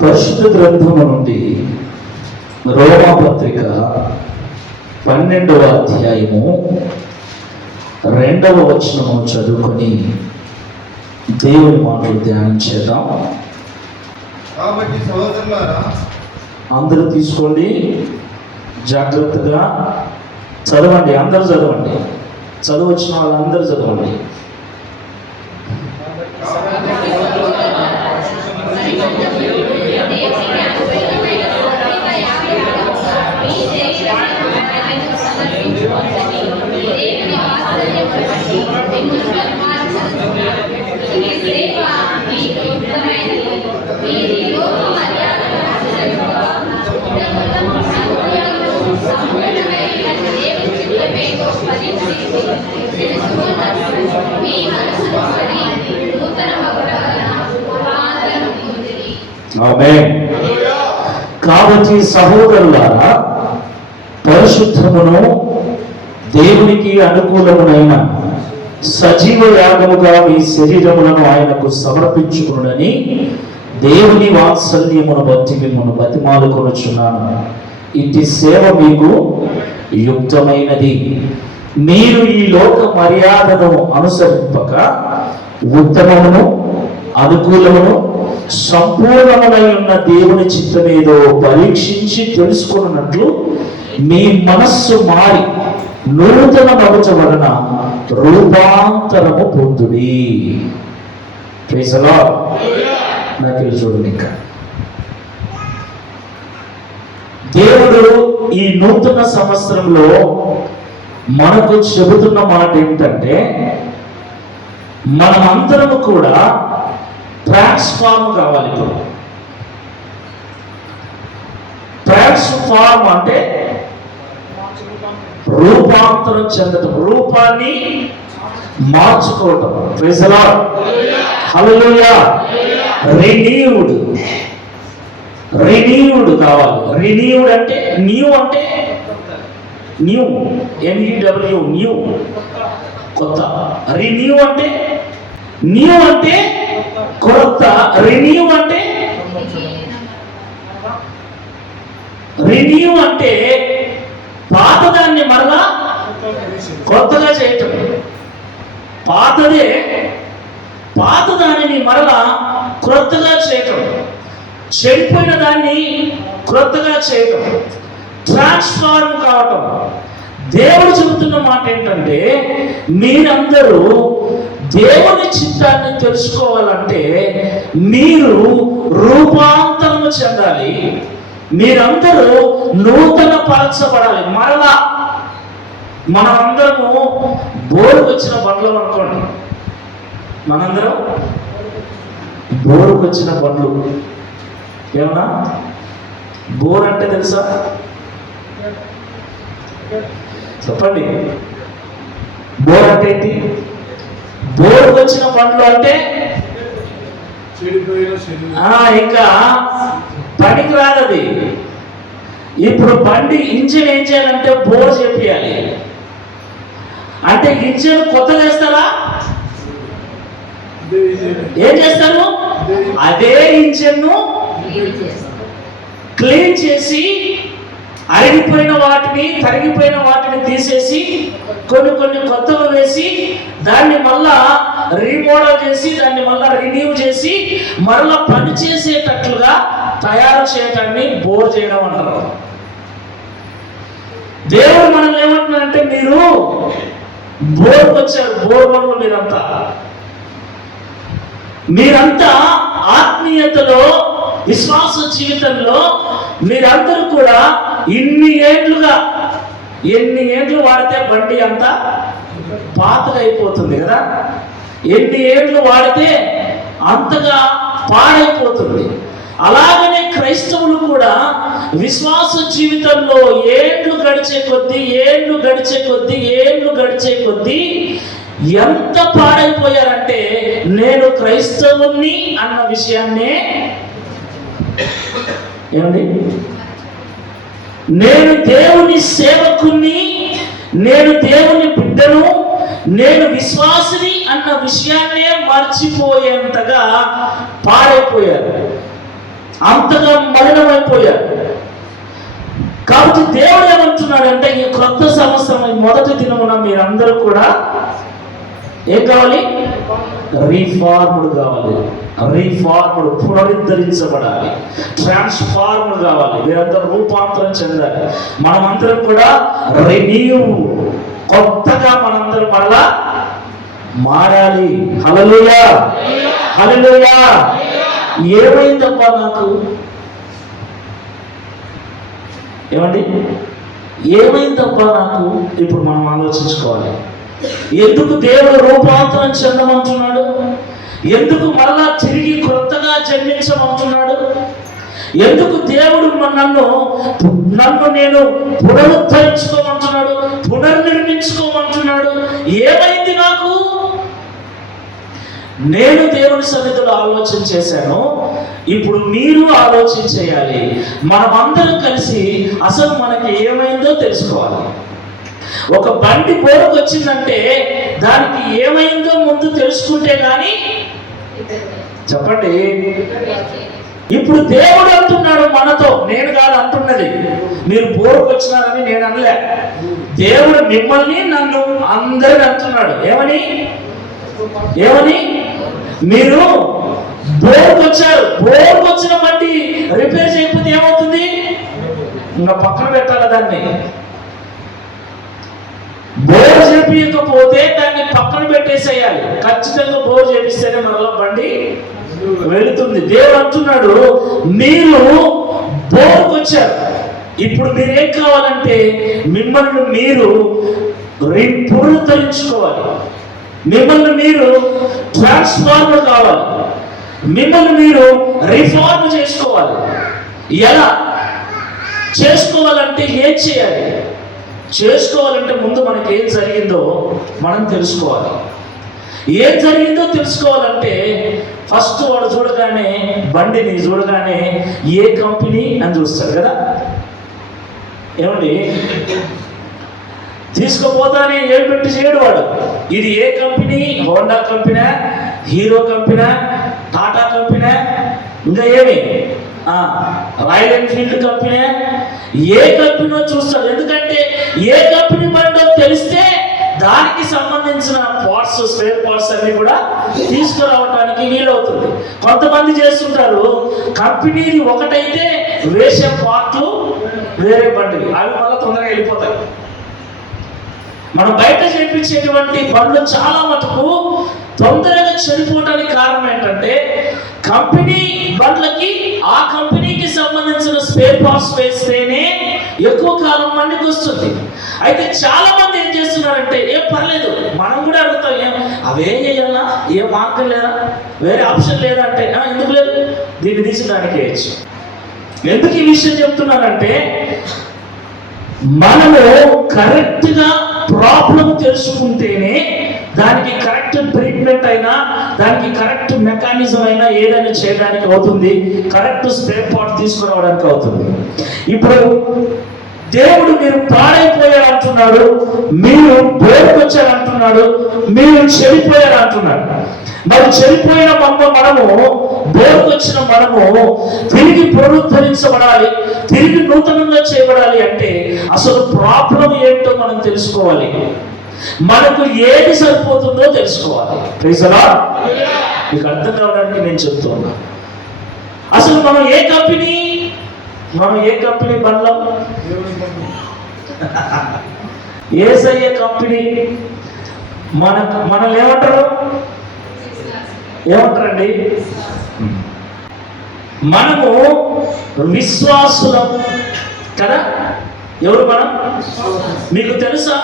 పరిశుద్ధ గ్రంథము నుండి రోమా పత్రిక 12వ అధ్యాయము 2వ వచనము చదువుకొని దేవుని మాటలు ధ్యానం చేద్దాం. కాబట్టి సహోదరులారా, అందరూ తీసుకోండి, జాగ్రత్తగా చదవండి. అందరూ చదవండి, చదవచ్చిన వాళ్ళందరూ చదవండి. ఆమేన్. కాబట్టి సహోదరులారా, పరిశుద్ధమును దేవునికి అనుకూలమునైన సజీవ యాగముగా మీ శరీరములను ఆయనకు సమర్పించుకునని దేవుని వాత్సల్యమును బట్టి మిమ్మల్ని బతిమాలుకొనుచున్నాను. ఇట్టి సేవ మీకు యుక్తమైనది. మీరు ఈ లోక మర్యాదను అనుసరింపక ఉత్తమమును అనుకూలమును సంపూర్ణమునై ఉన్న దేవుని చిత్తమేదో పరీక్షించి తెలుసుకున్నట్లు మీ మనస్సు మారి నూతన మగుట వలన రూపాంతరము పొందుడి. Praise the Lord. నాకు చూడండి, ఇంకా దేవుడు ఈ నూతన సంవత్సరంలో మనకు చెబుతున్న మాట ఏంటంటే, మనమందరము కూడా ట్రాన్స్ఫార్మ్ కావాలి. ఇప్పుడు ట్రాన్స్ఫార్మ్ అంటే రూపాంతరం చెందటం, రూపాన్ని మార్చుకోవటం. Praise the Lord. Hallelujah. Renewed కావాలి. రినీవ్డ్ అంటే న్యూ, అంటే న్యూ, NEW, న్యూ, కొత్త. రిన్యూ అంటే న్యూ అంటే కొత్త. రిన్యూ అంటే పాతదాన్ని మరలా కొత్తగా చేయటం. పాతదానిని మరలా క్రొత్తగా చేయటం, చెడిపోయిన దాన్ని క్రొత్తగా చేయటం, ట్రాన్స్ఫార్మ్ కావటం. దేవుడు చెబుతున్న మాట ఏంటంటే, మీరందరూ దేవుని చిత్తాన్ని తెలుసుకోవాలంటే మీరు రూపాంతరము చెందాలి. మీరందరూ నూతన పరచబడాలి. మరలా మనందరము బోరుకు వచ్చిన బండ్లు అనుకోండి. మనందరం బోరుకు వచ్చిన బండ్లు. ఏమన్నా బోర్ అంటే తెలుసా? చెప్పండి. బోర్ అంటే ఏంటి? బోరుకు వచ్చిన బండ్లు అంటే ఇంకా పనికి రాదది. ఇప్పుడు బండి ఇంజిన్ ఏం చేయాలంటే బోర్ చేపియాలి. అంటే ఇంజిన్ కొత్తగా వేస్తారా? ఏం చేస్తారు? అదే ఇంజిన్ క్లీన్ చేసి అరిగిపోయిన వాటిని, తరిగిపోయిన వాటిని తీసేసి కొన్ని కొత్తగా వేసి దాన్ని మళ్ళా రీమోడల్ చేసి దాన్ని మళ్ళా రిన్యూ చేసి మరలా పని చేసేటట్లుగా తయారు చేయటాన్ని బోర్ చేయడం అంటారు. దేవుడు మనల్ని ఏమంటున్నారంటే, మీరు బోర్కు వచ్చారు. బోర్ వల్ల మీరంతా ఆత్మీయతలో, విశ్వాస జీవితంలో మీరందరూ కూడా ఎన్ని ఏండ్లు వాడితే బండి అంతా పాతగా అయిపోతుంది కదా. ఎన్ని ఏండ్లు వాడితే అంతగా పాడైపోతుంది. అలాగనే క్రైస్తవులు కూడా విశ్వాస జీవితంలో ఏండ్లు గడిచే కొద్దీ ఎంత పాడైపోయారంటే, నేను క్రైస్తవుని అన్న విషయాన్నే, ఏమండి, నేను దేవుని సేవకుని, నేను దేవుని బిడ్డను, నేను విశ్వాసిని అన్న విషయాన్నే మర్చిపోయేంతగా పాడైపోయారు. అంతగా మలినమైపోయారు. కాబట్టి దేవుడు ఏమంటున్నాడంటే ఈ క్రొత్త సంవత్సరం ఈ మొదటి దినమున మీరందరూ కూడా ఏం కావాలి? రీఫార్మ్డ్ కావాలి. రీఫార్మ్డ్, పునరుద్ధరించబడాలి, ట్రాన్స్ఫార్మ్డ్ కావాలి. మీరందరూ రూపాంతరం చెందాలి. మనమందరం కూడా రెన్యూ, కొత్తగా మనందరం మరలా మారాలి. హల్లెలూయా, హల్లెలూయా. ఏమైందబ్బా నాకు? ఏమండి, ఏమైందబ్బా నాకు? ఇప్పుడు మనం ఆలోచించుకోవాలి. ఎందుకు దేవుడు రూపాంతరం చెందమంటున్నాడు? ఎందుకు మరలా తిరిగి క్రొత్తగా జన్మించమంటున్నాడు? ఎందుకు దేవుడు నన్ను నేను పునరుద్ధరించుకోమంటున్నాడు, పునర్నిర్మించుకోమంటున్నాడు? ఏమైంది నాకు? నేను దేవుని సన్నిధిలో ఆలోచన చేశాను. ఇప్పుడు మీరు ఆలోచన చేయాలి. మనమందరం కలిసి అసలు మనకి ఏమైందో తెలుసుకోవాలి. ఒక బండి బోరుకు వచ్చిందంటే దానికి ఏమైందో ముందు తెలుసుకుంటే గాని, చెప్పండి. ఇప్పుడు దేవుడు అంటున్నాడు మనతో, నేను కాదు అంటున్నది. మీరు బోరుకు వచ్చినారని నేను అనలే. దేవుడు మిమ్మల్ని నన్ను అందరిని అంటున్నాడు. ఏమని? మీరు బోరుకు వచ్చారు. బోరుకు వచ్చిన బండి రిపేర్ చేయకపోతే ఏమవుతుంది? ఇంకా పక్కన పెట్టాలి దాన్ని. బోర్ చేపించకపోతే దాన్ని పక్కన పెట్టేసేయాలి. ఖచ్చితంగా బోర్ చేపిస్తేనే మరలా బండి వెళుతుంది. దేవుడు అంటున్నాడు మీరు బోర్కు వచ్చారు. ఇప్పుడు మీరేం కావాలంటే మిమ్మల్ని మీరు పునరుద్ధరించుకోవాలి. మిమ్మల్ని మీరు ట్రాన్స్ఫార్మ్ కావాలి. మిమ్మల్ని మీరు రిఫార్మ్ చేసుకోవాలి. ఎలా చేసుకోవాలంటే ఏం చేయాలి? చేసుకోవాలంటే ముందు మనకి ఏం జరిగిందో మనం తెలుసుకోవాలి. ఏం జరిగిందో తెలుసుకోవాలంటే ఫస్ట్ వాడు చూడగానే, బండిని చూడగానే ఏ కంపెనీ అని చూస్తాడు కదా. ఏమండి, తీసుకుపోతానే ఏం పెట్టి చేయడు వాడు. ఇది ఏ company? Honda company, Hero company, Tata company, ఇంకా ఏమి రాయల్ ఎన్ఫీల్డ్ కంపెనీ, ఏ కంపెనీలో చూస్తాడు. ఎందుకంటే ఏ కంపెనీ బండో తెలిస్తే దానికి సంబంధించిన పార్ట్స్, స్పేర్ పార్ట్స్ అన్ని కూడా తీసుకురావడానికి వీలవుతుంది. కొంతమంది చేస్తుంటారు, కంపెనీది ఒకటైతే వేసే పార్ట్లు వేరే బండివి, అవి మళ్ళీ తొందరగా వెళ్ళిపోతాయి. మనం బయట చేయించేటువంటి బండ్లు చాలా మటుకు తొందరగా చనిపోవడానికి కారణం ఏంటంటే కంపెనీ బండ్లకి ఆ కంపెనీకి సంబంధించిన స్పేర్ పార్ట్స్ వేస్తేనే ఎక్కువ కాలం మందికి వస్తుంది. అయితే చాలా మంది ఏం చేస్తున్నారంటే ఏం పర్లేదు, మనం కూడా అడుగుతాం, అవే చేయాలా, ఏ మార్గం లేదా, వేరే ఆప్షన్ లేదా అంటే ఎందుకు లేదు, దీన్ని తీసి దానికి వేయచ్చు. ఎందుకు ఈ విషయం చెప్తున్నానంటే మనము కరెక్ట్గా ప్రాబ్లం తెలుసుకుంటేనే దానికి కరెక్ట్ ట్రీట్మెంట్ అయినా, దానికి కరెక్ట్ మెకానిజం అయినా ఏదైనా చేయడానికి అవుతుంది, కరెక్ట్ స్పేర్ పార్ట్ తీసుకురావడానికి అవుతుంది. ఇప్పుడు దేవుడు మీరు పాడైపోయారు అంటున్నాడు, మీరు బోరుకొచ్చారు అంటున్నాడు, మీరు చెడిపోయారు అంటున్నాడు. మరి చెడిపోయిన మనము, బోరుకొచ్చిన మనము తిరిగి పునరుద్ధరించబడాలి, తిరిగి నూతనంగా చేయబడాలి అంటే అసలు ప్రాబ్లం ఏంటో మనం తెలుసుకోవాలి. మనకు ఏది సరిపోతుందో తెలుసుకోవాలి. Praise the Lord. మీకు అర్థం కావడానికి నేను చెప్తున్నా. అసలు మనం ఏ కంపెనీ బండ్లం? యేసయ్య కంపెనీ. మనల్ని ఏమంటారండి? మనము విశ్వాసులం కదా. ఎవరు మనం? మీకు తెలుసా,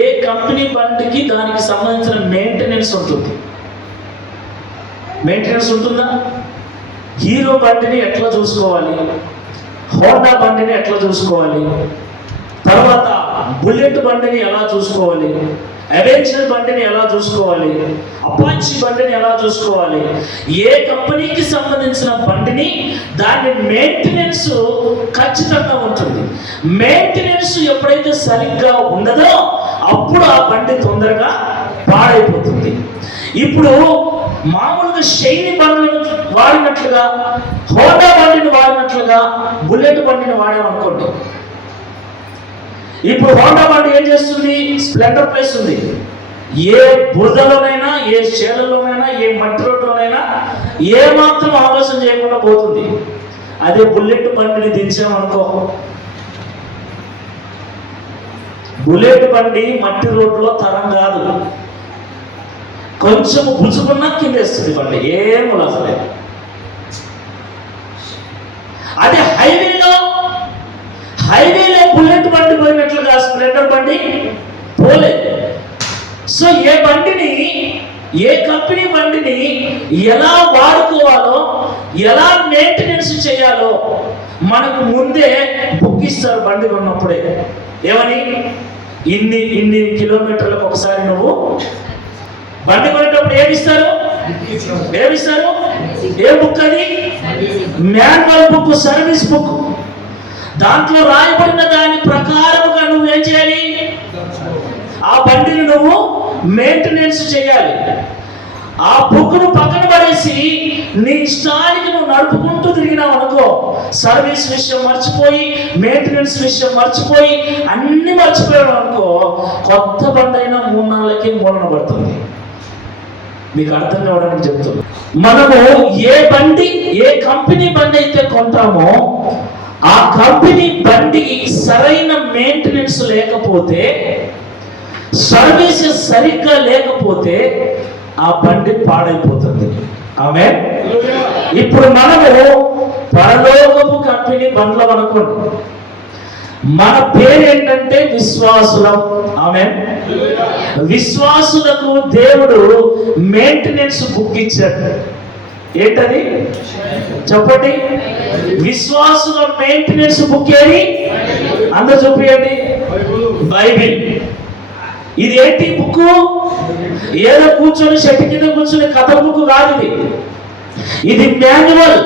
ఏ కంపెనీ బండికి దానికి సంబంధించిన మెయింటెనెన్స్ ఉంటుంది. మెయింటెనెన్స్ ఉంటుందా? హీరో బండిని ఎట్లా చూసుకోవాలి, హోండా బండిని ఎట్లా చూసుకోవాలి, తర్వాత బుల్లెట్ బండిని ఎలా చూసుకోవాలి, అవెంజర్ బండిని ఎలా చూసుకోవాలి, అపాచీ బండిని ఎలా చూసుకోవాలి, ఏ కంపెనీకి సంబంధించిన బండిని దాని మెయింటెనెన్స్ ఖచ్చితంగా ఉంటుంది. మెయింటెనెన్స్ ఎప్పుడైతే సరిగ్గా ఉండదో అప్పుడు ఆ బండి తొందరగా పాడైపోతుంది. ఇప్పుడు మామూలుగా షైనీ బండ్లను వాడినట్లుగా, హోండా బండిని వాడినట్లుగా బుల్లెట్ బండిని వాడామనుకోండి. ఇప్పుడు హోండా బండి ఏం చేస్తుంది? స్ప్లెండర్ ప్లేస్ ఉంది. ఏ బురదలోనైనా, ఏ చేలలోనైనా, ఏ మట్టి రోడ్లోనైనా ఏ మాత్రం ఆలోచన చేయకుండా పోతుంది. అదే బుల్లెట్ బండిని దించామనుకో, బుల్లెట్ బండి మట్టి రోడ్లో తరం కాదు. కొంచెం గుచ్చుకున్నా కిందేస్తుంది బండి, ఏం అసలే. అదే హైవేలో బుల్లెట్ బండి పోయినట్లుగా స్ప్లెండర్ బండి పోలేదు. సో ఏ కంపెనీ బండిని ఎలా వాడుకోవాలో, ఎలా మెయింటెనెన్స్ చేయాలో మనకు ముందే బుక్ ఇస్తారు బండి ఉన్నప్పుడే. ఏమని? ఇన్ని కిలోమీటర్లకు ఒకసారి నువ్వు బండి కొనేటప్పుడు ఏమిస్తారు? ఏ బుక్ అది? Manual book, service book. దాంట్లో రాయబడిన దాని ప్రకారముగా నువ్వేం చేయాలి? ఆ బండిని నువ్వు మెయింటెనెన్స్ చేయాలి. ఆ బుక్ను పక్కన పడేసి నీ ఇష్టానికి నువ్వు నడుపుకుంటూ తిరిగినావు అనుకో, సర్వీస్ విషయం మర్చిపోయి, మెయింటెనెన్స్ విషయం మర్చిపోయి, అన్ని మర్చిపోయాడు అనుకో, కొత్త బండి అయినా 3 నెలలకి మూలన పడుతుంది. మీకు అర్థం కావడానికి చెప్తున్నాను. మనము ఏ కంపెనీ బండి అయితే కొంటామో ఆ కంపెనీ బండికి సరైన మెయింటెనెన్స్ లేకపోతే, సర్వీసెస్ సరిగ్గా లేకపోతే ఆ బండి పాడైపోతుంది. ఆమేన్. ఇప్పుడు మనము పరలోకపు కంపెనీ బండ్లం అనుకోండి. మన పేరేంటంటే విశ్వాసులం. ఆమేన్. విశ్వాసులకు దేవుడు మెయింటెనెన్స్ బుక్ ఇచ్చాడు. ఏంటది చెప్పండి? విశ్వాసుల మెయింటెనెన్స్ బుక్ ఏది? అందరూ చూపియండి. బైబిల్. ఇది ఏంటి బుక్? ఏదో కూర్చొని చెట్టు కింద కూర్చొని కథ బుక్ కాదు. ఇది మాన్యువల్.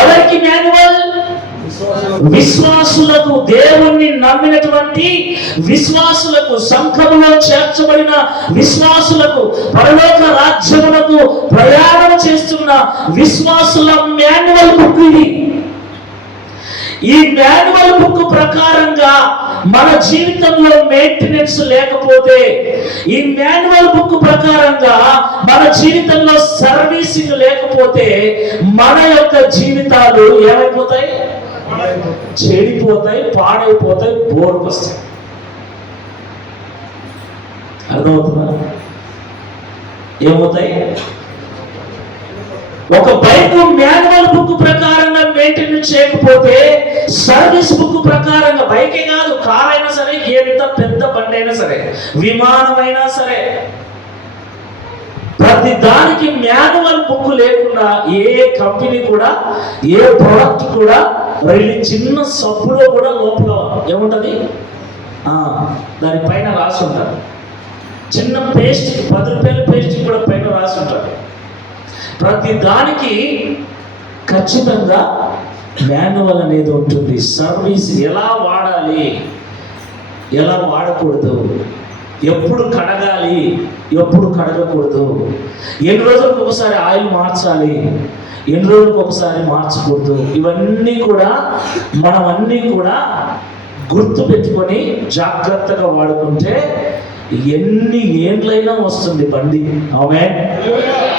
ఎవరికి మాన్యువల్? విశ్వాసులకు, దేవుణ్ణి నమ్మినటువంటి విశ్వాసులకు, సంఘములో చేర్చబడిన విశ్వాసులకు, పరలోక రాజ్యములకు ప్రయాణం చేస్తున్న విశ్వాసుల మాన్యువల్ బుక్ ఇది. ఈ మాన్యువల్ బుక్ ప్రకారంగా మన జీవితంలో మెయింటెనెన్స్ లేకపోతే, ఈ మాన్యువల్ బుక్ ప్రకారంగా మన జీవితంలో సర్వీసింగ్ లేకపోతే, మన యొక్క జీవితాలు ఏమైపోతాయి? చెడిపోతాయి, పాడైపోతాయి, బోర్కు వస్తాయి. అర్థమవుతుందా? ఏమవుతాయి? ఒక బైక్ మాన్యువల్ బుక్ ప్రకారంగా మెయింటెనెన్స్ చేయకపోతే, సర్వీస్ బుక్ ప్రకారంగా, బైకే కాదు, కార్ అయినా సరే, ఎంత పెద్ద బండి అయినా సరే, విమానం అయినా సరే, ప్రతి దానికి మాన్యువల్ బుక్ లేకుండా ఏ కంపెనీ కూడా, ఏ ప్రొడక్ట్ కూడా రిలీజ్. చిన్న సబ్బులో కూడా లోపల ఏముంటుంది? దానిపైన రాసి ఉంటారు. చిన్న పేస్ట్, 10 రూపాయల పేస్ట్ కూడా పైన రాసి ఉంటారు. ప్రతి దానికి ఖచ్చితంగా మాన్యువల్ అనేది ఉంటుంది. సర్వీస్ ఎలా వాడాలి, ఎలా వాడకూడదు, ఎప్పుడు కడగాలి, ఎప్పుడు కడగకూడదు, ఎన్ని రోజులకు ఒకసారి ఆయిల్ మార్చాలి, ఎన్ని రోజులకు ఒకసారి మార్చకూడదు, ఇవన్నీ కూడా మనం అన్నీ కూడా గుర్తు పెట్టుకొని జాగ్రత్తగా వాడుకుంటే ఎన్ని ఏండ్లైనా వస్తుంది బండి. ఆమేన్.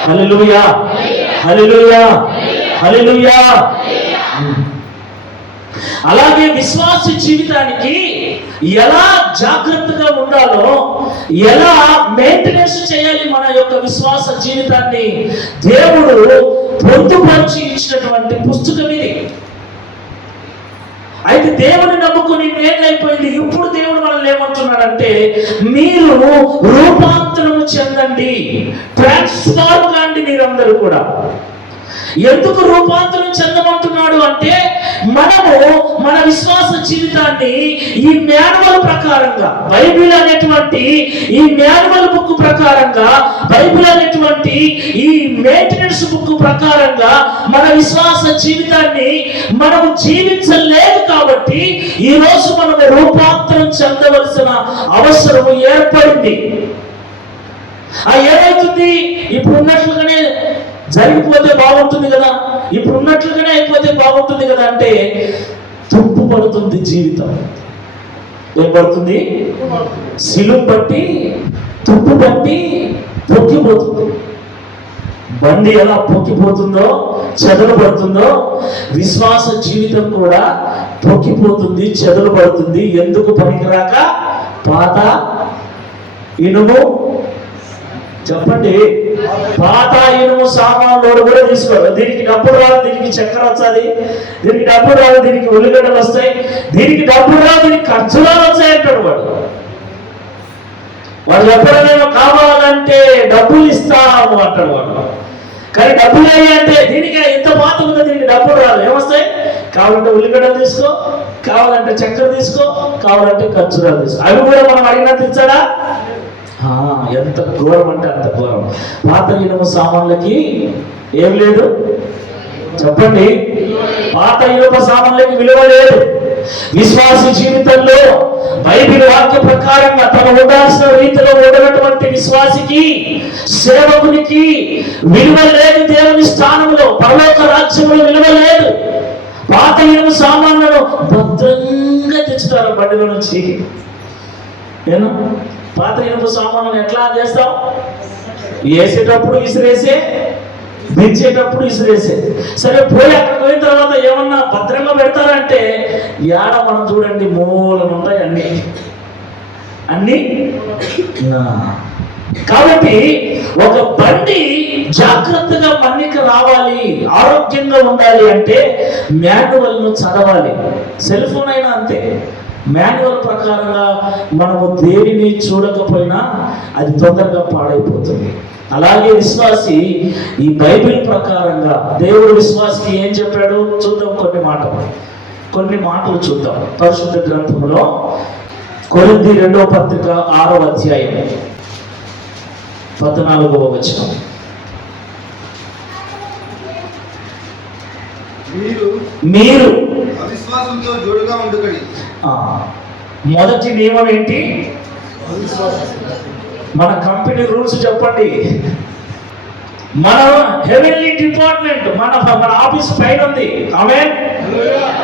హల్లెలూయా, హల్లెలూయా, హల్లెలూయా. అలాగే విశ్వాస జీవితానికి ఎలా జాగ్రత్తగా ఉండాలో, ఎలా మెయింటెనెన్స్ చేయాలి మన యొక్క విశ్వాస జీవితాన్ని దేవుడు పొందుపరిచి ఇచ్చినటువంటి పుస్తకం ఇది. అయితే దేవుని నమ్ముకుని నేనైపోయింది. ఇప్పుడు దేవుడు మనల్ని ఏమంటున్నాడంటే, మీరు రూపాంతరము చెందండి, ట్రాన్స్ఫార్మ్ కాండి మీరందరూ కూడా. ఎందుకు రూపాంతరం చెందమంటున్నాడు అంటే, మనము మన విశ్వాస జీవితాన్ని ఈ మాన్యువల్ ప్రకారంగా, బైబిల్ అనేటువంటి ఈ మాన్యువల్ బుక్ ప్రకారంగా, బైబిల్ అనేటువంటి ఈ మెయింటెనెన్స్ బుక్ ప్రకారంగా మన విశ్వాస జీవితాన్ని మనము జీవించలేదు. కాబట్టి ఈ రోజు మనము రూపాంతరం చెందవలసిన అవసరం ఏర్పడింది. ఏమవుతుంది? ఇప్పుడు ఉన్నట్లుగానే జరిగిపోతే బాగుంటుంది కదా, ఇప్పుడు ఉన్నట్లుగానే అయిపోతే బాగుంటుంది కదా అంటే తుప్పు పడుతుంది జీవితం. ఏం పడుతుంది? సిలుం బట్టి తుప్పు బట్టి పొక్కిపోతుంది. బండి ఎలా పొక్కిపోతుందో, చెదలు పడుతుందో, విశ్వాస జీవితం కూడా పొక్కిపోతుంది, చెదలు పడుతుంది. ఎందుకు పనికిరాక? పాత ఇనుము, చెప్పండి, పాత ఇనుము సామాన్లు కూడా తీసుకోవాలి. దీనికి డబ్బులు రాదు, దీనికి చక్కెర వచ్చాది, దీనికి డబ్బులు రాదు, దీనికి ఉల్లిగడ్డలు వస్తాయి, దీనికి డబ్బులు రాదు, దీనికి ఖర్చులు వచ్చాయి అంటాడు వాడు. వాడు ఎప్పుడైనా కావాలంటే డబ్బులు ఇస్తాము అంటాడు వాడు. కానీ డబ్బులు అయ్యి అంటే దీనికి ఎంత పాత ఉందో, దీనికి డబ్బులు రాదు, ఏమొస్తాయి? కావాలంటే ఉల్లిగడ్డలు తీసుకో, కావాలంటే చక్కెర తీసుకో, కావాలంటే ఖర్చురాలు తీసుకో. అవి కూడా మనం అడిగినా తెచ్చాడా? ఎంత ఘోరం అంటే అంత ఘోరం. పాత ఇనుము సామాన్లకి ఏం లేదు, చెప్పండి. పాత ఇనుప సామాన్లకి విలువ లేదు. విశ్వాస జీవితంలో బైబిల్ వాక్య ప్రకారంగా తను ఉండాల్సిన రీతిలో ఉండనటువంటి విశ్వాసికి, సేవకునికి విలువ లేదు. దేవుని స్థానంలో, పరలోక రాజ్యంలో విలువ లేదు. పాత ఇనుము సామాన్లను భద్రంగా తెచ్చుతారు బండిలో నుంచి. నేను పాత ఇనుప సామాన్లను ఎట్లా చేస్తాం? వేసేటప్పుడు ఇసిరేసే, దించేటప్పుడు ఇసిరేసే. సరే, పోయి అక్కడ పోయిన తర్వాత ఏమన్నా భద్రంగా పెడతారంటే యాడ మనం చూడండి మూలలు ఉంటాయి అన్ని. కాబట్టి ఒక బండి జాగ్రత్తగా మన్నిక రావాలి, ఆరోగ్యంగా ఉండాలి అంటే మాన్యువల్ను చదవాలి. సెల్ ఫోన్ అయినా అంతే. మాన్యువల్ ప్రకారంగా మనము దేనిని చూడకపోయినా అది తొందరగా పాడైపోతుంది. అలాగే విశ్వాసి ఈ బైబిల్ ప్రకారంగా దేవుడు విశ్వాసికి ఏం చెప్పాడు చూద్దాం. కొన్ని మాటలు చూద్దాం. పరిశుద్ధ గ్రంథంలో కొరింథీ 2వ పత్రిక 6వ అధ్యాయం 14వ వచనం. మీరు అవిశ్వాసంతో జోడుగా ఉండకండి. మొదటి నియమం ఏంటి? మన కంపెనీ రూల్స్ చెప్పండి. మన హెవెన్లీ డిపార్ట్మెంట్, మన ఆఫీస్ పైన ఉంది. ఆమేన్.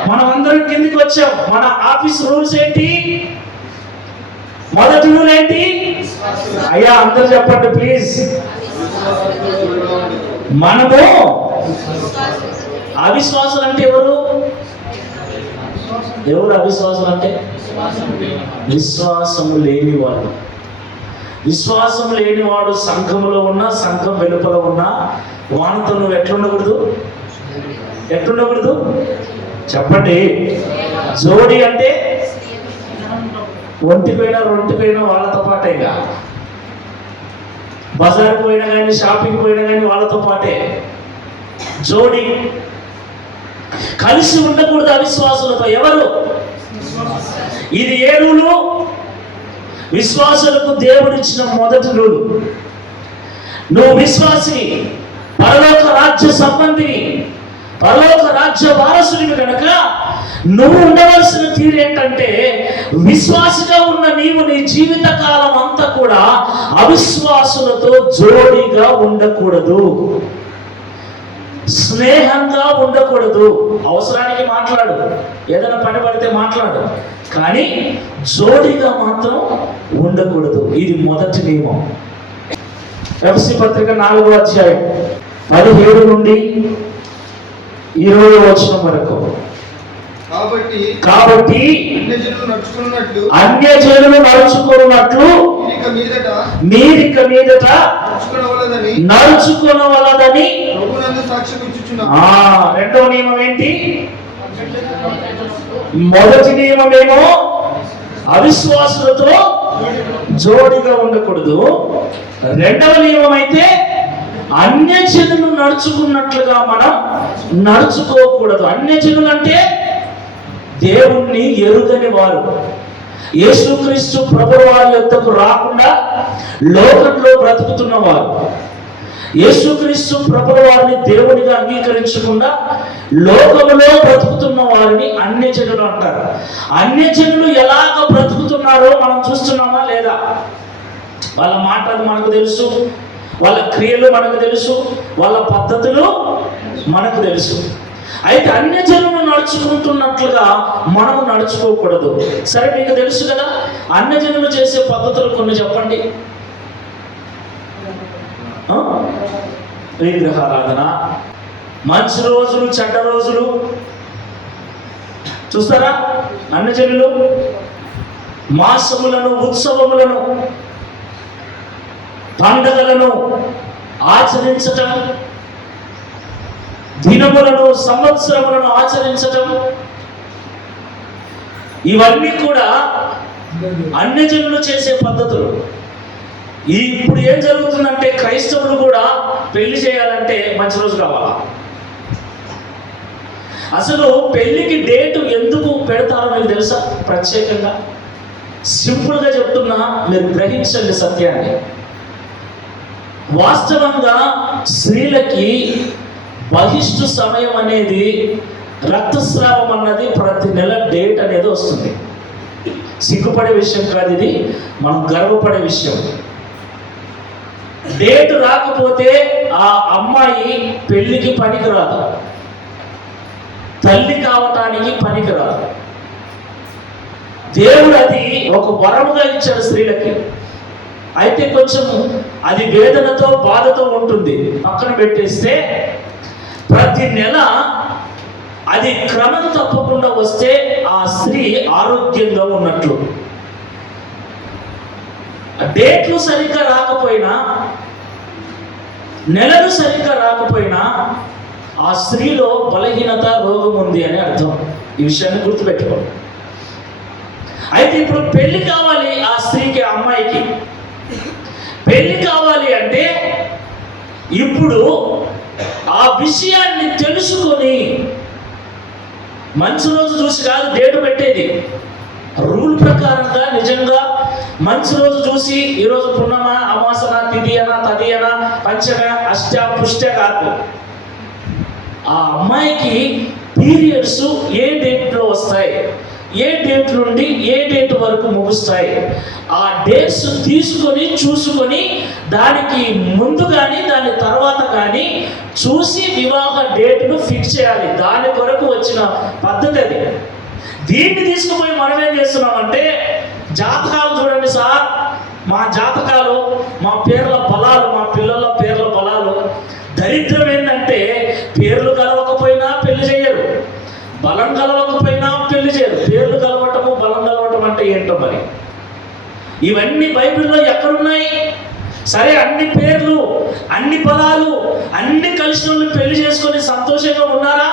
మనం అందరం కిందికి వచ్చాం. మన ఆఫీస్ రూల్స్ ఏంటి? మొదటి రూల్ ఏంటి? అయ్యా అందరూ చెప్పండి ప్లీజ్. మనము అవిశ్వాసులు అంటే ఎవరు? అవిశ్వాసులు అంటే విశ్వాసము లేనివాడు. విశ్వాసం లేనివాడు సంఘంలో ఉన్నా, సంఘం వెలుపల ఉన్నా వానితో నువ్వు ఎట్లుండకూడదు? చెప్పండి. జోడి అంటే ఒంటిపోయినా వాళ్ళతో పాటేగా. బజార్కి పోయినా కానీ, షాపింగ్ పోయినా కానీ వాళ్ళతో పాటే. జోడి కలిసి ఉండకూడదు అవిశ్వాసులతో. ఎవరు? ఇది ఏ రూలు? విశ్వాసులకు దేవుడిచ్చిన మొదటి రూలు. నువ్వు విశ్వాసిని, పరలోక రాజ్య సంబంధిని, పరలోక రాజ్య వారసుడివి కనుక నువ్వు ఉండవలసిన తీరు ఏంటంటే విశ్వాసిగా ఉన్న నీవు నీ జీవిత కాలం అంతా కూడా అవిశ్వాసులతో జోడీగా ఉండకూడదు, స్నేహంగా ఉండకూడదు. అవసరానికి మాట్లాడు, ఏదైనా పని పడితే మాట్లాడు, కానీ జోడీగా మాత్రం ఉండకూడదు. ఇది మొదటి నియమం. ఎఫెసీ పత్రిక 4వ అధ్యాయం 17 నుండి 20వ వచనం వరకు. కాబట్టి అన్యజనులు నడుచుకున్నట్లు మీరిక మీదట నడుచుకోవలదని. రెండవ నియమం ఏంటి? మొదటి నియమమేమో అవిశ్వాసులతో జోడిగా ఉండకూడదు. రెండవ నియమం అయితే అన్యజనులు నడుచుకున్నట్లుగా మనం నడుచుకోకూడదు. అన్యజనులు అంటే దేవుణ్ణి ఎరుగని వారు, యేసుక్రీస్తు ప్రభువు వారి యొద్దకు రాకుండా లోకంలో బ్రతుకుతున్నవారు, యేసుక్రీస్తు ప్రభువు వారిని దేవునిగా అంగీకరించకుండా లోకములో బ్రతుకుతున్న వారిని అన్యజనులు అంటారు. అన్యజనులు ఎలాగ బ్రతుకుతున్నారో మనం చూస్తున్నామా లేదా? వాళ్ళ మాటలు మనకు తెలుసు, వాళ్ళ క్రియలు మనకు తెలుసు, వాళ్ళ పద్ధతులు మనకు తెలుసు. అయితే అన్యజనులు నడుచుకుంటున్నట్లుగా మనము నడుచుకోకూడదు. సరే, మీకు తెలుసు కదా అన్యజనులు చేసే పద్ధతులు కొన్ని చెప్పండి. విగ్రహారాధన, మంచి రోజులు చెడ్డ రోజులు చూస్తారా అన్యజనులు, మాసములను, ఉత్సవములను, పండుగలను ఆచరించటం, దినములను, సంవత్సరములను ఆచరించటం, ఇవన్నీ కూడా అన్యజనులు చేసే పద్ధతులు. ఇప్పుడు ఏం జరుగుతుందంటే క్రైస్తవులు కూడా పెళ్లి చేయాలంటే మంచి రోజు కావాలా? అసలు పెళ్లికి డేటు ఎందుకు పెడతారో మీకు తెలుసా? ప్రత్యేకంగా సింపుల్గా చెప్తున్నా, మీరు గ్రహించండి సత్యాన్ని. వాస్తవంగా స్త్రీలకి బహిష్టు సమయం అనేది, రక్తస్రావం అన్నది ప్రతి నెల డేట్ అనేది వస్తుంది. సిగ్గుపడే విషయం కాదు ఇది, మనం గర్వపడే విషయం. డేట్ రాకపోతే ఆ అమ్మాయి పెళ్లికి పనికిరాదు, తల్లి కావటానికి పనికిరాదు. దేవుడు అది ఒక వరముగా ఇచ్చాడు స్త్రీలకి. అయితే కొంచెం అది వేదనతో, బాధతో ఉంటుంది. పక్కన పెట్టేస్తే ప్రతి నెల అది క్రమం తప్పకుండా వస్తే ఆ స్త్రీ ఆరోగ్యంగా ఉన్నట్లు. డేట్లు సరిగ్గా రాకపోయినా, నెలలు సరిగ్గా రాకపోయినా ఆ స్త్రీలో బలహీనత, రోగం ఉంది అని అర్థం. ఈ విషయాన్ని గుర్తుపెట్టుకోండి. అయితే ఇప్పుడు పెళ్లి కావాలి ఆ స్త్రీకి, ఆ అమ్మాయికి పెళ్లి కావాలి అంటే ఇప్పుడు ఆ విషయాన్ని తెలుసుకొని, మంచి రోజు చూసి కాదు డేటు పెట్టేది, రూల్ ప్రకారంగా నిజంగా మంచి రోజు చూసి, ఈరోజు పున్నమా, అమాసన, తిథి అనా, తది అనా, పంచమ, అష్ట, పుష్ట కాదు. ఆ అమ్మాయికి పీరియడ్స్ ఏ డేట్లో వస్తాయి, ఏ డేట్ నుండి ఏ డేట్ వరకు ముగుస్తాయి, ఆ డేట్స్ తీసుకొని చూసుకొని దానికి ముందు కానీ దాని తర్వాత కానీ చూసి వివాహ డేట్ను ఫిక్స్ చేయాలి. దాని కొరకు వచ్చిన పద్ధతి అది. దీన్ని తీసుకుపోయి మనం ఏం చేస్తున్నామంటే, జాతకాలు చూడండి సార్, మా జాతకాలు, మా పేర్ల బలాలు, మా పిల్లల పేర్ల బలాలు. దరిద్రం ఏంటంటే పేర్లు కలవకపోయినా పెళ్లి చేయరు, బలం కలవకపోయినా పెళ్లి చేయరు. పేర్లు కలవటము, బలం కలవటం అంటే ఏంటో మరి. ఇవన్నీ బైబిల్లో ఎక్కడున్నాయి? సరే, అన్ని పేర్లు, అన్ని బలాలు, అన్ని కలిసిన వాళ్ళు పెళ్లి చేసుకొని సంతోషంగా ఉన్నారా?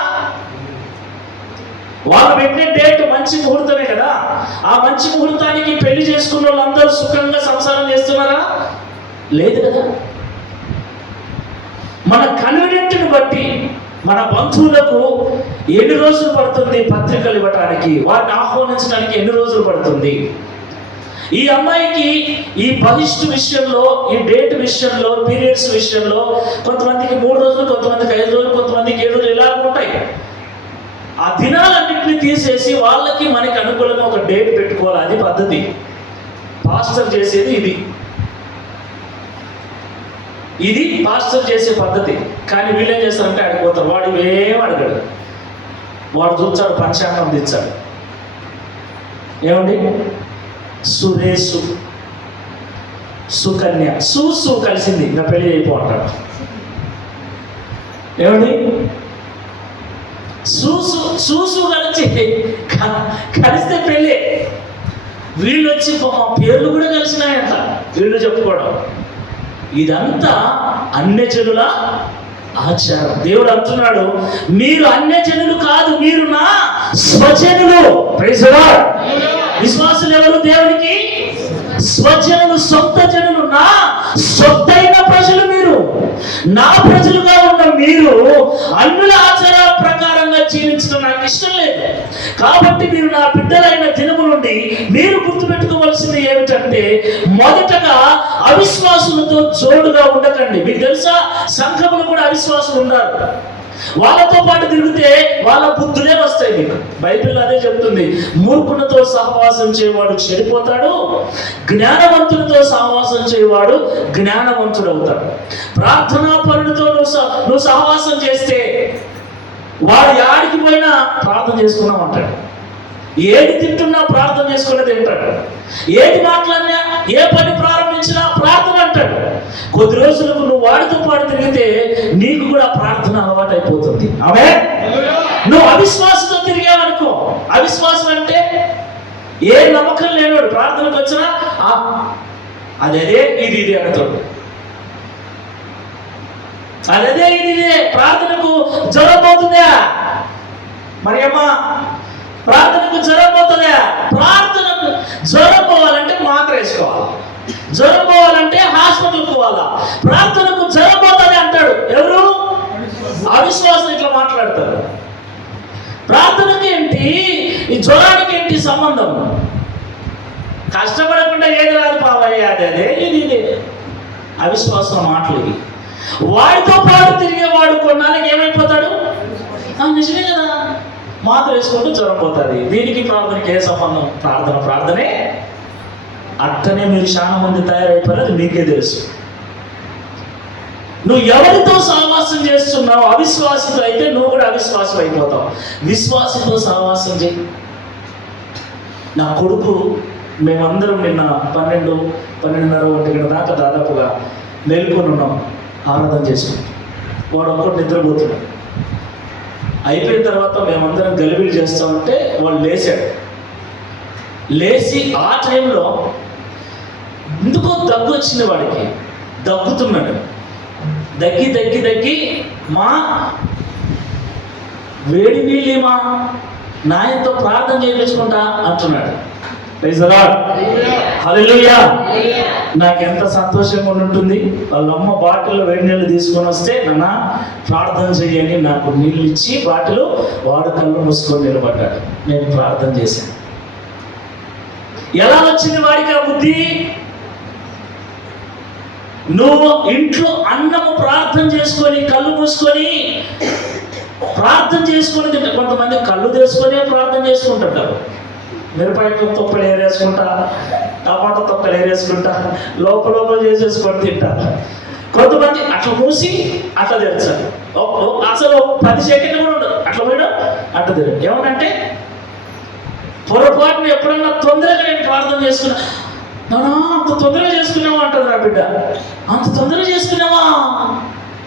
వాళ్ళు పెట్టిన డేట్ మంచి ముహూర్తమే కదా. ఆ మంచి ముహూర్తానికి పెళ్లి చేసుకున్న వాళ్ళందరూ సుఖంగా సంసారం చేస్తున్నారా? లేదు కదా. మన కన్వీనియంట్ని బట్టి మన బంధువులకు ఎన్ని రోజులు పడుతుంది పత్రికలు ఇవ్వటానికి, వారిని ఆహ్వానించడానికి ఎన్ని రోజులు పడుతుంది? ఈ అమ్మాయికి ఈ బహిష్టు విషయంలో, ఈ డేట్ విషయంలో, పీరియడ్స్ విషయంలో కొంతమందికి 3 రోజులు, కొంతమందికి 5 రోజులు, కొంతమందికి 7 రోజులు ఇలా ఉంటాయి. ఆ దినాలన్నింటినీ తీసేసి వాళ్ళకి మనకి అనుకూలంగా ఒక డేట్ పెట్టుకోవాలి. అది పద్ధతి. పాస్టర్ చేసేది ఇది. ఇది పాస్టర్ చేసే పద్ధతి. కానీ వీళ్ళేం చేస్తారంటే అడిగిపోతారు. వాడు ఏం అడగడు, వాడు చూచాడు, పంచాంగం తెచ్చాడు. ఏమండి, సురేషు, సుకన్య, సూసు కలిసింది, ఇంకా పెళ్లి అయిపోంటాడు. ఏమండి, సూసు కలిస్తే పెళ్ళి. వీళ్ళు వచ్చి మా పేర్లు కూడా కలిసినాయంట వీళ్ళు చెప్పుకోవడం. ఇదంతా అన్యజనుల ఆచారం. దేవుడు అంటున్నాడు, మీరు అన్యజనులు కాదు, మీరు నా స్వజనులు. Praise the lord. విశ్వాసులు ఎవరు? దేవునికి స్వజనులు, సొంత జనులు, నా సొత్తైన ప్రజలు. మీరు నా ప్రజలుగా ఉన్న మీరు అన్యుల ఆచారాల ప్రకారంగా జీవించడం నాకు ఇష్టం లేదు. కాబట్టి మీరు నా బిడ్డలైన దినము నుండి మీరు గుర్తుపెట్టుకోవాల్సింది ఏమిటంటే, మొదటగా అవిశ్వాసులతో జోడుగా ఉండకండి. మీకు తెలుసా, సంఘములు కూడా అవిశ్వాసులు ఉన్నారు. వాళ్ళతో పాటు తిరిగితే వాళ్ళ బుద్ధులే వస్తాయి. మీకు. బైబిల్ అదే చెప్తుంది, మూర్ఖునితో సహవాసం చేయవాడు చెడిపోతాడు, జ్ఞానవంతునితో సహవాసం చేయవాడు జ్ఞానవంతుడు అవుతాడు. ప్రార్థనా పరునితో నువ్వు సహవాసం చేస్తే వాడు యాడికి పోయినా ప్రార్థన చేసుకున్నాం అంటాడు. ఏది తింటున్నా ప్రార్థన చేసుకునే తింటాడు. ఏది మాట్లాడినా, ఏ పని ప్రారంభించినా ప్రార్థన అంటాడు. కొద్ది రోజులకు నువ్వు వాడితో పాటు తిరిగితే నీకు కూడా ప్రార్థన అలవాటు అయిపోతుంది. ఆమేన్. నువ్వు అవిశ్వాసంతో తిరిగావనుకో, అవిశ్వాసం అంటే ఏ నమ్మకం లేనివాడు ప్రార్థనకు వచ్చినా అదే ఇది అంటాడు. అదే ఇది ప్రార్థనకు జ్వరం పోతుందా మరి అమ్మా? ప్రార్థనకు జ్వరం పోతుందా? ప్రార్థనకు జ్వరం పోవాలంటే మాత్ర వేసుకోవాలి, జ్వరం పోవాలంటే హాస్పిటల్కి పోవాలా. ప్రార్థనకు జ్వరం పోతుంది అంటాడు ఎవరు? అవిశ్వాసం ఇట్లా మాట్లాడతారు. ప్రార్థనకి ఏంటి, ఈ జ్వరానికి ఏంటి సంబంధం? కష్టపడకుండా ఏది రాదు పావయ్య, అదే ఇది అవిశ్వాసం మాటలు. వాడితో పాటు తిరిగేవాడు కొన్నాళ్ళకి ఏమైపోతాడు? నిజమే కదా, మాత్ర వేసుకుంటూ జ్వరం పోతుంది. దీనికి ప్రార్థనకి ఏ సంబంధం? ప్రార్థనే. అట్టనే మీరు చాలా మంది తయారైపోయారు, అది మీకే తెలుసు. నువ్వు ఎవరితో సహవాసం చేస్తున్నావు? అవిశ్వాసితో అయితే నువ్వు కూడా అవిశ్వాసం అయిపోతావు. విశ్వాసితో సహవాసం చేయి. నా కొడుకు, మేమందరం నిన్న 12:30 1 దాకా దాదాపుగా మేల్కొని ఉన్నాం, ఆరాధన చేసుకుంటాం. వాడు ఒక్కటి నిద్రపోతున్నాడు. అయిపోయిన తర్వాత మేమందరం గలిబిలి చేస్తామంటే వాడు లేచాడు. లేచి ఆ టైంలో ఎందుకో దగ్గు వచ్చింది వాడికి, దగ్గుతున్నాడు. దగ్గి మా వేడి నీళ్ళు మా నాయనతో ప్రార్థన చేయించుకుంటా అంటున్నాడు. హల్లెలూయా. నాకెంత సంతోషంగా ఉంటుంది. వాళ్ళ అమ్మ బాటిల్లో వేడి నీళ్ళు తీసుకొని వస్తే నాన్న ప్రార్థన చేయని నాకు నీళ్ళు ఇచ్చి బాటిల్ వాడు కళ్ళు మూసుకొని నిలబడ్డాడు. నేను ప్రార్థన చేశాను. ఎలా వచ్చింది వాడికి ఆ బుద్ధి? నువ్వు ఇంట్లో అన్నము ప్రార్థన చేసుకొని కళ్ళు మూసుకొని ప్రార్థన చేసుకొని తింటా. కొంతమంది కళ్ళు తెసుకొని ప్రార్థన చేసుకుంటుంటారు. మిరపకాయ తొక్కలు ఏరేసుకుంటా, టమాటా తొక్కలు ఏరేసుకుంటా, లోపల చేసేసుకొని తింటారు. కొంతమంది అట్లా మూసి అట్లా తెచ్చారు. అసలు 10 సెకండ్లు కూడా ఉండదు, అట్లా పోయడం అట్లా తిరగదు. ఏమనంటే పొరపాటును ఎప్పుడన్నా తొందరగా నేను ప్రార్థన చేసుకున్నా, నానా అంత తొందరగా చేసుకున్నావా అంటుంది నా బిడ్డ. అంత తొందరగా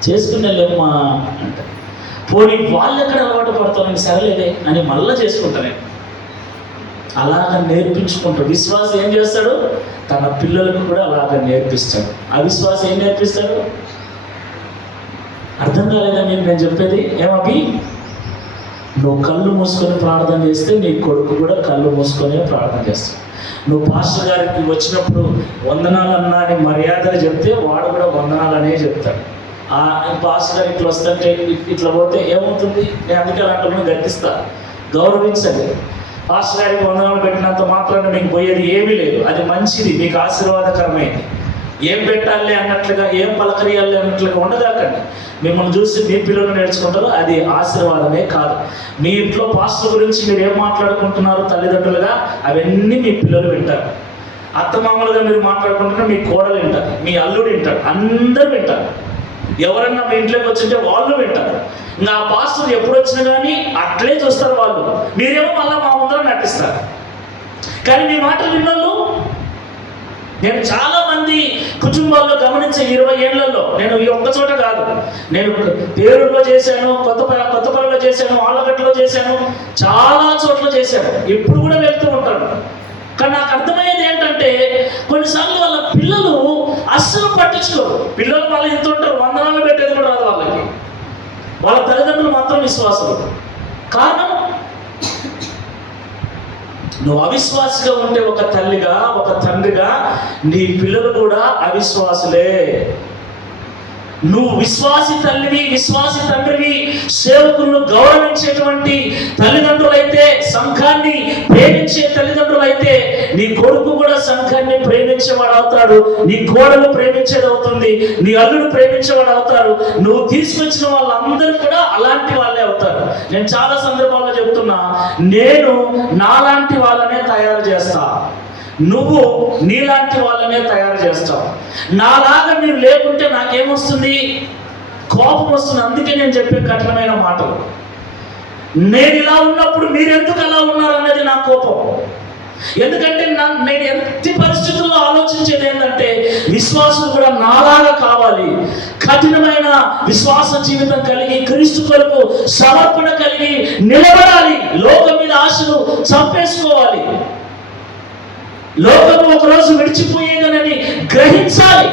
చేసుకునేలేమ్మా అంట. పోనీ వాళ్ళు ఎక్కడ అలవాటు పడతానని సరేలేదే అని మళ్ళీ చేసుకుంటాను. అలాగ నేర్పించుకుంటాడు. విశ్వాసం ఏం చేస్తాడు? తన పిల్లలకు కూడా అలాగ నేర్పిస్తాడు. అవిశ్వాసం ఏం నేర్పిస్తాడు? అర్థం కాలేదా మీకు నేను చెప్పేది? ఏమీ నువ్వు కళ్ళు మూసుకొని ప్రార్థన చేస్తే నీ కొడుకు కూడా కళ్ళు మూసుకొనే ప్రార్థన చేస్తాడు. నువ్వు పాస్టర్ గారికి వచ్చినప్పుడు వందనాలు అన్నా అని మర్యాదలు చెప్తే వాడు కూడా వందనాలు అనే చెప్తాడు. పాస్టర్ గారు ఇట్లా వస్తుంటే ఇట్లా పోతే ఏమవుతుంది? నేను అందుకే అలాంటి గర్తిస్తా. గౌరవించండి. పాస్టర్ గారికి వందనాలు పెట్టినంత మాత్రాన మీకు పోయేది ఏమీ లేదు. అది మంచిది, మీకు ఆశీర్వాదకరమైంది. ఏం పెట్టాలి అన్నట్లుగా, ఏం పలకరియాలి అన్నట్లుగా ఉండదాకండి. మిమ్మల్ని చూసి మీ పిల్లలు నేర్చుకుంటారు, అది ఆశీర్వాదమే కాదు. మీ ఇంట్లో పాస్టర్ గురించి మీరు ఏం మాట్లాడుకుంటున్నారు తల్లిదండ్రులుగా, అవన్నీ మీ పిల్లలు వింటారు. అత్తమామలుగా మీరు మాట్లాడుకుంటున్నా మీ కోడలు వింటారు, మీ అల్లుడు వింటాడు, అందరూ వింటారు. ఎవరన్నా మీ ఇంట్లోకి వచ్చింటే వాళ్ళు వింటారు. ఇంకా ఆ పాస్టర్ ఎప్పుడు వచ్చినా కానీ అట్లే చూస్తారు వాళ్ళు. మీరేమో మళ్ళీ మా ముందర నటిస్తారు. కానీ మీ మాటలు విన్నోళ్ళు నేను చాలా మంది కుటుంబాల్లో గమనించే 20 ఏళ్లలో, నేను ఈ ఒక్క చోట కాదు, నేను పేరూరులో చేశాను, కొత్తపల్లిలో చేశాను, ఆళ్ళగడ్డలో చేశాను, చాలా చోట్ల చేశాను. ఇప్పుడు కూడా వెళ్తూ ఉంటాను. కానీ నాకు అర్థమయ్యేది ఏంటంటే కొన్నిసార్లు వాళ్ళ పిల్లలు అస్సలు పట్టించుకోరు. పిల్లలు వాళ్ళు ఇంత ఉంటారు, వందనాలు పెట్టేది కూడా రాదు వాళ్ళకి. వాళ్ళ తల్లిదండ్రులు మాత్రం విశ్వాసులు. కారణం, నువ్వు అవిశ్వాసిగా ఉంటే ఒక తల్లిగా ఒక తండ్రిగా నీ పిల్లలు కూడా అవిశ్వాసులే. నువ్వు విశ్వాసి తల్లివి, విశ్వాసి తండ్రివి, సేవకులను గౌరవించేటువంటి తల్లిదండ్రులైతే, సంఘాన్ని ప్రేమించే తల్లిదండ్రులైతే నీ కొడుకు కూడా సంఘాన్ని ప్రేమించేవాడు అవుతాడు, నీ కోడలు ప్రేమించేది అవుతుంది, నీ అల్లుడు ప్రేమించేవాడు అవుతారు. నువ్వు తీసుకొచ్చిన వాళ్ళందరూ కూడా అలాంటి వాళ్ళే అవుతారు. నేను చాలా సందర్భాల్లో చెప్తున్నా, నేను నాలాంటి వాళ్ళనే తయారు చేస్తా, నువ్వు నీలాంటి వాళ్ళనే తయారు చేస్తావు. నాలాగా మీరు లేకుంటే నాకేమొస్తుంది? కోపం వస్తుంది. అందుకే నేను చెప్పే కఠినమైన మాటలు. నేను ఇలా ఉన్నప్పుడు మీరెందుకు అలా ఉన్నారు అనేది నా కోపం. ఎందుకంటే నేను ఎట్టి పరిస్థితుల్లో ఆలోచించేది ఏంటంటే, విశ్వాసం కూడా నాలాగా కావాలి, కఠినమైన విశ్వాస జీవితం కలిగి క్రీస్తు కొరకు సమర్పణ కలిగి నిలబడాలి. లోకం మీద ఆశను చంపేసుకోవాలి, లోకము ఒకరోజు విడిచిపోయేదనని గ్రహించాలి.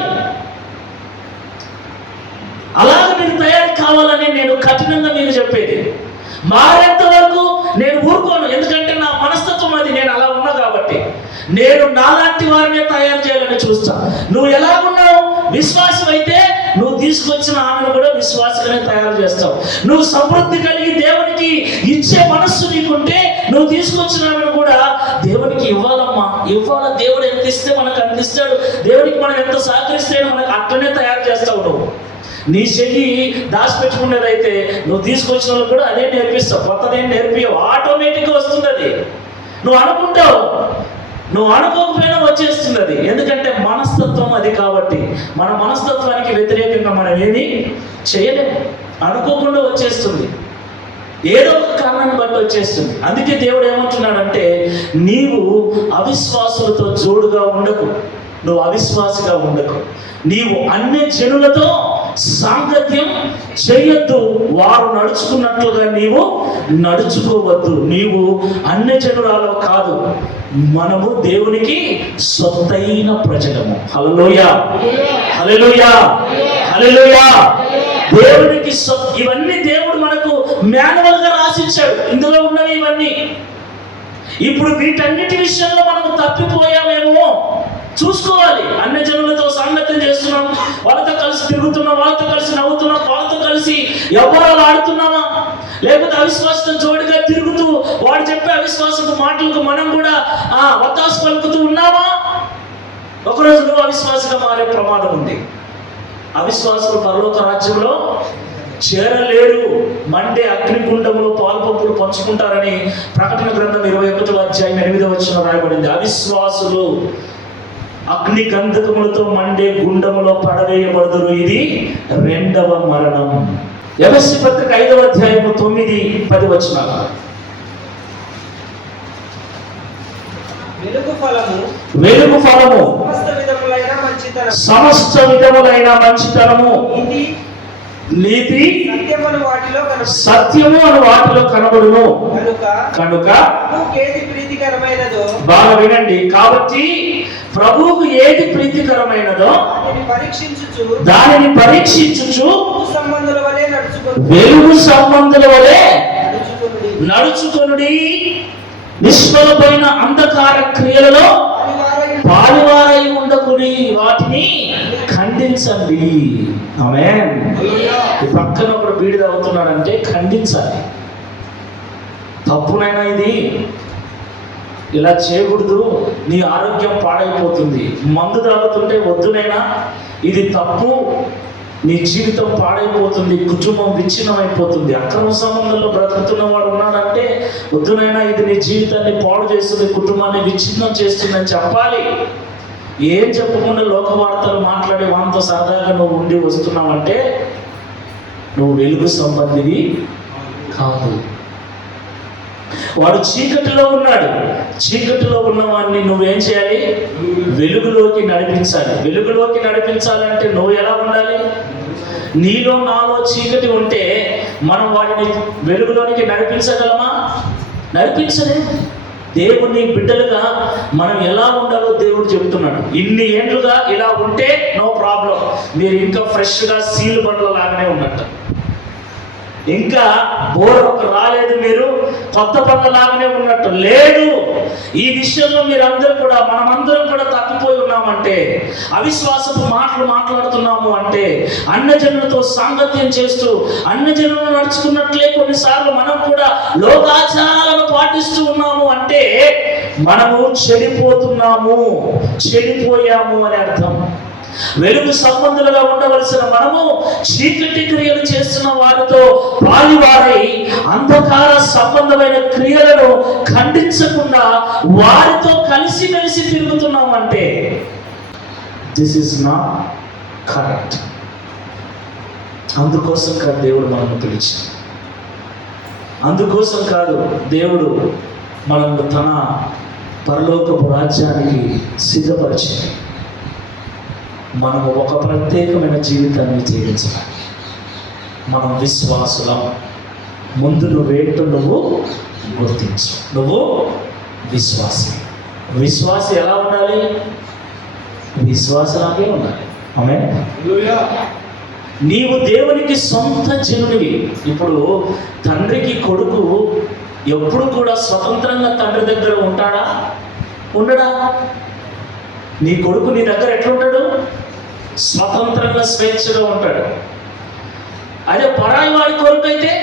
అలాగే మీరు తయారు కావాలని నేను కఠినంగా మీకు చెప్పేది. మారేంత వరకు నేను ఊరుకోను, ఎందుకంటే నా మనస్తత్వం అది. నేను అలా ఉన్నా కాబట్టి నేను నాలాంటి వారినే తయారు చేయాలని చూస్తా. నువ్వు ఎలాగున్నావు? విశ్వాసం అయితే నువ్వు తీసుకొచ్చిన ఆమెను కూడా విశ్వాసగానే తయారు చేస్తావు. నువ్వు సమృద్ధి కలిగి దేవునికి ఇచ్చే మనస్సు నీకుంటే నువ్వు తీసుకొచ్చిన ఆమెను కూడా దేవునికి ఇవ్వాలమ్మా, ఇవ్వాలా. దేవుడు ఎంత ఇస్తే మనకు అందిస్తాడు. దేవుడికి మనం ఎంత సహకరిస్తే మనకు అట్లనే తయారు చేస్తావు. నువ్వు నీ చెయ్యి దాచిపెట్టుకునేదైతే నువ్వు తీసుకొచ్చిన వాళ్ళు కూడా అదే నేర్పిస్తావు, కొత్తదేం నేర్పియవు. ఆటోమేటిక్గా వస్తుంది అది. నువ్వు అనుకుంటావు, నువ్వు అనుకోకపోయినా వచ్చేస్తుంది అది. ఎందుకంటే మనస్తత్వం అది. కాబట్టి మన మనస్తత్వానికి వ్యతిరేకంగా మనం ఏమీ చేయలేము. అనుకోకుండా వచ్చేస్తుంది, ఏదో ఒక కారణాన్ని బట్టి వచ్చేస్తుంది. అందుకే దేవుడు ఏమంటున్నాడంటే, నీవు అవిశ్వాసులతో జోడుగా ఉండకు, నువ్వు అవిశ్వాసిగా ఉండకు. నీవు అన్ని జనులతో సాంగత్యం చేయొద్దు, వారు నడుచుకున్నట్లుగా నీవు నడుచుకోవద్దు. నీవు అన్ని జనురాలు కాదు, మనము దేవునికి సొత్తైన ప్రజలము. హల్లెలూయా, హల్లెలూయా, హల్లెలూయా. దేవునికి ఇవన్నీ దేవుడు మనకు మాన్యువల్ గా రాసిచ్చాడు. ఇందులో ఉన్నవి ఇవన్నీ. ఇప్పుడు వీటన్నిటి విషయంలో మనము తప్పిపోయామేమో చూసుకోవాలి. అన్ని జనులతో సాంగత్యం చేస్తున్నాం, వాళ్ళతో కలిసి తిరుగుతున్నాం, వాళ్ళతో కలిసి నవ్వుతున్నాం, వాళ్ళతో కలిసి వ్యవహారాలు ఆడుతున్నామా, లేకపోతే అవిశ్వాసంతో జోడిగా తిరుగుతూ వాడు చెప్పే అవిశ్వాసపు మాటలకు మనం కూడా వత్తాసు పలుకుతూ ఉన్నామా? ఒకరోజు నువ్వు అవిశ్వాసంగా మారే ప్రమాదం ఉంది. అవిశ్వాసులు పరలోక రాజ్యంలో చేరలేరు, మండే అగ్నిగుండంలో పాల్పంపులు పంచుకుంటారని ప్రకటన గ్రంథం 21వ అధ్యాయం 8వ వచనంలో రాయబడింది. అవిశ్వాసులు అగ్ని గంధకములతో మండే గుండములో పడవేయబడుదురు. ఇది రెండవ మరణం. ఎఫెసీ పత్రిక 5వ అధ్యాయము 9-10 వచనాలు. వెలుగు ఫలము సమస్త విధములైన మంచితనము, నీతి, సత్యము అని వాటిలో కనబడును. కనుక బాగా వినండి. కాబట్టి ప్రభువుకు ఏది ప్రీతికరమైనదో దానిని పరీక్షించుచు వెలుగు సంబంధుల వలె నడుచుకొనుడి. నిష్ఫలమైన అంధకార క్రియలలో పాలువారై ఉండకుడి, వాటిని ఖండించండి. ఆమేన్. ఈ పక్కన ఒకడు బీడి తాగుతున్నాడంటే ఖండించాలి. తప్పునైనా ఇది ఇలా చేయకూడదు, నీ ఆరోగ్యం పాడైపోతుంది. మందు తాగుతుంటే వద్దునైనా, ఇది తప్పు, నీ జీవితం పాడైపోతుంది, కుటుంబం విచ్ఛిన్నమైపోతుంది. అక్రమ సంబంధంలో బ్రతుకుతున్న వాడు ఉన్నాడంటే వద్దునైనా, ఇది నీ జీవితాన్ని పాడు చేస్తుంది, కుటుంబాన్ని విచ్ఛిన్నం చేస్తుందని చెప్పాలి. ఏం చెప్పకుండా లోక వార్తలు మాట్లాడి వాంతో సరదాగా నువ్వు ఉండి వస్తున్నావంటే నువ్వు వెలుగు సంబంధివి కాదు. వాడు చీకటిలో ఉన్నాడు, చీకటిలో ఉన్నవాడిని నువ్వేం చేయాలి? వెలుగులోకి నడిపించాలి. వెలుగులోకి నడిపించాలంటే నువ్వు ఎలా ఉండాలి? నీలో నాలో చీకటి ఉంటే మనం వాడిని వెలుగులోనికి నడిపించగలమా? నడిపించలే. దేవుని బిడ్డలుగా మనం ఎలా ఉండాలో దేవుడు చెబుతున్నాడు. ఇన్ని ఏండ్లుగా ఇలా ఉంటే నో ప్రాబ్లం, మీరు ఇంకా ఫ్రెష్గా సీలు బండ్ల లాగానే ఉన్నట్టు. ఇంకా బోర్ రాలేదు, మీరు కొత్త బండ్ల లాగానే ఉన్నట్టు లేదు. ఈ విషయంలో మీరందరూ కూడా, మనమందరం కూడా తప్పిపోయి ఉన్నామంటే, అవిశ్వాసపు మాటలు మాట్లాడుతున్నాము అంటే, అన్యజనులతో సాంగత్యం చేస్తూ అన్యజనులను నడుచుకున్నట్లే కొన్నిసార్లు మనం కూడా లోకాచారాలను పాటిస్తూ ఉన్నాము అంటే మనము చెడిపోయాము అని అర్థం. వెలుగు సంబంధులుగా ఉండవలసిన మనము చీకటి క్రియలు చేస్తున్న వారితో పాలివారై అంధకార సంబంధమైన క్రియలను ఖండించకుండా వారితో కలిసిమెలిసి తిరుగుతున్నామంటే దిస్ ఇస్ నాట్ కరెక్ట్. అందుకోసం కాదు దేవుడు మనల్ని పిలిచాడు. అందుకోసం కాదు దేవుడు మనల్ని తన పరలోకపు రాజ్యానికి సిద్ధపరిచాడు. మనము ఒక ప్రత్యేకమైన జీవితాన్ని జీవించాలి. మనం విశ్వాసులం. ముందు నువ్వేంటో నువ్వు గుర్తించు. నువ్వు విశ్వాసి ఎలా ఉండాలి? విశ్వాసలాగే ఉండాలి. ఆమేన్. నీవు దేవునికి సొంత జనుడివి. ఇప్పుడు తండ్రికి కొడుకు ఎప్పుడు కూడా స్వతంత్రంగా తండ్రి దగ్గర ఉంటాడా? ఉండడా? నీ కొడుకు నీ దగ్గర ఎట్లుంటాడు? స్వతంత్రంగా స్వేచ్ఛగా ఉంటాడు. అదే పరాయి వాడి కొడుకు అయితే,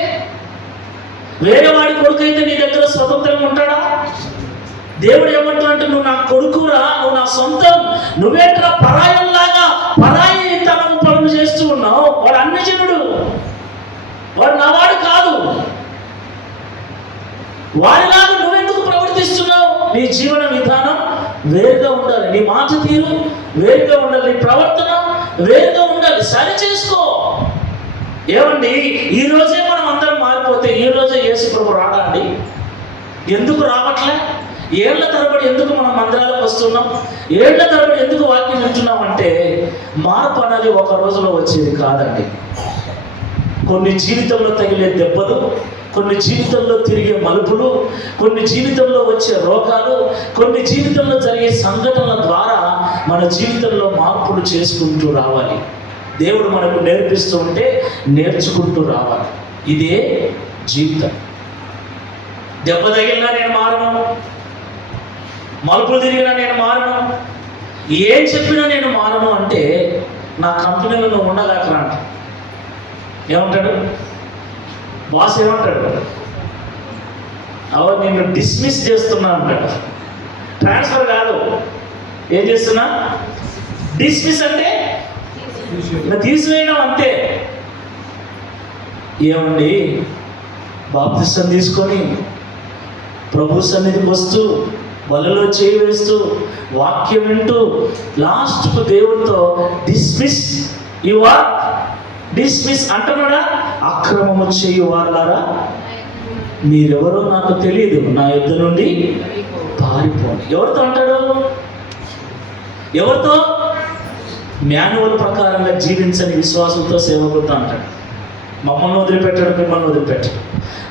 వేరే వాడి కొడుకు అయితే నీ దగ్గర స్వతంత్రంగా ఉంటాడా? దేవుడు ఏమంటాడంటే నువ్వు నా కొడుకురా, నువ్వు నా సొంతం, నువ్వేంట్రా పరాయంలాగా పరాయి తనము పనులు చేస్తూ ఉన్నావు. వాడు అన్యజనుడు, వాడు నావాడు కాదు. వాడిలాగా నువ్వెందుకు ప్రవర్తిస్తున్నావు? నీ జీవన విధానం వేరుగా ఉండాలి, నీ మాట తీరు వేరుగా ఉండాలి, నీ ప్రవర్తన వేరుగా ఉండాలి. సరి చేసుకో. ఏమండి, ఈ రోజే మనం అందరం మారిపోతే ఈ రోజే యేసు ప్రభు రాడండి? ఎందుకు రావట్లే? ఏళ్ల తరబడి ఎందుకు మనం మందిరాలకు వస్తున్నాం? ఏళ్ల తరబడి ఎందుకు వాక్యం వింటున్నాం అంటే మార్పు అనేది ఒక రోజులో వచ్చేది కాదండి. కొన్ని జీవితంలో తగిలే దెబ్బలు, కొన్ని జీవితంలో తిరిగే మలుపులు, కొన్ని జీవితంలో వచ్చే రోగాలు, కొన్ని జీవితంలో జరిగే సంఘటనల ద్వారా మన జీవితంలో మార్పులు చేసుకుంటూ రావాలి. దేవుడు మనకు నేర్పిస్తూ ఉంటే నేర్చుకుంటూ రావాలి. ఇదే జీవితం. దెబ్బ తగిలినా నేను మారను, మలుపులు తిరిగినా నేను మారను, ఏం చెప్పినా నేను మారను అంటే నా కంపెనీలో నువ్వు ఉండలేకరా అంట. ఏమంటాడు బాస్? ఏమంటాడు? అవర్ నేను డిస్మిస్ చేస్తున్నా అంటాడు. ట్రాన్స్ఫర్ కాదు, ఏం చేస్తున్నా? డిస్మిస్ అంటే తీసివేయడం అంతే. ఏమండి, బాప్తిసం తీసుకొని ప్రభు సన్నిధికి వస్తూ బలలో చేయి వేస్తూ వాక్యం వింటూ లాస్ట్కు దేవుడితో డిస్మిస్ అంటున్నాడా? అక్రమము చేయు వారులారా మీరెవరో నాకు తెలియదు, నా యుద్ధ నుండి పారిపోండి. ఎవరితో అంటాడు? ఎవరితో? మాన్యువల్ ప్రకారంగా జీవించని విశ్వాసంతో సేవకులతో అంటాడు. మమ్మల్ని వదిలిపెట్టాడు, మిమ్మల్ని వదిలిపెట్టాడు.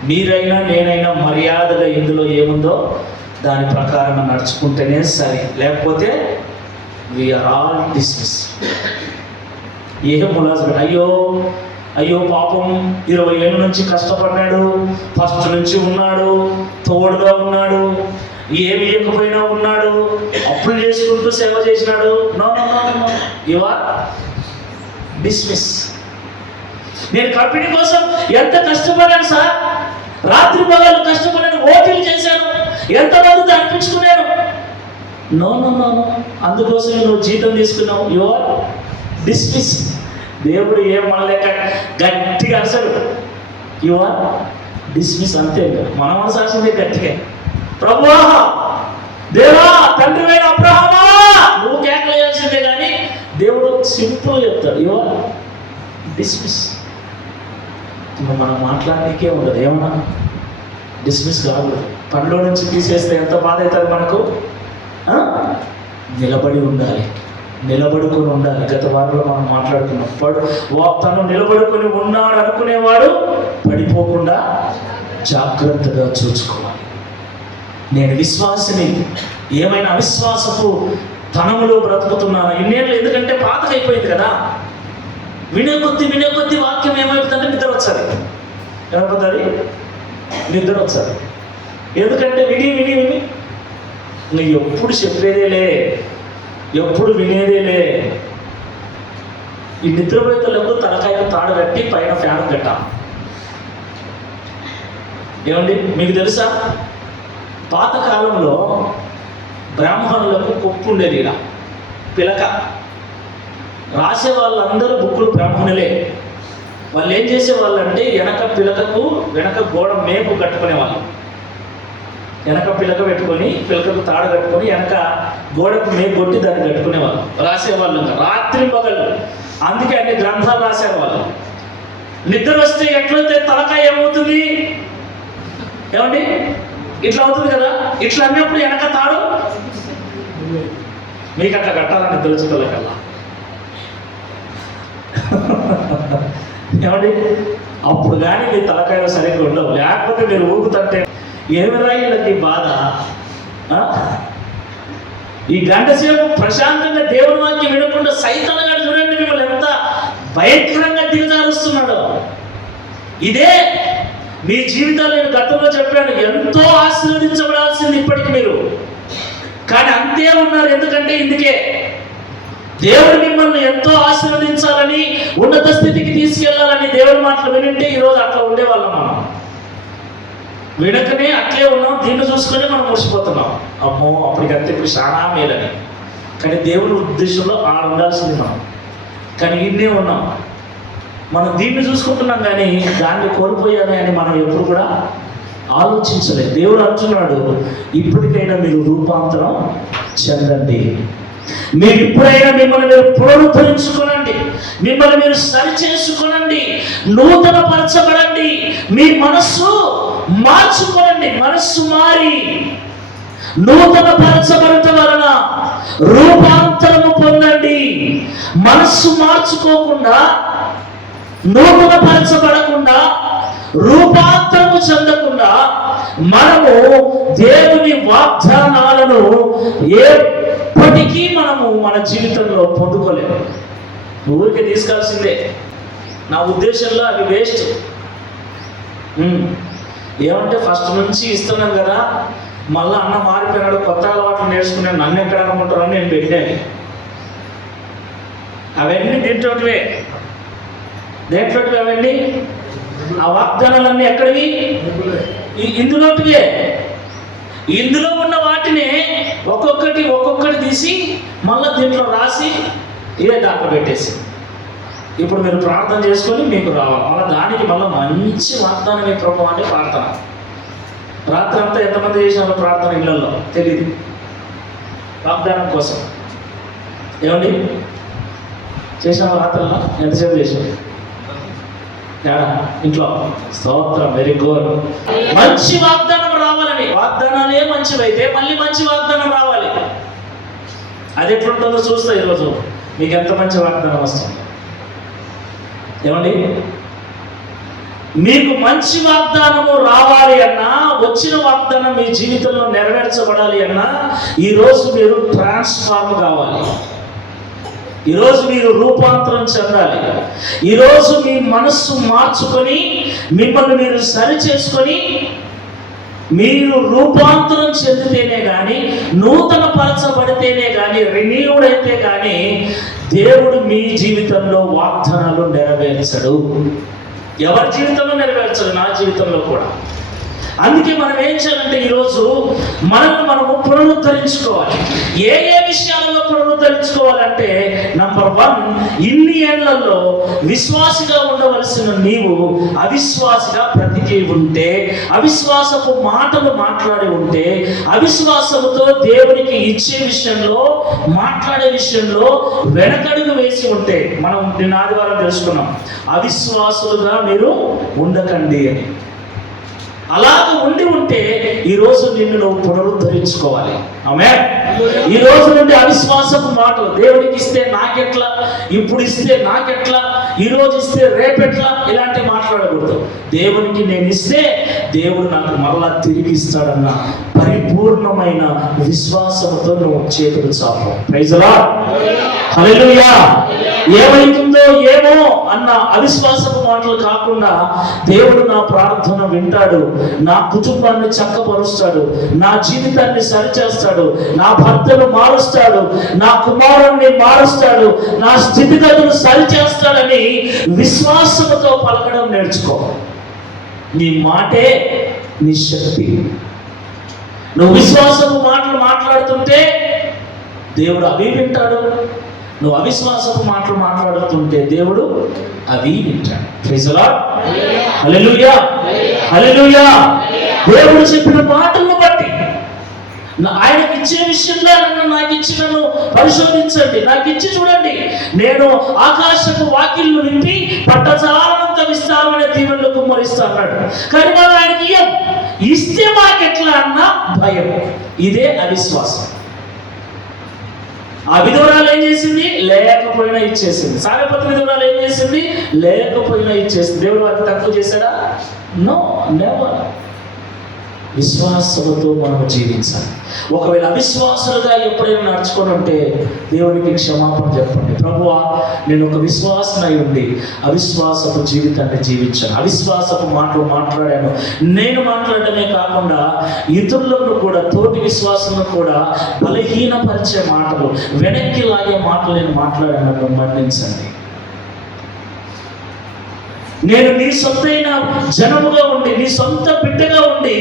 మీరైనా నేనైనా మర్యాదగా ఇందులో ఏముందో దాని ప్రకారంగా నడుచుకుంటేనే సరే, లేకపోతే వీఆర్ ఆల్ డిస్మిస్. ఏం ములాజు? అయ్యో పాపం 20 ఏళ్ళ నుంచి కష్టపడ్డాడు, ఫస్ట్ నుంచి ఉన్నాడు, తోడుగా ఉన్నాడు, ఏమి ఇవ్వకపోయినా ఉన్నాడు, అప్పులు చేసుకుంటూ సేవ చేసినాడు. No, you are dismiss. నేను కంపెనీ కోసం ఎంత కష్టపడాను సార్, రాత్రి పగలు కష్టపడాను, ఓటీలు చేశాను, ఎంతమందితో అనిపించుకున్నాను. నో, అందుకోసం నువ్వు జీతం తీసుకున్నావు. You are dismiss. దేవుడు ఏం మనలేక గట్టిగా అసలు యు ఆర్ డిస్మిస్ అంతే. మనం అనసాల్సిందే గట్టిగా, ప్రభువా, దేవా, తండ్రివైన అబ్రహామా, నువ్వు కేకలేయాల్సిందే. కానీ దేవుడు సింపుల్ చెప్తాడు, యు ఆర్ డిస్మిస్. మనం మాట్లాడడానికే ఉండదు, ఏమన్నా డిస్మిస్ కాదు. పనిలో నుంచి తీసేస్తే ఎంత బాధ అవుతుంది మనకు. నిలబడి ఉండాలి, నిలబడుకొని ఉండాలి. గత వారంలో మనం మాట్లాడుకున్నాం. తను నిలబడుకొని ఉన్నాడు అనుకునేవాడు పడిపోకుండా జాగ్రత్తగా చూసుకోవాలి. నేను విశ్వాసిని, ఏమైనా అవిశ్వాసపు తనములో బ్రతుకుతున్నాను ఇన్నేళ్ళు. ఎందుకంటే పాతగా అయిపోయింది కదా. వినే కొద్ది వాక్యం ఏమైపోతుందంటే నిద్ర వచ్చాలి. ఏమైపోతుంది? నిద్ర వచ్చాలి. ఎందుకంటే విని నువ్వు ఎప్పుడు చెప్పేదేలే, ఎప్పుడు వినేదేలే. ఈ నిద్రపోయేతలకు తలకాయకు తాడు కట్టి పైన ఫ్యాన్ పెట్టా. ఏమండి, మీకు తెలుసా పాతకాలంలో బ్రాహ్మణులకు కొప్పు ఉండేది ఇలా పిలక. రాసే వాళ్ళందరూ బుక్కులు బ్రాహ్మణులే. వాళ్ళు ఏం చేసేవాళ్ళు అంటే వెనక పిలకకు వెనక గోడ మేపు కట్టుకునేవాళ్ళు. వెనక పిలక పెట్టుకొని పిలకకు తాడు కట్టుకొని వెనక గోడకు మేపు కొట్టి దాన్ని కట్టుకునేవాళ్ళు. రాసేవాళ్ళు ఇంకా రాత్రి పగలు. అందుకే అన్ని గ్రంథాలు రాశారు వాళ్ళు. నిద్ర వస్తే ఎట్లయితే తలకాయ ఏమవుతుంది, ఏమండి ఇట్లా అవుతుంది కదా, ఇట్లా అన్నప్పుడు వెనక తాడు మీకు అట్లా కట్టాలని తెలుసుకోలేకల్లా. ఏమండి అప్పుడు కానీ మీ తలకాయలు సరిగ్గా ఉండవు. లేకపోతే మీరు ఊగుతుంటే ఏమి రాయిలకి బాధ. ఈ గంట సేపు ప్రశాంతంగా దేవుని వాక్యం వినకుండా సైతాన్ గారు చూడండి మిమ్మల్ని ఎంత భయంకరంగా దిగజారుస్తున్నాడు. ఇదే మీ జీవితాలు నేను గతంలో చెప్పాను, ఎంతో ఆశీర్వదించబడాల్సింది ఇప్పటికి మీరు, కానీ అంతే ఉన్నారు. ఎందుకంటే ఇందుకే దేవుడు మిమ్మల్ని ఎంతో ఆశీర్వదించాలని, ఉన్నత స్థితికి తీసుకెళ్లాలని దేవుని మాటలు వినింటే ఈరోజు అట్లా ఉండేవాళ్ళం. మనం వినకనే అట్లే ఉన్నాం. దీన్ని చూసుకొని మనం మురిసిపోతున్నాం, అమ్మో అప్పటికంతే ఇప్పుడు చాలా మేలని. కానీ దేవుని ఉద్దేశంలో ఆడ ఉండాల్సింది మనం, కానీ ఇన్నే ఉన్నాం. మనం దీన్ని చూసుకుంటున్నాం కానీ దాన్ని కోల్పోయామే అని మనం ఎప్పుడు కూడా ఆలోచించలేదు. దేవుడు అంటున్నాడు, ఇప్పటికైనా మీరు రూపాంతరం చెందండి. మీరు ఇప్పుడైనా మిమ్మల్ని మీరు పునరుద్ధరించుకోనండి, మిమ్మల్ని మీరు సరి చేసుకోనండి, నూతన పరచబడండి, మీ మనస్సు మార్చుకోనండి. మనస్సు మారి నూతన పరచబడటం వలన రూపాంతరము పొందండి. మనస్సు మార్చుకోకుండా, నూతన పరచబడకుండా, రూపాంతరము చెందకుండా మనము దేవుని వాగ్దానాలను ఎప్పటికీ మనము మన జీవితంలో పొందుకోలేము. ఊరికి తీసుకాల్సిందే. నా ఉద్దేశంలో అవి వేస్ట్. ఏమంటే ఫస్ట్ నుంచి ఇస్తున్నాం కదా, మళ్ళీ అన్న మారిపోయినాడు, కొత్త అలవాట్లు నేర్చుకున్నాను, నన్ను ఎక్కడ అనుకుంటారని నేను పెట్టాను. అవన్నీ దీంట్లోటివే. దేంట్లోటివి అవన్నీ? ఆ వాగ్దానాలన్నీ ఎక్కడివి? ఇందులోటివే. ఇందులో ఉన్న వాటిని ఒక్కొక్కటి తీసి మళ్ళీ దీంట్లో రాసి ఇవే దాంట్లో పెట్టేసి ఇప్పుడు మీరు ప్రార్థన చేసుకొని మీకు రావాలి. మళ్ళీ దానికి మళ్ళీ మంచి వాగ్దానం మీ ప్రభు అంటే ప్రార్థన. రాత్రి అంతా ఎంతమంది చేసినారో ప్రార్థన ఇళ్లలో తెలియదు, వాగ్దానం కోసం. ఏమండి చేసినాము రాత్రుల్లో? ఎంతసేపు చేసాం ఇంట్లో? స్తోత్రం, వెరీ గుడ్. మంచి వాగ్దానం రావాలని. వాగ్దానాలే మంచివైతే మళ్ళీ మంచి వాగ్దానం రావాలి. అది ఎట్లుంటుందో చూస్తా ఈరోజు మీకు ఎంత మంచి వాగ్దానం వస్తుంది. ఏమండి మీకు మంచి వాగ్దానము రావాలి అన్నా, వచ్చిన వాగ్దానం మీ జీవితంలో నెరవేర్చబడాలి అన్నా ఈరోజు మీరు ట్రాన్స్ఫార్మ్ కావాలి. ఈరోజు మీరు రూపాంతరం చెందాలి. ఈరోజు మీ మనస్సు మార్చుకొని మిమ్మల్ని మీరు సరి చేసుకొని మీరు రూపాంతరం చెందితేనే కానీ, నూతన పరచబడితేనే కానీ, రిన్యూడ్ అయితే కానీ దేవుడు మీ జీవితంలో వాగ్దానాలు నెరవేర్చడు. ఎవరి జీవితంలో నెరవేర్చడు, నా జీవితంలో కూడా. అందుకే మనం ఏం చేయాలంటే ఈరోజు మనము పునరుద్ధరించుకోవాలి. ఏ విషయాలలో పునరుద్ధరించుకోవాలంటే, నంబర్ 1, ఇన్ని ఏళ్లలో విశ్వాసిగా ఉండవలసిన నీవు అవిశ్వాసిగా బ్రతికి ఉంటే, అవిశ్వాసపు మాటలు మాట్లాడి ఉంటే, అవిశ్వాసముతో దేవునికి ఇచ్చే విషయంలో, మాట్లాడే విషయంలో వెనకడుగు వేసి ఉంటే, మనం నిన్న ఆదివారం తెలుసుకున్నాం, అవిశ్వాసులుగా మీరు ఉండకండి అని. అలాగ ఉంటే ఈరోజు నిన్ను నువ్వు పునరుద్ధరించుకోవాలి. ఆమేన్. ఈ రోజు నుండి అవిశ్వాసపు మాటలు, దేవుడికి ఇస్తే నాకెట్లా, ఇప్పుడు ఇస్తే నాకెట్లా, ఈరోజు ఇస్తే రేపెట్లా, ఇలాంటి మాట్లాడకూడదు. దేవునికి నేను ఇస్తే దేవుడు నాకు మరలా తిరిగి ఇస్తాడన్న పరిపూర్ణమైన విశ్వాసంతో నువ్వు చేతులు చాపు. Praise lord. హల్లెలూయా. ఏమైతుందో ఏమో అన్న అవిశ్వాసపు మాటలు కాకుండా, దేవుడు నా ప్రార్థన వింటాడు, నా కుటుంబాన్ని చక్కపరుస్తాడు, నా జీవితాన్ని సరిచేస్తాడు, నా భర్తను మారుస్తాడు, నా కుమారుణ్ణి మారుస్తాడు, నా స్థితిగతులు సరిచేస్తాడని విశ్వాసముతో పలకడం నేర్చుకో. నీ మాటే నీ శక్తి. నువ్వు విశ్వాసపు మాటలు మాట్లాడుతుంటే దేవుడు అవి వింటాడు, నువ్వు అవిశ్వాసపు మాటలు మాట్లాడుతుంటే దేవుడు అవి వింటాడు. Praise the Lord. Hallelujah, hallelujah. దేవుడు చెప్పిన మాటలను బట్టి ఆయనకి ఇచ్చే విషయంలో నాకు ఇచ్చి నన్ను పరిశోధించండి, నాకు ఇచ్చి చూడండి. నేను ఆకాశపు వాకిళ్ళు విప్పి పట్టచాలంత విస్తారమైన దీవెనలు కుమ్మరిస్తా అన్నాడు. కానీ మనం ఆయనకి ఇస్తే మాకెట్లా అన్న భయం. ఇదే అవిశ్వాసం. ఆ విధవరాలు ఏం చేసింది? లేకపోయినా ఇచ్చేసింది. సారెపతి విధవరాలు ఏం చేసింది? లేకపోయినా ఇచ్చేసింది. దేవుడు వారికి తక్కువ చేశాడా? No, never. విశ్వాసంతో మనము జీవించాలి. ఒకవేళ అవిశ్వాసులుగా ఎప్పుడైనా నడుచుకొని ఉంటే దేవునికి క్షమాపణ చెప్పండి. ప్రభువా, నేను ఒక విశ్వాసనై ఉండి అవిశ్వాసపు జీవితాన్ని జీవించాను, అవిశ్వాసపు మాటలు మాట్లాడాను. నేను మాట్లాడటమే కాకుండా ఇతరులను కూడా, తోటి విశ్వాసులను కూడా బలహీనపరిచే మాటలు, వెనక్కి లాగే మాటలు నేను మాట్లాడాను, నన్ను మన్నించండి. నేను నీ సొంతైన జనముగా ఉండి, నీ సొంత బిడ్డగా ఉండి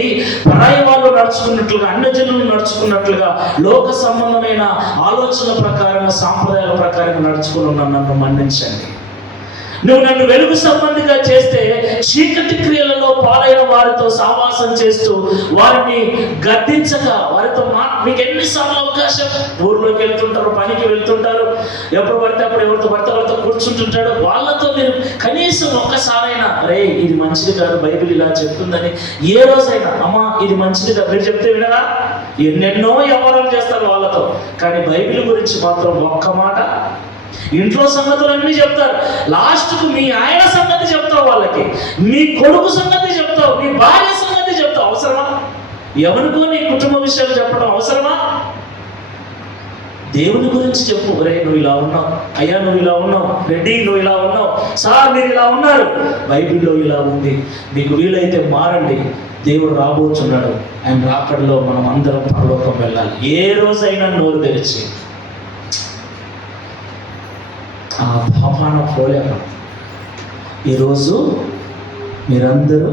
పరాయి వాళ్ళు నడుచుకున్నట్లుగా, అన్యజనులు నడుచుకున్నట్లుగా, లోక సంబంధమైన ఆలోచన ప్రకారంగా, సాంప్రదాయాల ప్రకారంగా నడుచుకుని ఉన్నాను, నన్ను మన్నించండి. నువ్వు నన్ను వెలుగు సంబంధిగా చేస్తే చీకటి క్రియలలో పాలైన వారితో సావాసం చేస్తూ వారిని గద్దించక, వారితో మీకు ఎన్నిసార్లు అవకాశం, ఊర్లోకి వెళ్తుంటారు, పనికి వెళ్తుంటారు, ఎప్పుడు పడితే అప్పుడు ఎవరితో పడితే వాళ్ళతో కూర్చుంటుంటాడు. వాళ్ళతో మీరు కనీసం ఒక్కసారైనా రే ఇది మంచిది కాదు, బైబిల్ ఇలా చెప్తుందని ఏ రోజైనా అమ్మా ఇది మంచిది కాదు మీరు చెప్తే వినరా? ఎన్నెన్నో వ్యవహారాలు చేస్తారు వాళ్ళతో, కానీ బైబిల్ గురించి మాత్రం ఒక్క మాట. ఇంట్లో సంగతులన్నీ చెప్తారు, లాస్ట్కు మీ ఆయన సంగతి చెప్తావు, వాళ్ళకి మీ కొడుకు సంగతి చెప్తావు, మీ భార్య సంగతి చెప్తావు. అవసరమా? ఎవరికో నీ కుటుంబ విషయాలు చెప్పడం అవసరమా? దేవుని గురించి చెప్పు. రే నువ్వు ఇలా ఉన్నావు, అయ్యా నువ్వు ఇలా ఉన్నావు, రెడ్డి నువ్వు ఇలా ఉన్నావు, సార్ మీరు ఇలా ఉన్నారు, బైబిల్లో ఇలా ఉంది, మీకు వీలైతే మారండి, దేవుడు రాబోతున్నాడు, ఆయన రాకడలో మనం అందరం పరలోకం వెళ్ళాలి. ఏ రోజైనా నోరు తెరిచి ఆ పాపాన పోలేక ఈరోజు మీరందరూ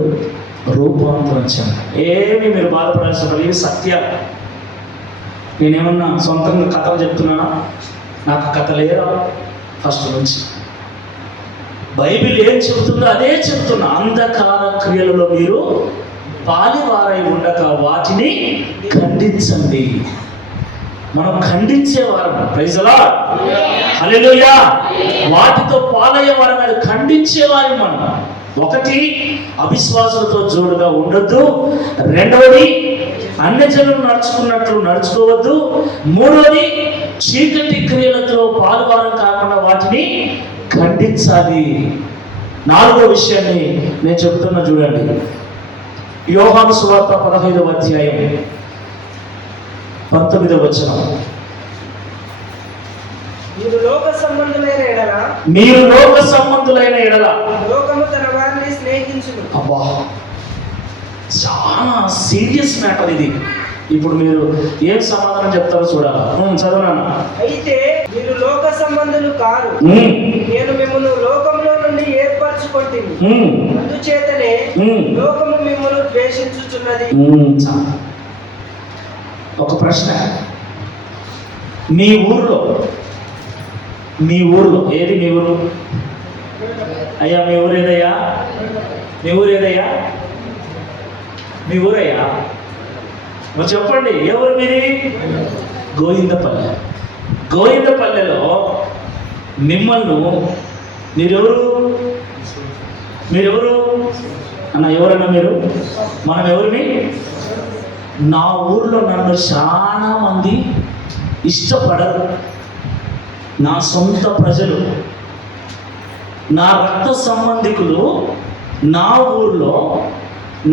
రూపాంతరం చెందారు. ఏమి మీరు బాధపడాల్సిన పని, ఇవి సత్యాలు. నేనేమన్నా సొంతంగా కథలు చెప్తున్నానా? నాకు కథ లేదా ఫస్ట్ నుంచి. బైబిల్ ఏం చెబుతుందో అదే చెబుతున్నా. అంధకార క్రియలలో మీరు పాలివారై ఉండక వాటిని ఖండించండి. మనం ఖండించేవారం. ప్రైజ్ ది లార్డ్, హల్లెలూయా. వాటితో పాలయ్యేవారు కాదు, ఖండించేవారు మనం. ఒకటి, అవిశ్వాసులతో జోడుగా ఉండొద్దు. రెండవది, అన్యజనులు నడుచుకున్నట్లు నడుచుకోవద్దు. మూడవది, చీకటి క్రియలతో పాలువారం కాకుండా వాటిని ఖండించాలి. నాలుగో విషయాన్ని నేను చెబుతున్నా చూడండి. యోహాను సువార్త 15వ అధ్యాయం 19వ వచనం. మీరు లోక సంబంధులైన ఎడల లోకము తన వారిని స్నేహించును. అబ్బా, చాలా సీరియస్ మ్యాటర్ ఇది. ఇప్పుడు మీరు ఏం సమాధానం చెప్తారో చూడాలా. చదవనా? అయితే మీరు లోక సంబంధులు కారు, నేను మిమ్మల్ని లోకంలో నుండి ఏర్పరచుకొంటిని, అందుచేతనే లోకము మిమ్మల్ని ద్వేషించుచున్నది. ఒక ప్రశ్న, మీ ఊర్లో ఏది మీ ఊరు? అయ్యా మీ ఊరు ఏదయ్యా? మీ ఊరు ఏదయ్యా? మీ ఊరయ్యా? మరి చెప్పండి, ఏ ఊరు మీది? గోవిందపల్లె. గోవిందపల్లెలో మిమ్మల్ని మీరెవరు అన్న? ఎవరన్నా మీరు? మనం ఎవరిని? నా ఊర్లో నన్ను చాలా మంది ఇష్టపడరు. నా సొంత ప్రజలు, నా రక్త సంబంధికులు నా ఊర్లో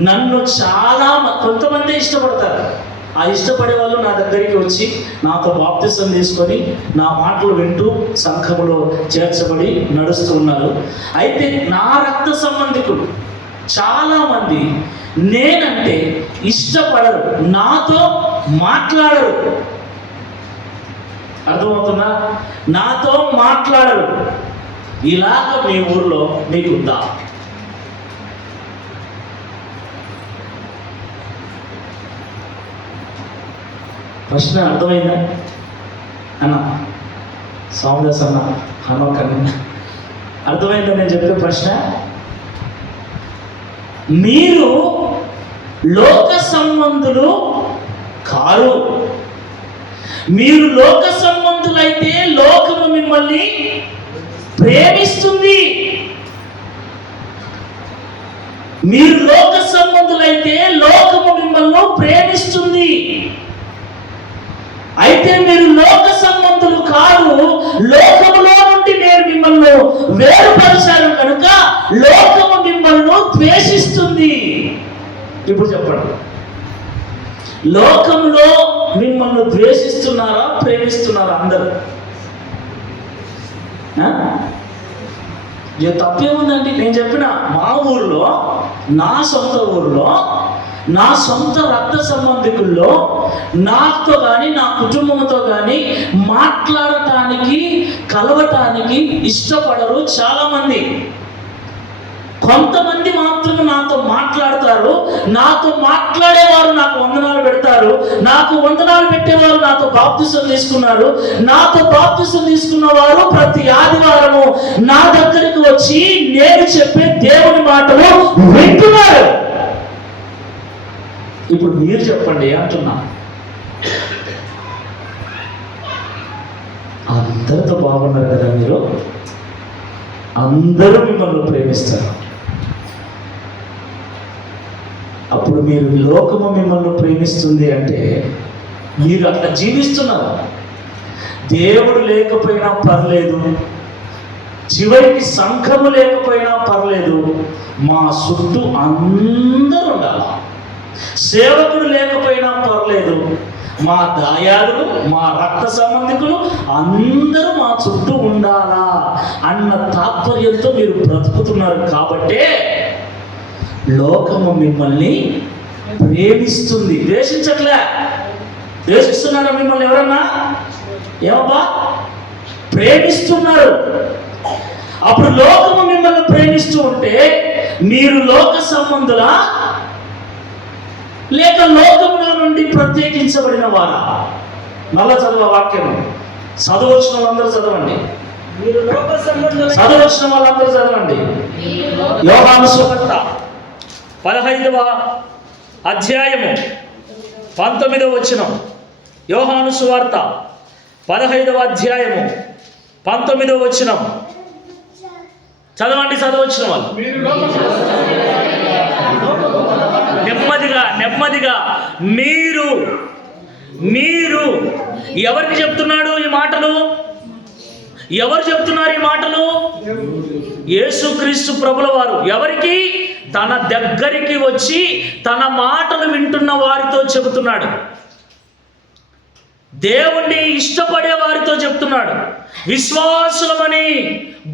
నన్ను చాలా కొంతమంది ఇష్టపడతారు. ఆ ఇష్టపడే వాళ్ళు నా దగ్గరికి వచ్చి నాతో బాప్తిసం తీసుకొని నా మాటలు వింటూ సంఘములో చేర్చబడి నడుస్తూ ఉన్నారు. అయితే నా రక్త సంబంధికులు చాలామంది నేనంటే ఇష్టపడరు, నాతో మాట్లాడరు. అర్థమవుతుందా? నాతో మాట్లాడరు. ఇలాగ మీ ఊర్లో మీకుందా? ప్రశ్న అర్థమైందా అన్న? సౌందర్స్ అన్న హనుమకన్న అర్థమైందా నేను చెప్పే ప్రశ్న? మీరు లోక సంబంధులు కారు. మీరు లోక సంబంధులైతే లోకము మిమ్మల్ని ప్రేమిస్తుంది. మీరు లోక సంబంధులైతే లోకము మిమ్మల్ని ప్రేమిస్తుంది. అయితే మీరు లోక సంబంధులు కాదు, లోకములో నుండి నేను మిమ్మల్ని వేరుపరిచాను కనుక లోకము మిమ్మల్ని ద్వేషిస్తుంది. ఇప్పుడు చెప్పండి, లోకంలో మిమ్మల్ని ద్వేషిస్తున్నారా ప్రేమిస్తున్నారా? అందరూ తప్పేముందండి? నేను చెప్పిన మా ఊర్లో, నా సొంత ఊర్లో, నా సొంత రక్త సంబంధికుల్లో నాతో కానీ నా కుటుంబంతో కానీ మాట్లాడటానికి కలవటానికి ఇష్టపడరు చాలామంది. కొంతమంది మాత్రం నాతో మాట్లాడతారు. నాతో మాట్లాడేవారు నాకు వందనాలు పెడతారు. నాకు వందనాలు పెట్టేవారు నాతో బాప్తిసం తీసుకున్నారు. నాతో బాప్తిసం తీసుకున్న వారు ప్రతి ఆదివారము నా దగ్గరికి వచ్చి నేను చెప్పే దేవుని మాటలు వింటున్నారు. ఇప్పుడు మీరు చెప్పండి అంటున్నా, అందరితో బాగున్నారు కదా మీరు? అందరూ మిమ్మల్ని ప్రేమిస్తారు. అప్పుడు మీరు లోకము మిమ్మల్ని ప్రేమిస్తుంది అంటే మీరు అట్లా జీవిస్తున్నారు. దేవుడు లేకపోయినా పర్లేదు, చివరికి సంఘము లేకపోయినా పర్లేదు, మా చుట్టూ అందరూ ఉండాలి. సేవకుడు లేకపోయినా పర్లేదు, మా దాయాదులు, మా రక్త సంబంధికులు అందరూ మా చుట్టూ ఉండాలా అన్న తాత్పర్యంతో మీరు బ్రతుకుతున్నారు. కాబట్టే లోకము మిమ్మల్ని ప్రేమిస్తుంది, ద్వేషించట్లే. ద్వేషిస్తున్నారా మిమ్మల్ని ఎవరన్నా? ఏమబ్బా, ప్రేమిస్తున్నారు. అప్పుడు లోకము మిమ్మల్ని ప్రేమిస్తూ ఉంటే మీరు లోక సంబంధులా లేక లోకంలో నుండి ప్రత్యేకించబడిన వారా? మళ్ళా చదువు వాక్యం. చదవచ్చిన వాళ్ళందరూ చదవండి. చదవచ్చిన వాళ్ళందరూ చదవండి. యోహాను సువార్త 15వ అధ్యాయము 19వ వచనం. యోహాను సువార్త 15వ అధ్యాయము 19వ వచనం చదవండి. చదవచ్చిన వాళ్ళు నెమ్మదిగా మీరు ఎవరికి చెప్తున్నాడు ఈ మాటలు? ఎవరు చెప్తున్నారు ఈ మాటలు? యేసుక్రీస్తు ప్రభుల వారు. ఎవరికి? తన దగ్గరికి వచ్చి తన మాటలు వింటున్న వారితో చెబుతున్నాడు. దేవుణ్ణి ఇష్టపడే వారితో చెప్తున్నాడు. విశ్వాసులమని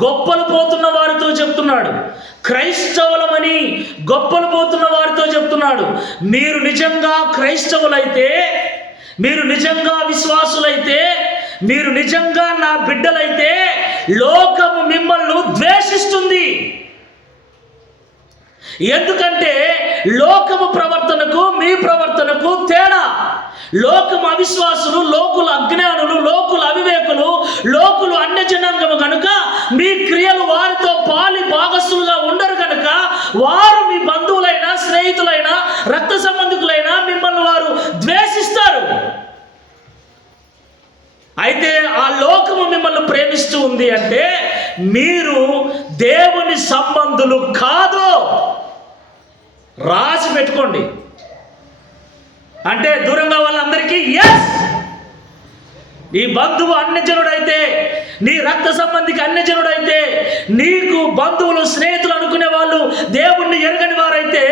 గొప్పలు పోతున్న వారితో చెప్తున్నాడు. క్రైస్తవులమని గొప్పలు పోతున్న వారితో చెప్తున్నాడు. మీరు నిజంగా క్రైస్తవులైతే, మీరు నిజంగా విశ్వాసులైతే, మీరు నిజంగా నా బిడ్డలైతే లోకము మిమ్మల్ని ద్వేషిస్తుంది. ఎందుకంటే లోకము ప్రవర్తనకు మీ ప్రవర్తనకు తేడా. లోకము అవిశ్వాసులు, లోకులు అజ్ఞానులు, లోకులు అవివేకులు, లోకులు అన్యజనాంగము కనుక మీ క్రియలు వారితో పాలి భాగస్సులుగా ఉండరు కనుక వారు మీ బంధువులైనా స్నేహితులైనా రక్త సంబంధికులైనా మిమ్మల్ని వారు ద్వేషిస్తారు. అయితే ఆ లోకము మిమ్మల్ని ప్రేమిస్తూ ఉంది అంటే మీరు దేవుని సంబంధులు కాదు. రాసి పెట్టుకోండి. అంటే దూరంగా వాళ్ళందరికీ ఎస్, నీ బంధువు అన్యజనుడైతే, నీ రక్త సంబంధికి అన్యజనుడైతే, నీకు బంధువులు స్నేహితులు అనుకునే వాళ్ళు దేవుణ్ణి ఎరగని వారైతే,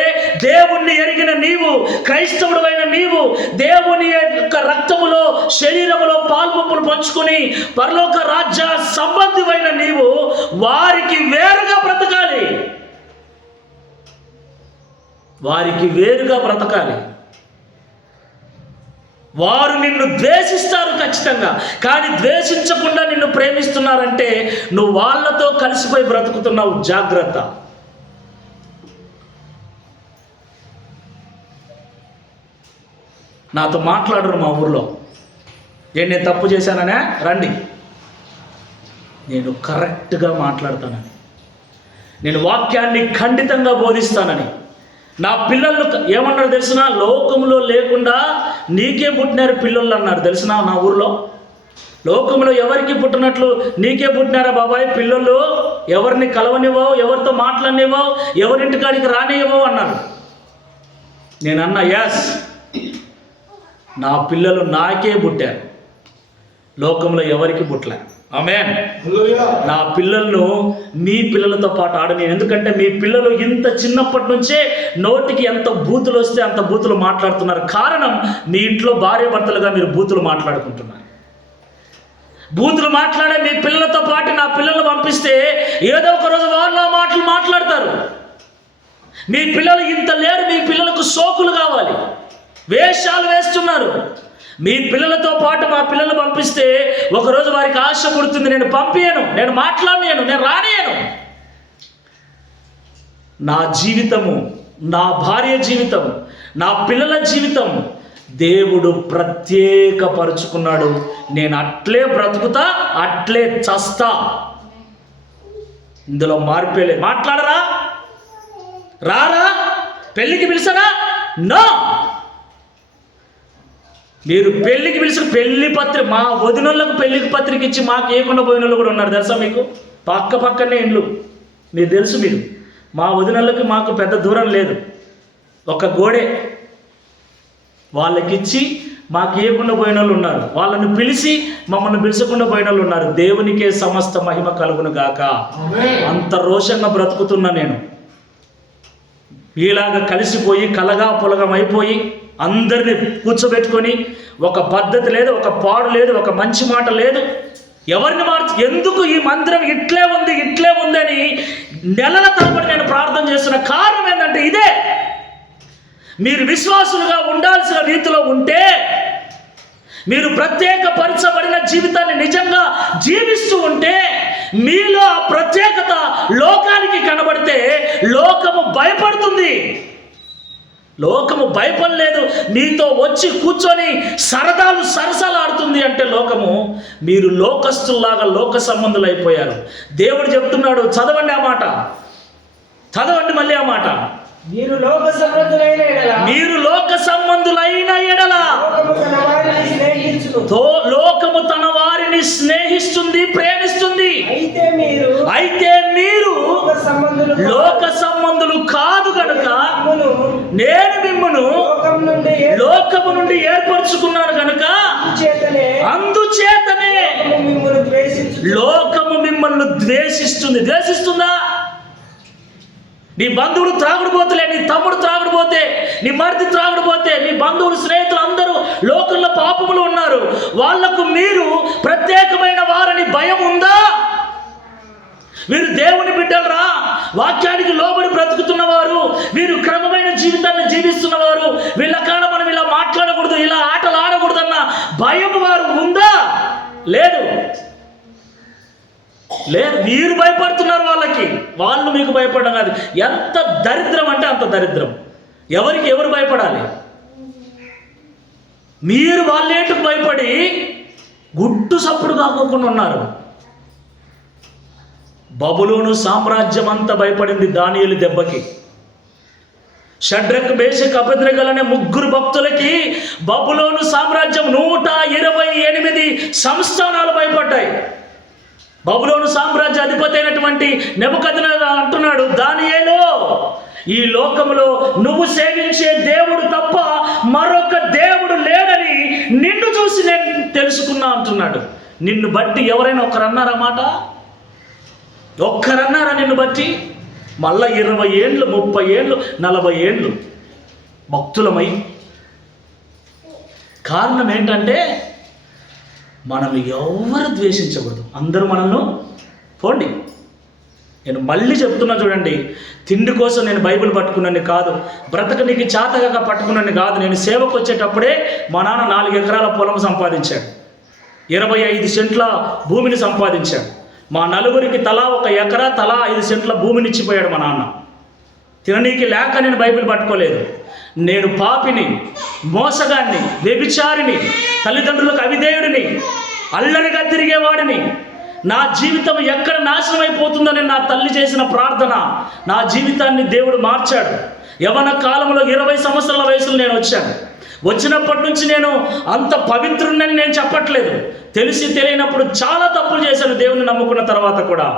దేవుణ్ణి ఎరిగిన నీవు, క్రైస్తవుడు అయిన నీవు, దేవుని యొక్క రక్తములో శరీరములో పాల్పంపులు పంచుకుని పరలోక రాజ్య సంబంధివైన నీవు వారికి వేరుగా బ్రతకాలి. వారికి వేరుగా బ్రతకాలి. వారు నిన్ను ద్వేషిస్తారు ఖచ్చితంగా, కానీ ద్వేషించకుండా నిన్ను ప్రేమిస్తున్నారంటే నువ్వు వాళ్ళతో కలిసిపోయి బ్రతుకుతున్నావు. జాగ్రత్త. నాతో మాట్లాడరు మా ఊర్లో. నేను తప్పు చేశాననే రండి, నేను కరెక్ట్గా మాట్లాడతానని, నేను వాక్యాన్ని ఖండితంగా బోధిస్తానని. నా పిల్లలు ఏమన్నారు తెలిసిన, లోకంలో లేకుండా నీకే పుట్టినారు పిల్లలు అన్నారు తెలిసిన. నా ఊర్లో లోకంలో ఎవరికి పుట్టినట్లు నీకే పుట్టినారా బాబాయ్ పిల్లలు, ఎవరిని కలవనివ్వవు, ఎవరితో మాట్లాడనివ్వవు, ఎవరింటికాడికి రానివ్వవు అన్నారు. నేను అన్నా యాస్, నా పిల్లలు నాకే పుట్టారు, లోకంలో ఎవరికి పుట్టలే. ఆమేన్. నా పిల్లలను మీ పిల్లలతో పాటు ఆడని, ఎందుకంటే మీ పిల్లలు ఇంత చిన్నప్పటి నుంచే నోటికి ఎంత బూతులు వస్తే అంత బూతులు మాట్లాడుతున్నారు. కారణం మీ ఇంట్లో భార్య భర్తలుగా మీరు బూతులు మాట్లాడుకుంటున్నారు. బూతులు మాట్లాడే మీ పిల్లలతో పాటు నా పిల్లలను పంపిస్తే ఏదో ఒక రోజు వాళ్ళు ఆ మాటలు మాట్లాడతారు. మీ పిల్లలు ఇంత లేరు, మీ పిల్లలకు సోకులు కావాలి, వేషాలు వేస్తున్నారు. మీ పిల్లలతో పాటు మా పిల్లలు పంపిస్తే ఒకరోజు వారికి ఆశ పుడుతుంది, నేను పంపించను, నేను మాట్లాడలేను, నేను రానియను. నా జీవితము, నా భార్య జీవితం, నా పిల్లల జీవితం దేవుడు ప్రత్యేకపరుచుకున్నాడు. నేను అట్లే బ్రతుకుతా, అట్లే చస్తా, ఇందులో మార్పేలే. మాట్లాడరా, రారా, పెళ్ళికి పిలిచరా, నో. మీరు పెళ్ళికి పిలిచిన పెళ్లి పత్రిక, మా వదినోళ్ళకు పెళ్లికి పత్రిక ఇచ్చి మాకు ఏకుండా పోయిన వాళ్ళు కూడా ఉన్నారు తెలుసా మీకు. పక్కనే ఇండ్లు, మీరు తెలుసు. మీరు మా వదినోళ్ళకి మాకు పెద్ద దూరం లేదు, ఒక గోడే. వాళ్ళకిచ్చి మాకు ఏకుండా పోయిన వాళ్ళు ఉన్నారు, వాళ్ళని పిలిచి మమ్మల్ని పిలిచకుండా పోయిన వాళ్ళు ఉన్నారు. దేవునికే సమస్త మహిమ కలుగును గాక. అంత రోషంగా బ్రతుకుతున్నా నేను. ఇలాగా కలిసిపోయి కలగా పొలగం అయిపోయి అందరినీ కూర్చోబెట్టుకొని ఒక పద్ధతి లేదు, ఒక పాడు లేదు, ఒక మంచి మాట లేదు. ఎవరిని ఎందుకు ఈ మందిరం ఇట్లే ఉంది అని నెలల తరబడి నేను ప్రార్థన చేస్తున్న కారణం ఏంటంటే ఇదే. మీరు విశ్వాసులుగా ఉండాల్సిన రీతిలో ఉంటే, మీరు ప్రత్యేకపరచబడిన జీవితాన్ని నిజంగా జీవిస్తూ ఉంటే, మీలో ఆ ప్రత్యేకత లోకానికి కనబడితే లోకము భయపడుతుంది. లోకము భయపడలేదు, మీతో వచ్చి కూర్చొని సరసాలాడుతుంది అంటే లోకము, మీరు లోకస్తుల్లాగా లోక సంబంధులు అయిపోయారు. దేవుడు చెప్తున్నాడు, చదవండి ఆ మాట, చదవండి మళ్ళీ ఆ మాట. మీరు లోక సంబంధులైన ఎడల లోకము తన వారిని స్నేహిస్తుంది, ప్రేమిస్తుంది. అయితే మీరు లోక సంబంధులు కాదు గనుక నేను మిమ్మును లోకము నుండి ఏర్పరచుకున్నాను గనుక అందుచేతనే లోకము మిమ్మల్ని ద్వేషిస్తుందా? నీ బంధువులు త్రాగుడుపోతలే, నీ తమ్ముడు త్రాగుడుపోతే, నీ మరిది త్రాగుడుపోతే, నీ బంధువులు స్నేహితులు అందరూ లోకంలో పాపములు ఉన్నారు. వాళ్లకు మీరు ప్రత్యేకమైన వారని భయం ఉందా? వీరు దేవుని బిడ్డలరా, వాక్యానికి లోబడి బ్రతుకుతున్నవారు, వీరు క్రమమైన జీవితాన్ని జీవిస్తున్నవారు, వీళ్ళ కాడ మనం ఇలా మాట్లాడకూడదు, ఇలా ఆటలు ఆడకూడదన్న భయం వారు ఉందా? లేదు. మీరు భయపడుతున్నారు వాళ్ళకి, వాళ్ళు మీకు భయపడడం కాదు. ఎంత దరిద్రం అంటే అంత దరిద్రం. ఎవరు భయపడాలి? మీరు వాళ్ళేంటికి భయపడి గుట్టు సప్పుడు కాకోకుండా ఉన్నారు. బబులోను సామ్రాజ్యం అంతా భయపడింది దానియేలు దెబ్బకి. షడ్రక్, మేషక్, అబేద్నెగో అనే 3 భక్తులకి బబులోను సామ్రాజ్యం 128 సంస్థానాలు భయపడ్డాయి. బబులోను సామ్రాజ్య అధిపతి అయినటువంటి నెబుకద్నెజరు అంటున్నాడు, దానియేలు, ఈ లోకములో నువ్వు సేవించే దేవుడు తప్ప మరొక దేవుడు లేడని నిన్ను చూసి నేను తెలుసుకున్నా అంటున్నాడు. నిన్ను బట్టి ఎవరైనా ఒకరన్నారా మాట? ఒక్కరన్నారా నిన్ను బట్టి? మళ్ళా 20 ఏళ్ళు, 30 ఏళ్ళు, 40 ఏళ్ళు భక్తులమై. కారణం ఏంటంటే మనం ఎవరు ద్వేషించకూడదు, అందరూ మనల్ని పోండి. నేను మళ్ళీ చెప్తున్నా చూడండి, తిండి కోసం నేను బైబిల్ పట్టుకున్నాను కాదు, బ్రతకనికి చాతగా పట్టుకున్నాను కాదు. నేను సేవకు వచ్చేటప్పుడే మా నాన్న 4 ఎకరాల పొలం సంపాదించాడు, 25 సెంట్ల భూమిని సంపాదించాడు. మా నలుగురికి తలా 1 ఎకరా, తలా 5 సెంట్ల భూమిని ఇచ్చిపోయాడు మా నాన్న. తిననీకి లేక నేను బైబిల్ పట్టుకోలేదు. నేను పాపిని, మోసగాన్ని, వ్యభిచారిని, తల్లిదండ్రులకు అవిధేయుడిని, అల్లరిగా తిరిగేవాడిని, నా జీవితం ఎక్కడ నాశనం అయిపోతుందని నా తల్లి చేసిన ప్రార్థన నా జీవితాన్ని దేవుడు మార్చాడు. యవ్వన కాలంలో 20 సంవత్సరాల వయసులో నేను వచ్చాను. వచ్చినప్పటి నుంచి నేను అంత పవిత్రుడిని నేను చెప్పట్లేదు. తెలిసి తెలియనప్పుడు చాలా తప్పులు చేశాను. దేవుని నమ్ముకున్న తర్వాత కూడా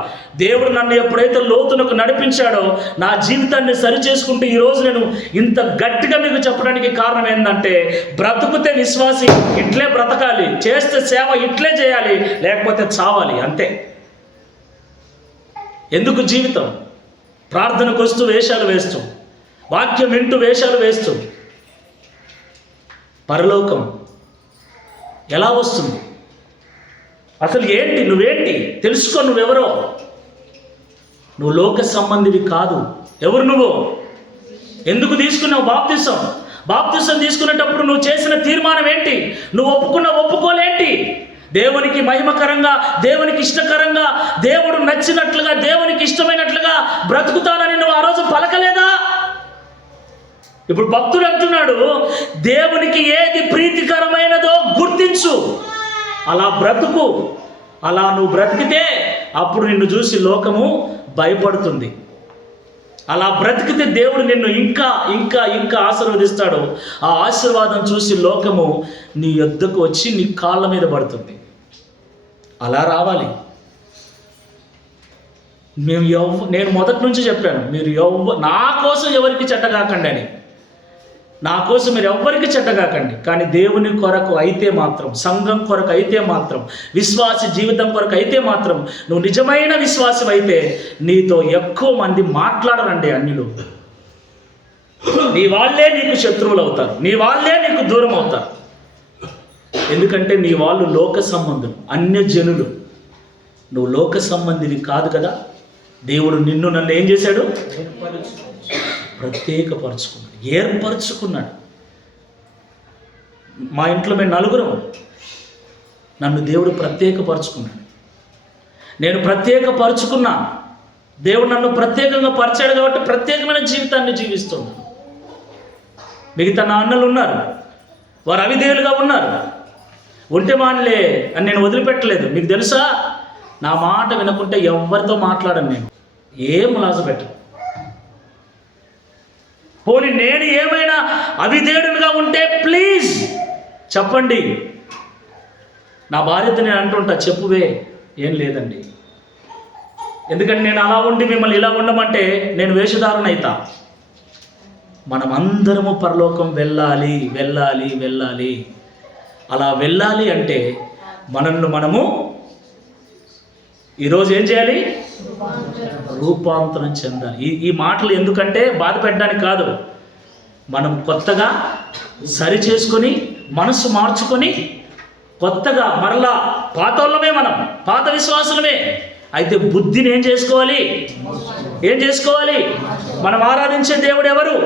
దేవుడు నన్ను ఎప్పుడైతే లోతునకు నడిపించాడో నా జీవితాన్ని సరి చేసుకుంటూ ఈరోజు నేను ఇంత గట్టిగా మీకు చెప్పడానికి కారణం ఏంటంటే, బ్రతుకుతే విశ్వాసి ఇట్లే బ్రతకాలి, చేస్తే సేవ ఇట్లే చేయాలి, లేకపోతే చావాలి, అంతే. ఎందుకు జీవితం? ప్రార్థనకు వస్తూ వేషాలు వేస్తూ, వాక్యం వింటూ వేషాలు వేస్తూ, పరలోకం ఎలా వస్తుంది? అసలు ఏంటి? నువ్వేంటి? తెలుసుకో. నువ్వెవరో. నువ్వు లోక సంబంధివి కాదు. ఎవరు నువ్వు? ఎందుకు తీసుకున్నావు బాప్తిసం? బాప్తిసం తీసుకునేటప్పుడు నువ్వు చేసిన తీర్మానం ఏంటి? నువ్వు ఒప్పుకున్న ఒప్పుకోలేంటి? దేవునికి మహిమకరంగా, దేవునికి ఇష్టకరంగా, దేవుడు నచ్చినట్లుగా, దేవునికి ఇష్టమైనట్లుగా బ్రతుకుతానని నువ్వు ఆ రోజు పలకలేదా? ఇప్పుడు భక్తుడు అంటున్నాడు, దేవునికి ఏది ప్రీతికరమైనదో గుర్తించు, అలా బ్రతుకు. అలా నువ్వు బ్రతికితే అప్పుడు నిన్ను చూసి లోకము భయపడుతుంది. అలా బ్రతికితే దేవుడు నిన్ను ఇంకా ఇంకా ఇంకా ఆశీర్వదిస్తాడు. ఆ ఆశీర్వాదం చూసి లోకము నీ యొద్దకు వచ్చి నీ కాళ్ళ మీద పడుతుంది. అలా రావాలి. నేను మొదటి నుంచి చెప్పాను, మీరు నా కోసం ఎవరికి చెడ్డగాకండి అని. నా కోసం మీరు ఎవ్వరికి చెడ్డగాకండి, కానీ దేవుని కొరకు అయితే మాత్రం, సంఘం కొరకు అయితే మాత్రం, విశ్వాసి జీవితం కొరకు అయితే మాత్రం, నువ్వు నిజమైన విశ్వాసం అయితే నీతో ఎక్కువ మంది మాట్లాడరండి. అన్యులు నీ వాళ్ళే నీకు శత్రువులు అవుతారు, నీ వాళ్ళే నీకు దూరం అవుతారు. ఎందుకంటే నీ వాళ్ళు లోక సంబంధులు, అన్యజనులు. నువ్వు లోక సంబంధిని కాదు కదా. దేవుడు నిన్ను నన్ను ఏం చేశాడు? ప్రత్యేకపరుచుకున్నాడు, ఏర్పరచుకున్నాడు. మా ఇంట్లో మేము 4. నన్ను దేవుడు ప్రత్యేకపరుచుకున్నాడు. నేను ప్రత్యేకపరుచుకున్నా. దేవుడు నన్ను ప్రత్యేకంగా పరిచాడు కాబట్టి ప్రత్యేకమైన జీవితాన్ని జీవిస్తున్నాను. మిగతా నా అన్నలు ఉన్నారు, వారు అవిధేయులుగా ఉన్నారు. ఉంటే మానలే అని నేను వదిలిపెట్టలేదు. మీకు తెలుసా, నా మాట వినకుంటే ఎవరితో మాట్లాడను. నేను ఏం లాస పెట్టను. పోనీ నేను ఏమైనా అవిధేయుడుగా ఉంటే ప్లీజ్ చెప్పండి. నా భార్యతో నేను అంటుంటా, చెప్పువే, ఏం లేదండి. ఎందుకంటే నేను అలా ఉండి మిమ్మల్ని ఇలా ఉండమంటే నేను వేషధారణ అవుతా. మనం అందరము పరలోకం వెళ్ళాలి వెళ్ళాలి వెళ్ళాలి. అలా వెళ్ళాలి అంటే మనల్ని మనము ఈరోజు ఏం చేయాలి? రూపాంతరం చెందాలి. ఈ మాటలు ఎందుకంటే బాధ పెట్టడానికి కాదు. మనం కొత్తగా సరి చేసుకొని, మనసు మార్చుకొని, కొత్తగా మరలా పాతోళ్ళమే, మనం పాత విశ్వాసులమే. అయితే బుద్ధిని ఏం చేసుకోవాలి? మనం ఆరాధించే దేవుడు ఎవరు?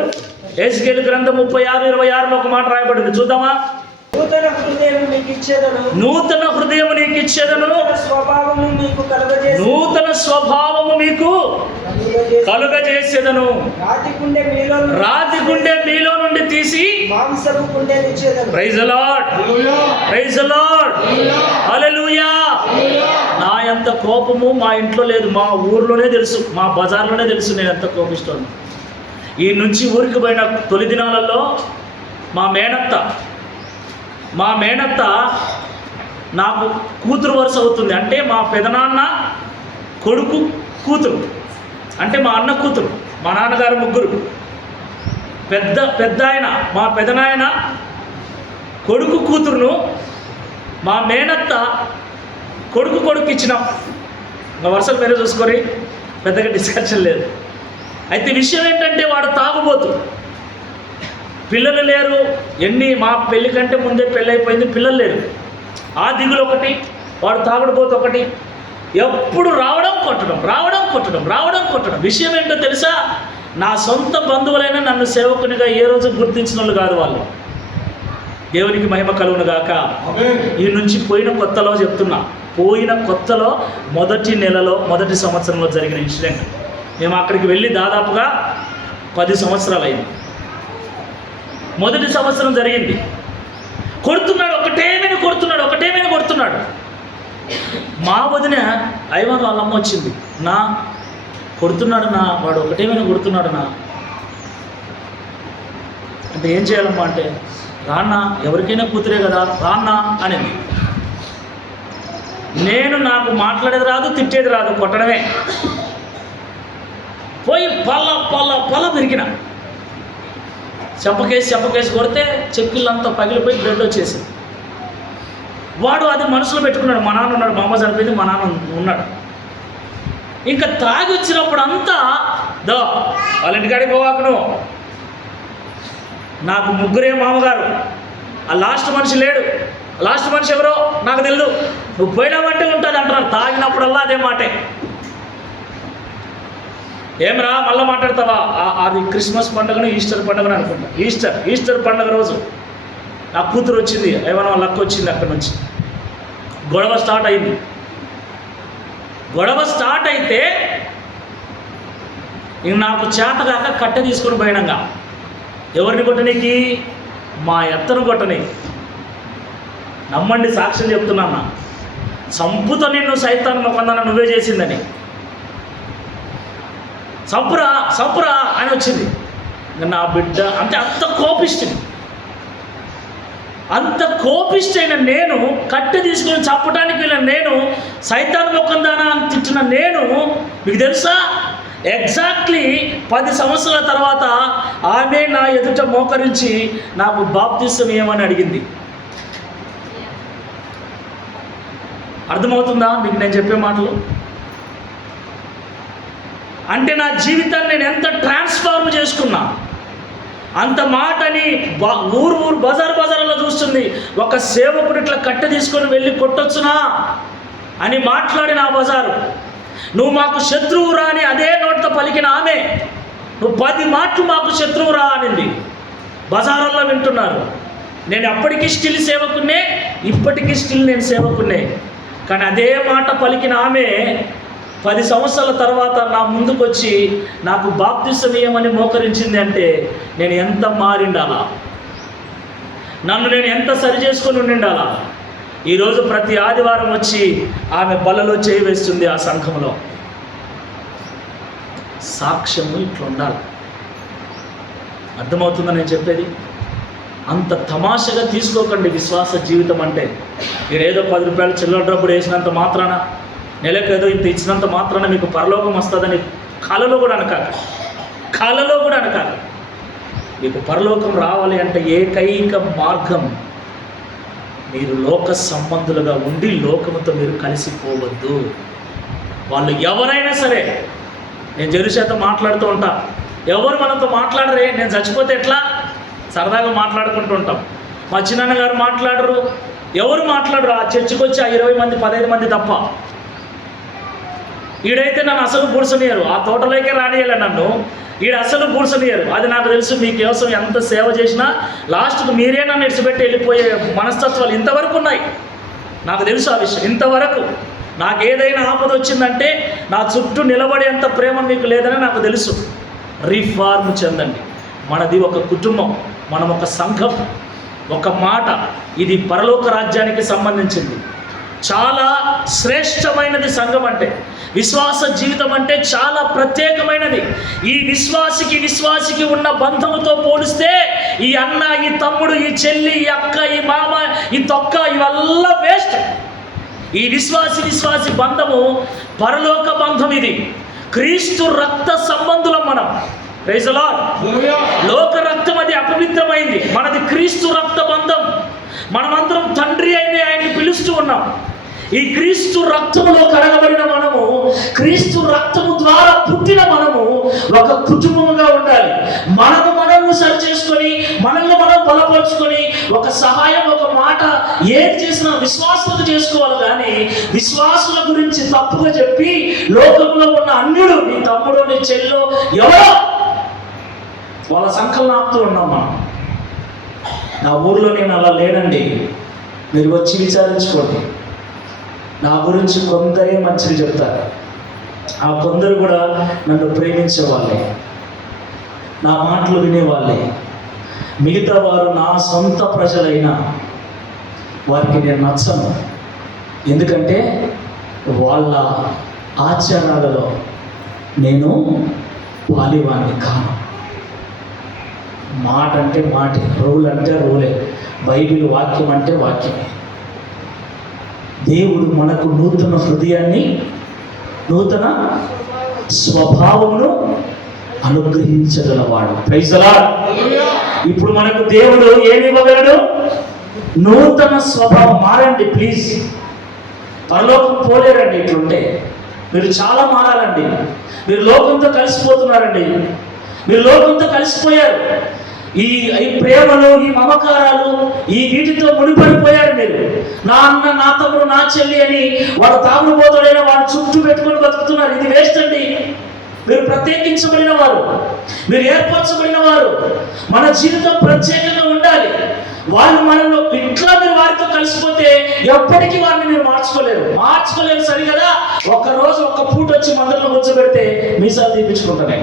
ఎహెజ్కేలు గ్రంథం 36:26లో ఒక మాట రాయబడింది, చూద్దామా? నూతన హృదయం నీకు ఇచ్చేదను, నూతన స్వభావము మీకు కలుగజేసేదను. రాతి గుండె మీలో నుండి తీసి మాంసపు గుండెని ఇచ్చేదను. Praise the Lord, praise the Lord, hallelujah. నా ఎంత కోపము మా ఇంట్లో లేదు, మా ఊర్లోనే తెలుసు, మా బజార్లోనే తెలుసు నేను ఎంత కోపిస్తాను. ఈ నుంచి ఊరికి పోయిన తొలి దినాలలో మా మేనత్త నాకు కూతురు వరుస అవుతుంది. అంటే మా పెదనాన్న కొడుకు కూతురు, అంటే మా అన్న కూతురు. మా నాన్నగారు 3. పెద్ద ఆయన, మా పెదనాయన కొడుకు కూతురును మా మేనత్త కొడుకు ఇచ్చినాం. మా వరుసలు పేరు చూసుకొని పెద్దగా డిస్కషన్ లేదు. అయితే విషయం ఏంటంటే వాడు తాగుబోతు, పిల్లలు లేరు. మా పెళ్ళి కంటే ముందే పెళ్ళి అయిపోయింది, పిల్లలు లేరు. ఆ దిగులు ఒకటి, వాడు తాగుడుపోతు ఒకటి. ఎప్పుడు రావడం కొట్టడం. విషయం ఏంటో తెలుసా? నా సొంత బంధువులైనా నన్ను సేవకునిగా ఏ రోజు గుర్తించిన వాళ్ళు కాదు వాళ్ళు. దేవునికి మహిమ కలుగును గాక. ఈ నుంచి పోయిన కొత్తలో మొదటి నెలలో, మొదటి సంవత్సరంలో జరిగిన ఇన్సిడెంట్. మేము అక్కడికి వెళ్ళి దాదాపుగా 10 సంవత్సరాలు అయింది. మొదటి సంవత్సరం జరిగింది. కొడుతున్నాడు, ఒకటేమైనా కొడుతున్నాడు. మా వదిన ఐవాన్ వాళ్ళ అమ్మ వచ్చింది, నా కొడుతున్నాడు నా, వాడు ఒకటేమైనా కొడుతున్నాడు నా అంటే ఏం చేయాలమ్మా అంటే, రాన్నా ఎవరికైనా కూతురే కదా రాన్నా అనేది. నాకు మాట్లాడేది రాదు, తిట్టేది రాదు, కొట్టడమే. పోయి పల్ల పెరిగిన చెంపకేసి కొడితే చెక్కులంతా పగిలిపోయి బ్లడ్ వచ్చేసింది. వాడు అది మనసులో పెట్టుకున్నాడు, మా నాన్న ఉన్నాడు, మా అమ్మ చనిపోయింది, మా నాన్న ఉన్నాడు. ఇంకా తాగి వచ్చినప్పుడు అంతా వాళ్ళ ఇంటికాడికి పోవాకను. నాకు ముగ్గురే మామగారు, ఆ లాస్ట్ మనిషి లేడు. లాస్ట్ మనిషి ఎవరో నాకు తెలియదు. నువ్వు పోయినావంటే ఉంటుంది అంటున్నారు. తాగినప్పుడల్లా అదే మాటే. ఏమరా మళ్ళీ మాట్లాడతావా? అది క్రిస్మస్ పండుగను ఈస్టర్ పండుగను అనుకుంటా. ఈస్టర్ పండుగ రోజు నా కూతురు వచ్చింది, ఏమైనా వాళ్ళ అక్క వచ్చింది. అక్కడి నుంచి గొడవ స్టార్ట్ అయింది. గొడవ స్టార్ట్ అయితే ఇంక నాకు చేతగాక కట్టె తీసుకొని పోయినాగా. ఎవరిని కొట్టనీకి? మా ఎత్తను కొట్టని. నమ్మండి, సాక్ష్యం చెప్తున్నా. చంపుతో నిన్ను సైతాన్ మొకందన నువ్వే చేసిందని. సంపురా అని వచ్చింది. నా బిడ్డ అంటే అంత కోపిష్టైన నేను, కట్టె తీసుకుని చంపడానికి వెళ్ళిన నేను, సైతాన్ మొకందానా అని తిట్టిన నేను, మీకు తెలుసా ఎగ్జాక్ట్లీ 10 సంవత్సరాల తర్వాత ఆమె నా ఎదుట మోకరించి నాకు బాప్తిసం ఏమని అడిగింది. అర్థమవుతుందా మీకు నేను చెప్పే మాటలు? అంటే నా జీవితాన్ని నేను ఎంత ట్రాన్స్ఫార్మ్ చేసుకున్నా. అంత మాటని ఊరు బజార్లో చూస్తుంది. ఒక సేవకుడు ఇట్లా కట్టె తీసుకొని వెళ్ళి కొట్టొచ్చునా అని మాట్లాడిన ఆ బజారు. నువ్వు మాకు శత్రువురా అని అదే నోటితో పలికిన ఆమె, నువ్వు 10 మాటలు మాకు శత్రువురా అనింది. బజారుల్లో వింటున్నారు. నేను అప్పటికీ స్టిల్ సేవకున్నే, ఇప్పటికీ స్టిల్ నేను సేవకున్నే. కానీ అదే మాట పలికిన ఆమె 10 సంవత్సరాల తర్వాత నా ముందుకు వచ్చి నాకు బాప్తిసం ఇయ్యమని మోకరించింది. అంటే నేను ఎంత మారిండాలా, నన్ను నేను ఎంత సరి చేసుకొని ఉండిండాలా. ఈరోజు ప్రతి ఆదివారం వచ్చి ఆమె బలలో చేయి వేస్తుంది. ఆ సంఘంలో సాక్ష్యము ఇట్లా ఉండాలి. అర్థమవుతుందా నేను చెప్పేది? అంత తమాషగా తీసుకోకండి విశ్వాస జీవితం అంటే. ఏదో 10 రూపాయలు చిల్లర డబ్బులు వేసినంత మాత్రాన, నెలకు ఏదో ఇంత ఇచ్చినంత మాత్రాన మీకు పరలోకం వస్తుందని కలలో కూడా అనకాలి. మీకు పరలోకం రావాలి అంటే ఏకైక మార్గం, మీరు లోక సంబంధులుగా ఉండి లోకముతో మీరు కలిసిపోవద్దు. వాళ్ళు ఎవరైనా సరే, నేను జెరుసేతో మాట్లాడుతూ ఉంటా, ఎవరు మనతో మాట్లాడరే. నేను చచ్చిపోతే ఎట్లా సరదాగా మాట్లాడుకుంటూ ఉంటాం. మా చిన్నాన్న గారు మాట్లాడరు, ఎవరు మాట్లాడరు. ఆ చర్చికి వచ్చి ఆ 20 మంది 15 మంది తప్ప. ఈడైతే నన్ను అసలు పూడ్చనియరు, ఆ తోటలోకే రానియలే నన్ను. ఈడ అసలు పూడ్చనియరు. అది నాకు తెలుసు. మీకోసం ఎంత సేవ చేసినా లాస్ట్కు మీరే నన్ను ఇడిచిపెట్టి వెళ్ళిపోయే మనస్తత్వాలు ఇంతవరకు ఉన్నాయి. నాకు తెలుసు ఆ విషయం. ఇంతవరకు నాకు ఏదైనా ఆపద వచ్చిందంటే నా చుట్టూ నిలబడేంత ప్రేమ మీకు లేదని నాకు తెలుసు. రిఫార్మ్ చెందండి. మనది ఒక కుటుంబం, మనం ఒక సంఘం, ఒక మాట. ఇది పరలోక రాజ్యానికి సంబంధించింది. చాలా శ్రేష్టమైనది సంఘం అంటే. విశ్వాస జీవితం అంటే చాలా ప్రత్యేకమైనది. ఈ విశ్వాసికి ఉన్న బంధముతో పోలిస్తే ఈ అన్న, ఈ తమ్ముడు, ఈ చెల్లి, ఈ అక్క, ఈ మామ, ఈ తొక్క ఇవల్ల వేస్ట్. ఈ విశ్వాసి బంధము పరలోక బంధం. ఇది క్రీస్తు రక్త సంబంధులం మనం. Praise the Lord. లోక రక్తం అది అపవిత్రమైంది, మనది క్రీస్తు రక్త బంధం. మనమందరం తండ్రి అయిన ఆయన్ని పిలుస్తూ ఉన్నాం. ఈ క్రీస్తు రక్తములో కడగబడిన మనము, క్రీస్తు రక్తము ద్వారా పుట్టిన మనము ఒక కుటుంబముగా ఉండాలి. మనము సరి చేసుకొని, మనల్ని మనం బలపరుచుకొని, ఒక సహాయం, ఒక మాట ఏది చేసినా విశ్వాసులకు చేసుకోవాలి. కానీ విశ్వాసుల గురించి తప్పుగా చెప్పి లోకంలో ఉన్న అన్యుడు, నీ తమ్ముడు, నీ చెల్లో, ఎవరో వాళ్ళ సంకల్పం ఆపుతూ ఉన్నాం మనం. నా ఊర్లో నేను అలా లేనండి, మీరు వచ్చి విచారించుకోండి. నా గురించి కొందరే మంచిగా చెప్తారు. ఆ కొందరు కూడా నన్ను ప్రేమించే వాళ్ళే, నా మాటలు వినేవాళ్ళే. మిగతా వారు నా సొంత ప్రజలైనా వారికి నేను నచ్చను. ఎందుకంటే వాళ్ళ ఆచారాలలో నేను పాలివాణ్ణి కాను. మాట అంటే మాటే, రూల్ అంటే రూలే, బైబిల్ వాక్యం అంటే వాక్యమే. దేవుడు మనకు నూతన హృదయాన్ని, నూతన స్వభావమును అనుగ్రహించగలవాడు. Praise the lord. ఇప్పుడు మనకు దేవుడు ఏమి ఇవ్వగలడు? నూతన స్వభావం. మారండి ప్లీజ్. పరలోకం పోలేరండి ఇట్లుంటే. మీరు చాలా మారాలండి. మీరు లోకంతో కలిసిపోతున్నారండి. మీరు లోకంతో కలిసిపోయారు. ఈ ప్రేమలు, ఈ మమకారాలు, ఈ వీటితో ముడిపడిపోయారు మీరు. నా అన్న, నా తమ్ముడు, నా చెల్లి అని వాడు తాగుడుపోతాడైనా వాడు చుట్టూ పెట్టుకొని బతుకుతున్నారు. ఇది వేస్ట్ అండి. మీరు ప్రత్యేకించబడిన వారు, మీరు ఏర్పరచబడిన వారు. మన జీవితం ప్రత్యేకంగా ఉండాలి. వాళ్ళు మనలో ఇట్లా మీరు వారితో కలిసిపోతే ఎప్పటికీ వారిని మీరు మార్చుకోలేరు సరిగదా. ఒక్కరోజు ఒక్క పూట వచ్చి మందిరంలో కూర్చోబెడితే మీసాలు తీపించుకుంటానే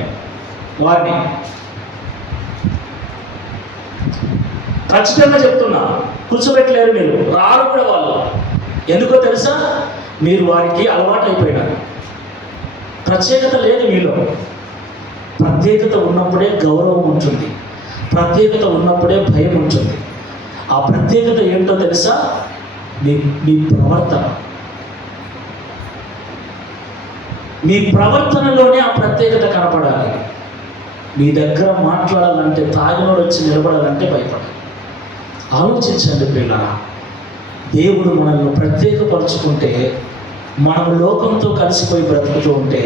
వారిని. ఖచ్చితంగా చెప్తున్నా, కూర్చోబెట్టలేరు, మీరు రారు కూడా వాళ్ళు. ఎందుకో తెలుసా? మీరు వారికి అలవాటు అయిపోయినారు. ప్రత్యేకత లేదు మీలో. ప్రత్యేకత ఉన్నప్పుడే గౌరవం ఉంటుంది, ప్రత్యేకత ఉన్నప్పుడే భయం ఉంటుంది. ఆ ప్రత్యేకత ఏంటో తెలుసా? మీ ప్రవర్తన. మీ ప్రవర్తనలోనే ఆ ప్రత్యేకత కనపడాలి. మీ దగ్గర మాట్లాడాలంటే, తాగినోడు వచ్చి నిలబడాలంటే భయపడాలి. ఆలోచించండి పిల్లరా. దేవుడు మనల్ని ప్రత్యేకపరుచుకుంటే, మనం లోకంతో కలిసిపోయి బ్రతుకుతూ ఉంటే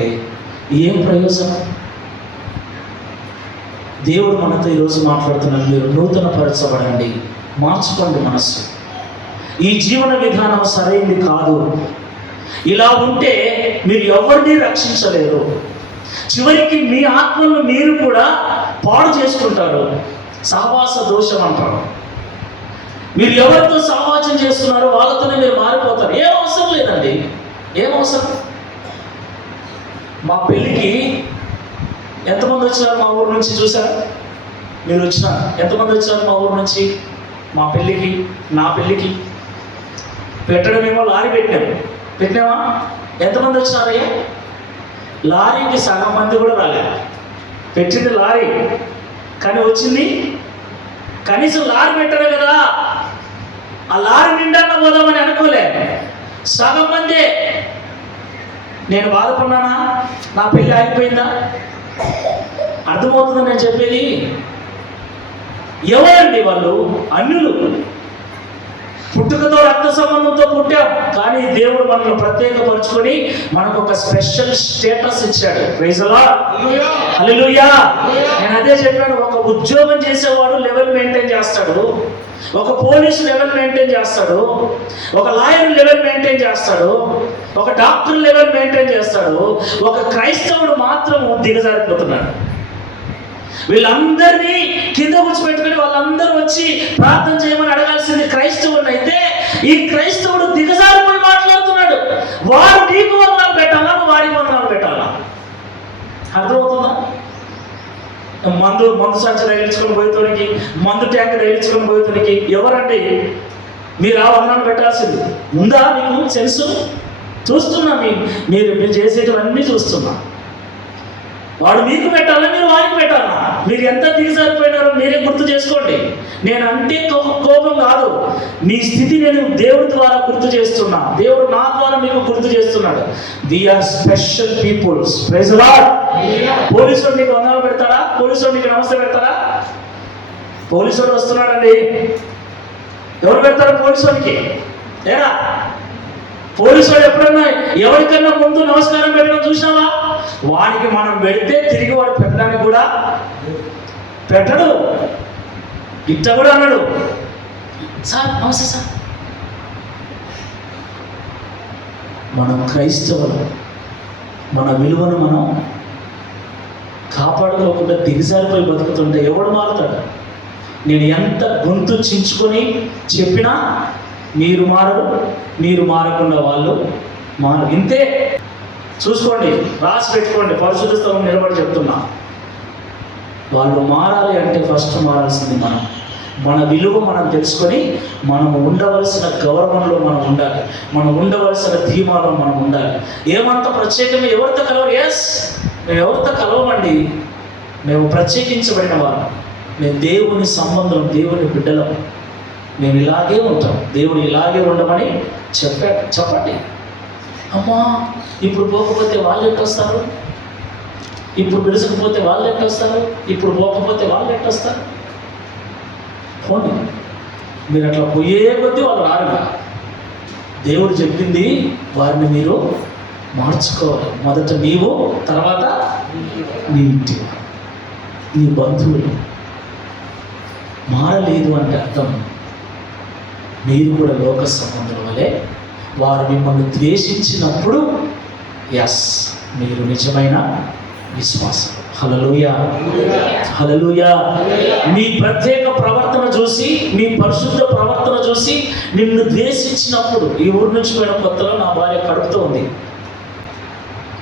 ఏం ప్రయోజనం? దేవుడు మనతో ఈరోజు మాట్లాడుతున్నాడు, మీరు నూతన పరచబడండి, మార్చుకోండి మనస్సు. ఈ జీవన విధానం సరైనది కాదు. ఇలా ఉంటే మీరు ఎవరిని రక్షించలేరు. చివరికి మీ ఆత్మలను మీరు కూడా పాడు చేసుకుంటారు. సహవాస దోషం అంటారు. మీరు ఎవరితో సహవాసం చేస్తున్నారో వాళ్ళతోనే మీరు మారిపోతారు. ఏం అవసరం లేదండి, ఏం అవసరం. మా పెళ్ళికి ఎంతమంది వచ్చారు మా ఊరు నుంచి? చూసారా? మీరు వచ్చిన ఎంతమంది వచ్చారు మా ఊరు నుంచి మా పెళ్ళికి? నా పెళ్ళికి పెట్టడమేమో లారీ పెట్టినామా? ఎంతమంది వచ్చినారయ్యా? లారీకి సగం మంది కూడా రాలేదు. పెట్టింది లారీ, కానీ వచ్చింది కనీసం లారీ పెట్టారు కదా. ఆ లారీ నిండా పోదామని అనుకోలే, సగం మందే. నేను బాధపడినానా? నా పెళ్ళి ఆగిపోయిందా? అర్థమవుతుందని నేను చెప్పేది. ఎవరండి వాళ్ళు? అన్యులు. పుట్టుకతో రక్త సంబంధంతో పుట్టాం, కానీ దేవుడు మనల్ని ప్రత్యేకపరుచుకొని మనకు ఒక స్పెషల్ స్టేటస్ ఇచ్చాడు. Praise the Lord. హల్లెలూయా. నేను అదే చెప్పాను. ఒక ఉద్యోగం చేసేవాడు లెవెల్ మెయింటైన్ చేస్తాడు, ఒక పోలీసు లెవెల్ మెయింటైన్ చేస్తాడు, ఒక లాయర్ లెవెల్ మెయింటైన్ చేస్తాడు, ఒక డాక్టర్ లెవెల్ మెయింటైన్ చేస్తాడు. ఒక క్రైస్తవుడు మాత్రం దిగజారిపోతున్నాడు. వీళ్ళందరినీ కింద కూర్చోబెట్టుకుని వాళ్ళందరూ వచ్చి ప్రార్థన చేయమని అడగాల్సింది క్రైస్తవుని అయితే, ఈ క్రైస్తవుడు దిగజారిపోయి మాట్లాడుతున్నాడు. వాడు నీకు వందనాలు పెట్టాలా, నువ్వు వాడికి వందనాలు పెట్టాలా? అర్థమవుతుందా? మందు సంచి రైలించుకొని పోయేతోనికి, మందు ట్యాంక్ రైలించుకొని పోయేతోనికి ఎవరండి? మీరు ఆ వందనాలు పెట్టాల్సింది. ఉందా మీకు సెన్సు? చూస్తున్నా, మీరు చేసేటివన్నీ చూస్తున్నా. వాడు మీకు పెట్టాలా, మీరు వాడికి పెట్టాలా? మీరు ఎంత దిగజారిపోయినారో మీరే గుర్తు చేసుకోండి. నేను అంటే కోపం కాదు, మీ స్థితి నేను దేవుడి ద్వారా గుర్తు చేస్తున్నా. దేవుడు నా ద్వారా మీకు గుర్తు చేస్తున్నాడు. We are special peoples. Praise the Lord. Police నీకు వందనాలు పెడతారా? పోలీసు నీకు నమస్తే పెడతారా? పోలీసు వస్తున్నాడండి, ఎవరు పెడతారు పోలీసుకి? ఏరా, పోలీసు వాడు ఎప్పుడన్నా ఎవరికన్నా ముందు నమస్కారం పెట్టడం చూసినావా? వాడికి మనం పెడితే తిరిగి వాడు పెట్టడానికి కూడా పెట్టడు. ఇట్ట కూడా అన్నాడు, సార్ నమస్తే సార్. మనం క్రైస్తవులు, మన విలువను మనం కాపాడుకోకుండా దిగజారిపోయి బతుకుతుంటే ఎవడు మారుతాడు? నేను ఎంత గొంతు చించుకొని చెప్పినా మీరు మారరు, మీరు మారకుండా వాళ్ళు మారు. ఇంతే. చూసుకోండి, రాసి పెట్టుకోండి. పరిశుద్ధ స్థలం నిలబడి చెప్తున్నా. వాళ్ళు మారాలి అంటే ఫస్ట్ మారాల్సింది మన విలువ మనం తెలుసుకొని మనం ఉండవలసిన గౌరవంలో మనం ఉండాలి, మనం ఉండవలసిన ధీమాలో మనం ఉండాలి. ఏమంత ప్రత్యేకంగా ఎవరితో కలవరు? మేము ఎవరితో కలవమండి, మేము ప్రత్యేకించబడిన వారు, మేము దేవుని సంబంధం, దేవుని బిడ్డలం, మేము ఇలాగే ఉంటాం, దేవుడు ఇలాగే ఉండమని చెప్పండి. అమ్మా ఇప్పుడు పోకపోతే వాళ్ళు ఎట్టొస్తారు, ఇప్పుడు పిలుచకపోతే వాళ్ళు ఎట్టొస్తారు, ఇప్పుడు పోకపోతే వాళ్ళు ఎట్టొస్తారు? పోండి, మీరు అట్లా పోయే కొద్దీ వాళ్ళు రారుగా. దేవుడు చెప్పింది వారిని మీరు మార్చుకోవాలి. మొదట నీవు, తర్వాత నీ ఇంటి, నీ బంధువులు. మారలేదు అంటే అర్థం మీరు కూడా లోక సంబంధుల వలె వారు మిమ్మల్ని ద్వేషించినప్పుడు మీరు నిజమైన విశ్వాసం. హల్లెలూయా, హల్లెలూయా. మీ ప్రత్యేక ప్రవర్తన చూసి, మీ పరిశుద్ధ ప్రవర్తన చూసి నిన్ను ద్వేషించినప్పుడు. ఈ ఊరు నుంచి పోయిన కొత్తలో నా భార్య కడుపుతో ఉంది.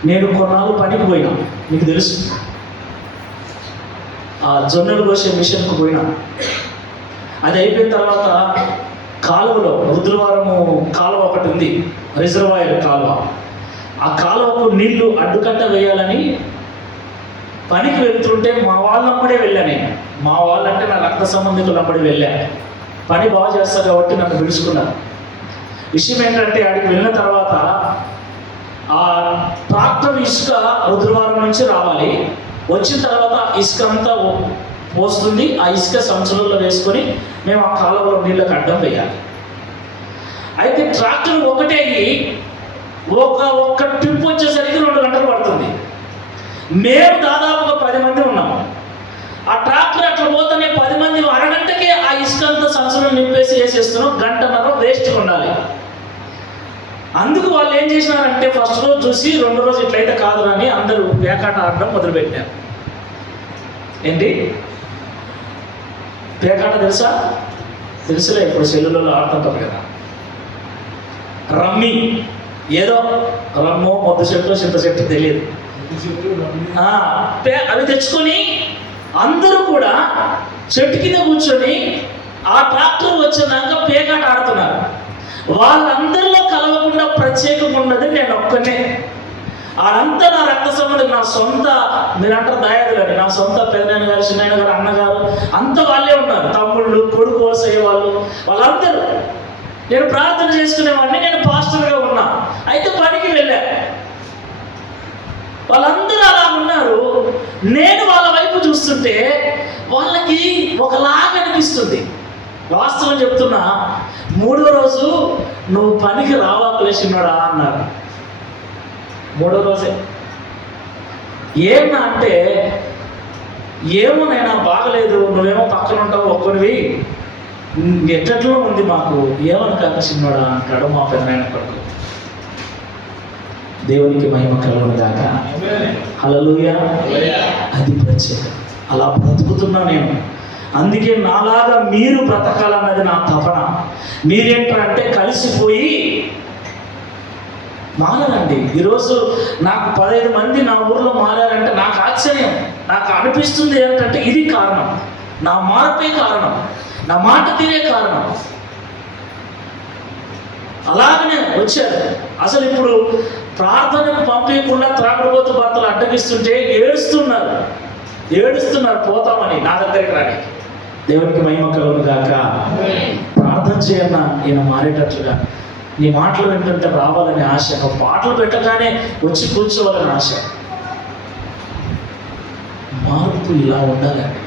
నేను కొన్నాళ్ళు పనికి పోయినా, మీకు తెలుసు, ఆ జొన్నలు కోసే మిషన్కు పోయినా. అది అయిపోయిన తర్వాత కాలువలో రుద్రవరము కాలువ ఒకటి ఉంది, రిజర్వాయర్ కాలువ. ఆ కాలువకు నీళ్లు అడ్డుకట్ట వేయాలని పనికి వెళ్తుంటే మా వాళ్ళంబడే వెళ్ళాను నేను. మా వాళ్ళంటే నా రక్త సంబంధికులంబడి వెళ్ళాను. పని బాగా చేస్తారు కాబట్టి నన్ను పిలుచుకున్నారు. విషయం ఏంటంటే అక్కడికి వెళ్ళిన తర్వాత ఆ ట్రాక్టర్ ఇసుక రుద్రవరం నుంచి రావాలి. వచ్చిన తర్వాత ఇసుక అంతా పోస్తుంది. ఆ ఇసుక సంచులలో వేసుకొని మేము ఆ కాలువలో నీళ్ళకి అడ్డం వేయాలి. అయితే ట్రాక్టర్ ఒకటే ఒక్క ట్రిప్ వచ్చేసరికి 2 గంటలు పడుతుంది. మేము దాదాపుగా 10 మంది ఉన్నాము. ఆ ట్రాక్టర్ అట్లా పోతేనే 10 మంది అరగంటకే ఆ ఇసుక అంతా సంచులను నింపేసి వేసేస్తున్నాం. 1.5 గంట వేస్ట్గా ఉండాలి. అందుకు వాళ్ళు ఏం చేసినారంటే ఫస్ట్ రోజు చూసి 2వ రోజు ఇట్లయితే కాదు అని అందరూ పేకాట ఆడడం మొదలుపెట్టారు. ఏంటి పేకాట తెలుసులే, ఇప్పుడు సెల్లులలో ఆడుతుంటారు కదా. రమ్మి, ఏదో రమ్మో మొద్దు చెట్టు చింత చెట్టు తెలియదు, అవి తెచ్చుకొని అందరూ కూడా చెట్టు కింద కూర్చొని ఆ ట్రాక్టర్ వచ్చినాక పేకాట ఆడుతున్నారు. వాళ్ళందరిలో కలవకుండా ప్రత్యేకంగా ఉన్నది నేను ఒక్కనే. ఆడంతా నా రక్త సంబంధం, నా సొంత, మీరంటారు దయాదులని, నా సొంత పెద్దనాయన గారు, చిన్నాయన గారు, అన్నగారు అంతా వాళ్ళే ఉన్నారు. తమ్ముళ్ళు, కొడుకు వలసయ్యే వాళ్ళందరూ. నేను ప్రార్థన చేసుకునేవాడిని, నేను పాస్టర్గా ఉన్నా. అయితే పనికి వెళ్ళా. వాళ్ళందరూ అలా ఉన్నారు. నేను వాళ్ళ వైపు చూస్తుంటే వాళ్ళకి ఒకలాగా అనిపిస్తుంది. వాస్తవం చెప్తున్నా, 3వ రోజు నువ్వు పనికి రావాలేసినాడా అన్నారు. 3వ రోజే ఏమన్నా అంటే, ఏమో నైనా బాగలేదు, నువ్వేమో పక్కన ఉంటావు ఒక్కరివి, ఎట్లట్లో ఉంది మాకు, ఏమని కాకసిన్నాడా అంటాడు మా పెద్దనాయన కొడుకు. దేవునికి మహిమ కలుగును గాక. హల్లెలూయా. అది ప్రత్యేకత. అలా బ్రతుకుతున్నా నేను. అందుకే నాలాగా మీరు బ్రతకాలన్నది నా తపన. మీరేంటంటే కలిసిపోయి మారారండి. ఈరోజు నాకు 15 మంది నా ఊర్లో మారారంటే నాకు ఆశ్చర్యం. నాకు అనిపిస్తుంది ఏంటంటే ఇది కారణం, నా మార్పే కారణం, నా మాట తీరే కారణం. అలాగనే వచ్చారు. అసలు ఇప్పుడు ప్రార్థనకు పంపించకుండా త్రాగుడుపోతు భర్తలు అడ్డగిస్తుంటే ఏడుస్తున్నారు పోతామని నా దగ్గరికి రాని. దేవునికి మహిమ కలుగును గాక. ప్రార్థన చేయన్న ఈయన మారేటట్లుగా, నీ మాటలు వింటుంటే రావాలని ఆశ, పాటలు పెట్టగానే వచ్చి కూర్చోవాలని ఆశ. మార్పు ఇలా ఉండాలండి.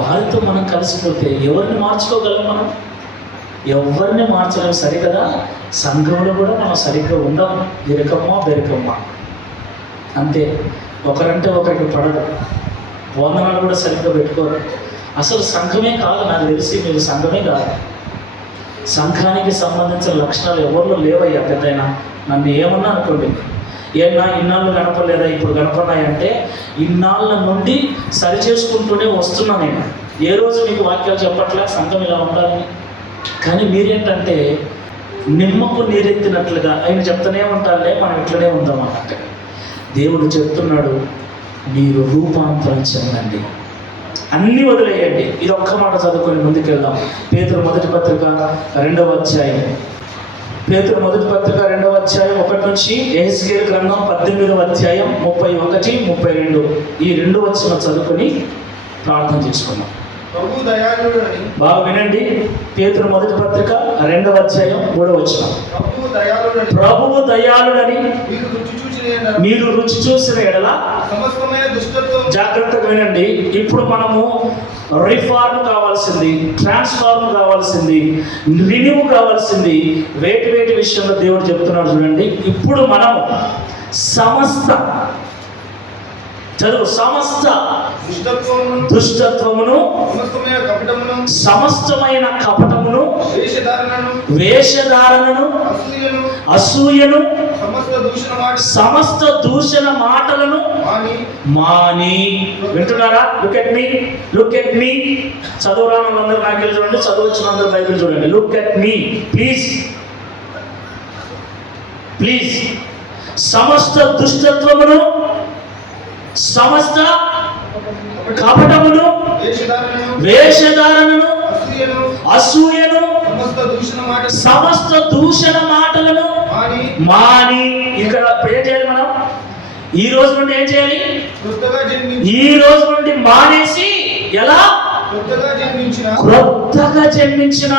వారితో మనం కలిసిపోతే ఎవరిని మార్చుకోగలం? మనం ఎవరిని మార్చలేము, సరికదా. సంఘంలో కూడా మనం సరిగ్గా ఉండం, ఇరకమ్మా బెరకమ్మా అంతే. ఒకరంటే ఒకరికి పడదు, వందనాలు కూడా సరిగ్గా పెట్టుకోరు. అసలు సంఘమే కాదు, నాకు తెలిసి మీరు సంఘమే కాదు. సంఘానికి సంబంధించిన లక్షణాలు ఎవరిలో లేవయ్యా. పెద్దయినా నన్ను ఏమన్నా అనుకోండి, ఏమన్నా ఇన్నాళ్ళు గణపలేదా, ఇప్పుడు గణపన్నాయంటే ఇన్నాళ్ళ నుండి సరి చేసుకుంటూనే వస్తున్నా నేను. ఏ రోజు మీకు వాక్యాలు చెప్పట్లే సంఘం ఇలా ఉండాలని. కానీ మీరేంటంటే నిమ్మకు నీరెత్తినట్లుగా ఆయన చెప్తూనే ఉంటారులే, మనం ఇట్లనే ఉందాం అన్నట్టుగా. దేవుడు చెప్తున్నాడు, మీరు రూపాంతరం చెందండి. అన్నీ వదిలేయండి. ఇది ఒక్క మాట చదువుకొని ముందుకెళ్దాం. పేతురు మొదటి పత్రిక 2వ అధ్యాయం. పేతురు మొదటి పత్రిక 2వ అధ్యాయం 1 నుంచి యెహెజ్కేలు గ్రంథం 18వ అధ్యాయం 31, 32 ఈ 2 వచనం చదువుకొని ప్రార్థన చేసుకున్నాం. ప్రభు దయాళుడని, బాగా వినండి. పేతురు మొదటి పత్రిక 2వ అధ్యాయం 3వ వచనం. ప్రభువు దయాళుడని మీరు రుచి చూసిన ఎడల సమస్తమైన దుష్టత్వం, జాగ్రత్తగా వినండి. ఇప్పుడు మనము రిఫార్మ్ కావాల్సింది, ట్రాన్స్ఫార్మ్ కావాల్సింది, రిన్యూ కావాల్సింది వేటి విషయంలో దేవుడు చెప్తున్నాడు చూడండి. ఇప్పుడు మనము సమస్త దుష్టత్వమును, సమస్తమైన కపటమును, వేషధారణను, అసూయను, సమస్త దూషణ మాటలను మాని. వింటున్నారా? Look at me. చదువురాని అందరూ నాకు చూడండి, చదువు అందరూ బైబిల్ చూడండి. Look at me please. సమస్త దుష్టత్వమును, సమస్త కపటమును, వేషధారణను, అసూయను, సమస్త దూషణ మాటలను మాని. ఇక్కడ ఏం చేయాలి మనం? ఈ రోజు నుండి ఏం చేయాలి? ఈ రోజు నుండి మానేసి ఎలా? క్రొత్తగా జన్మించిన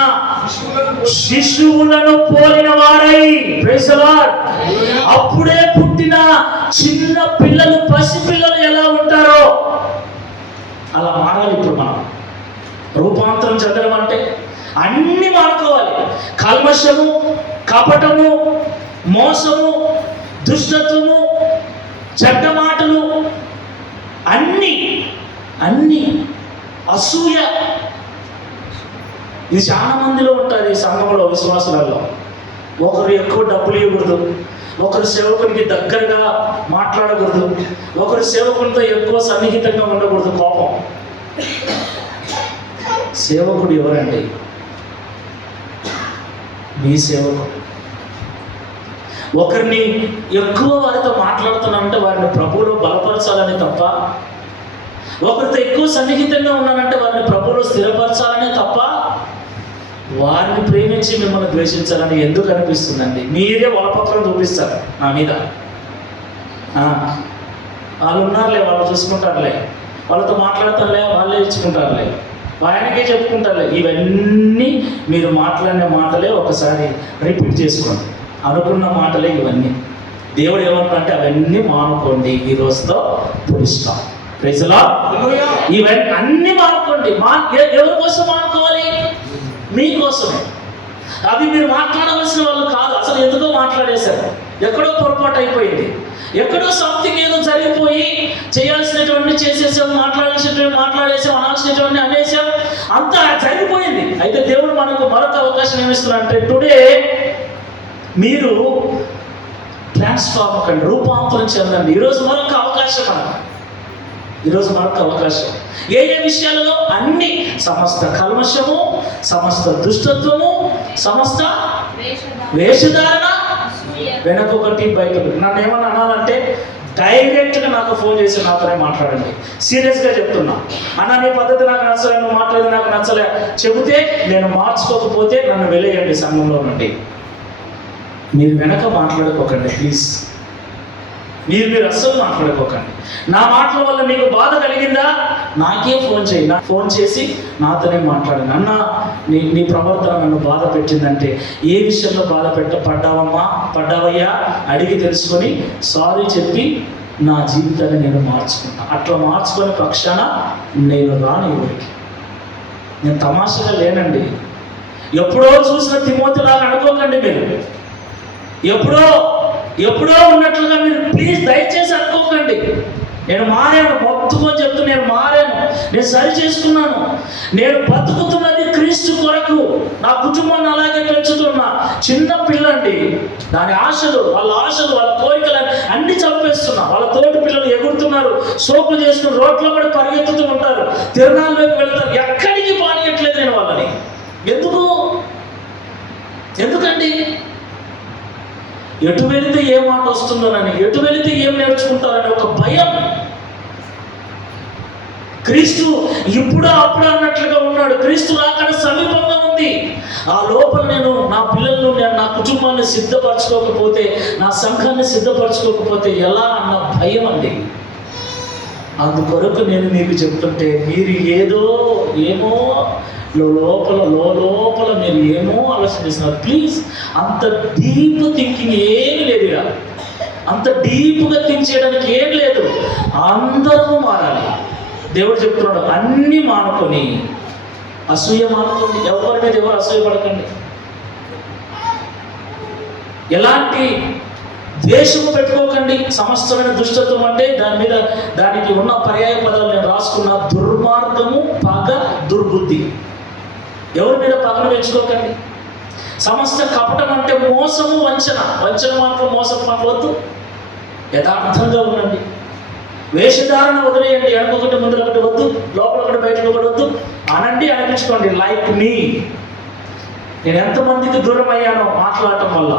శిశువులను పోలిన వారై. Praise the Lord. అప్పుడే పుట్టిన చిన్న పిల్లలు, పసి పిల్లలు ఎలా ఉంటారో అలా మారాలి. ఇప్పుడు మనం రూపాంతరం చెందడం అంటే అన్ని మానుకోవాలి. కల్మషము, కపటము, మోసము, దుష్టత్వము, చెడ్డ మాటలు, అన్ని అసూయ. ఇది చాలా మందిలో ఉంటుంది సంఘంలో, విశ్వాసులలో. ఒకరు ఎక్కువ డబ్బులు ఇవ్వకూడదు, ఒకరు సేవకునికి దగ్గరగా మాట్లాడకూడదు, ఒకరు సేవకునితో ఎక్కువ సన్నిహితంగా ఉండకూడదు. కోపం. సేవకుడు ఎవరండి? మీ సేవకుడు. ఒకరిని ఎక్కువ వారితో మాట్లాడుతున్నానంటే వారిని ప్రభువులో బలపరచాలని తప్ప, ఒకరితో ఎక్కువ సన్నిహితంగా ఉన్నానంటే వారిని ప్రభువులో స్థిరపరచాలనే తప్ప, వారిని ప్రేమించి మిమ్మల్ని ద్వేషించాలని ఎందుకు అనిపిస్తుందండి? మీరే వలపత్రం చూపిస్తారు నా మీద. వాళ్ళు ఉన్నారులే, వాళ్ళు చూసుకుంటారులే, వాళ్ళతో మాట్లాడతారులే, వాళ్ళే ఇచ్చుకుంటారులే, ఆయనకే చెప్పుకుంటారులే. ఇవన్నీ మీరు మాట్లాడిన మాటలే ఒకసారి రిపీట్ చేసుకోండి. అనుకున్న మాటలే ఇవన్నీ. దేవుడు ఏమంటారంటే అవన్నీ మానుకోండి, ఈ రోజుతో పులుస్తాం. Praise the lord. ఇవన్నీ అన్ని మానుకోండి. ఎవరి కోసం మానుకోవాలి? మీకోసమే. అవి మీరు మాట్లాడవలసిన వాళ్ళు కాదు. అసలు ఎందుకో మాట్లాడేశారు, ఎక్కడో పొరపాటు అయిపోయింది, ఎక్కడో సంథింగ్ ఏదో జరిగిపోయి చేయాల్సినటువంటి చేసేసాం, మాట్లాడాల్సినటువంటి మాట్లాడేసాం, అనాల్సినటువంటి అనేసాం, అంతా జరిగిపోయింది. అయితే దేవుడు మనకు మరొక అవకాశం ఏమిస్తున్నారంటే, టుడే మీరు ట్రాన్స్ఫార్మ్ కండి, రూపాంతరం చెందండి. ఈరోజు మరొక అవకాశం మనకు. ఈరోజు మరొక అవకాశం. ఏ విషయాలలో? అన్ని. సమస్త కల్మషము, సమస్త దుష్టత్వము, సమస్త వేషధారణ, వెనకొకటి బయటకు. నన్ను ఏమన్నా అనాలంటే డైరెక్ట్గా నాకు ఫోన్ చేసి నాతోనే మాట్లాడండి. సీరియస్గా చెప్తున్నా. అన్న నీ పద్ధతి నాకు నచ్చలే, నువ్వు మాట్లాడేది నాకు నచ్చలే చెబితే, నేను మార్చుకోకపోతే నన్ను వెలేయండి సంఘంలో నుండి. మీరు వెనక మాట్లాడుకోకండి ప్లీజ్. మీరు అస్సలు మాట్లాడుకోకండి. నా మాటల వల్ల మీకు బాధ కలిగిందా? నాకే ఫోన్ చేయి. నాకు ఫోన్ చేసి నాతోనే మాట్లాడండి. అన్న నీ ప్రవర్తన నన్ను బాధ పెట్టిందంటే, ఏ విషయంలో పడ్డావయ్యా అడిగి తెలుసుకొని సారీ చెప్పి నా జీవితాన్ని నేను మార్చుకుంటా. అట్లా మార్చుకునే పక్షాన నేను రాను ఎవరికి. నేను తమాషగా లేనండి. ఎప్పుడో చూసిన తిమోతిలాగా అనుకోకండి మీరు. ఎప్పుడో ఉన్నట్లుగా మీరు ప్లీజ్ దయచేసి అనుకోకండి. నేను మారాను, మొత్తుకొని చెప్తూ నేను మారాను, నేను సరి చేసుకున్నాను, నేను బతుకుతున్నది క్రీస్తు కొరకు, నా కుటుంబాన్ని అలాగే పెంచుతున్నా. చిన్న పిల్లండి, దాని ఆశలు, వాళ్ళ కోరికలు అన్ని చంపేస్తున్నా. వాళ్ళ తోటి పిల్లలు ఎగురుతున్నారు, సోకులు చేసుకుని రోడ్లో కూడా పరిగెత్తుతూ ఉంటారు, తిరణాల్లోకి వెళ్తారు. ఎక్కడికి పానీయట్లేదు నేను వాళ్ళని. ఎందుకండి? ఎటు వెళితే ఏ మాట వస్తుందోనని, ఎటు వెళితే ఏం నేర్చుకుంటారని ఒక భయం. క్రీస్తు ఇప్పుడు అప్పుడు అన్నట్లుగా ఉన్నాడు. క్రీస్తు రాకడ సమీపంగా ఉంది. ఆ లోపల నేను నా పిల్లలను, నేను నా కుటుంబాన్ని సిద్ధపరచుకోకపోతే, నా సంఘాన్ని సిద్ధపరచుకోకపోతే ఎలా అన్న భయం అండి. అందుకొరకు నేను మీకు చెప్తుంటే మీరు ఏమో లోపల మీరు ఏమో ఆలోచిస్తున్నారు. ప్లీజ్, అంత డీప్ థింకింగ్ ఏమీ లేదు. అంత డీప్గా థింక్ చేయడానికి ఏం లేదు. అందరూ మారాలి. దేవుడు చెప్తున్నాడు, అన్నీ మానుకొని అసూయ మానుకోండి. ఎవరి మీద ఎవరు అసూయ పడకండి. ఎలాంటి ద్వేషము పెట్టుకోకండి. సమస్తమైన దుష్టత్వం అంటే దానికి ఉన్న పర్యాయ పదాలు నేను రాసుకున్న: దుర్మార్గము, పగ, దుర్బుద్ధి. ఎవరి మీద పగను పెంచుకోకండి. సమస్త కపటం అంటే మోసము, వంచన మాటలు, మోసపు మాటలు వద్దు. యథార్థంగా ఉండండి. వేషధారణ వదిలేయండి. వెనకొకటి ముందరొకటి వద్దు, లోపలొకటి బయటకొకటి వద్దు. అనండి, అనిపించుకోండి. లైక్ మీ. నేను ఎంతమందికి దూరం అయ్యానో మాట్లాడటం వల్ల.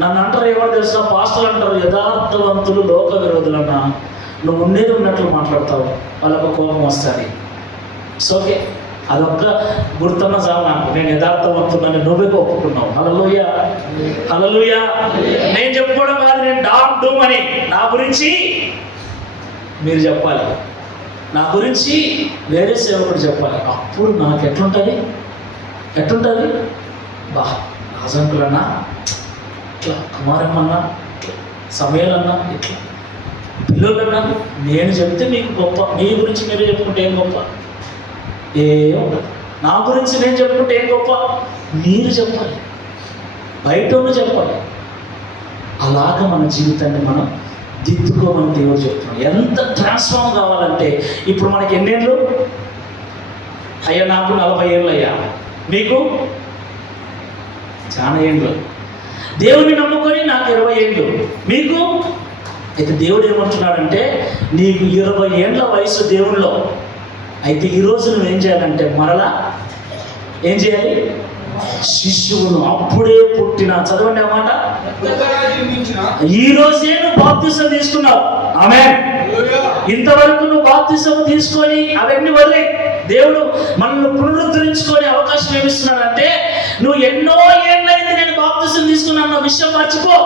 నన్ను అంటారు, ఏమో తెలుసా, పాస్టర్లు అంటారు, యథార్థవంతులు లోక విరోధులన్నా. నువ్వు ఉండేది ఉన్నట్లు మాట్లాడతావు, వాళ్ళకు కోపం వస్తుంది. ఓకే, అదొక్క గుర్తున్న చాలు నాకు. నేను యథార్థవంతులని నువ్వే ఒప్పుకున్నావు. హల్లెలూయా, హల్లెలూయా. నేను చెప్పుకోవడం కాదు, నేను డామ్ డూమ్ అని నా గురించి మీరు చెప్పాలి. నా గురించి వేరే సేవకుడు చెప్పాలి. అప్పుడు నాకు ఎట్లుంటుంది? బా, రాజంకులన్నా, ఇట్లా కుమారమ్మన్నా, ఇట్లా సమయాలన్నా, ఇట్లా పిల్లలన్నా, నేను చెప్తే మీకు గొప్ప. మీ గురించి మీరు చెప్పుకుంటే ఏం గొప్ప? ఏం ఉండదు. నా గురించి నేను చెప్పుకుంటే ఏం గొప్ప? మీరు చెప్పాలి, బయట చెప్పాలి. అలాగ మన జీవితాన్ని మనం దిద్దుకోమని దేవుడు చెప్తున్నాడు. ఎంత ట్రాన్స్ఫార్మ్ కావాలంటే, ఇప్పుడు మనకి ఎన్నేళ్ళు అయ్యా? నాకు 40 ఏళ్ళు అయ్యా. మీకు చాలా ఏళ్ళు. దేవుడిని నమ్ముకొని నాకు 20 ఏళ్ళు. మీకు అయితే దేవుడు ఏమంటున్నాడంటే, నీకు 20 ఏళ్ళ వయసు దేవుళ్ళో. అయితే ఈరోజు నువ్వేం చేయాలంటే, మరలా ఏం చేయాలి? శిష్యువును, అప్పుడే పుట్టిన, చదవండి అన్నమాట, ఈ రోజే నువ్వు బాప్తిసం తీసుకున్నావు. ఆమేన్. ఇంతవరకు నువ్వు బాప్తిసం తీసుకొని అవన్నీ వదిలే. దేవుడు మనల్ని పునరుద్ధరించుకొని అవకాశం ఏమిస్తున్నాడంటే, నువ్వు ఎన్నో ఏళ్ళైంది నేను బాప్తిసం తీసుకున్నాను అన్న విషయం మర్చిపో.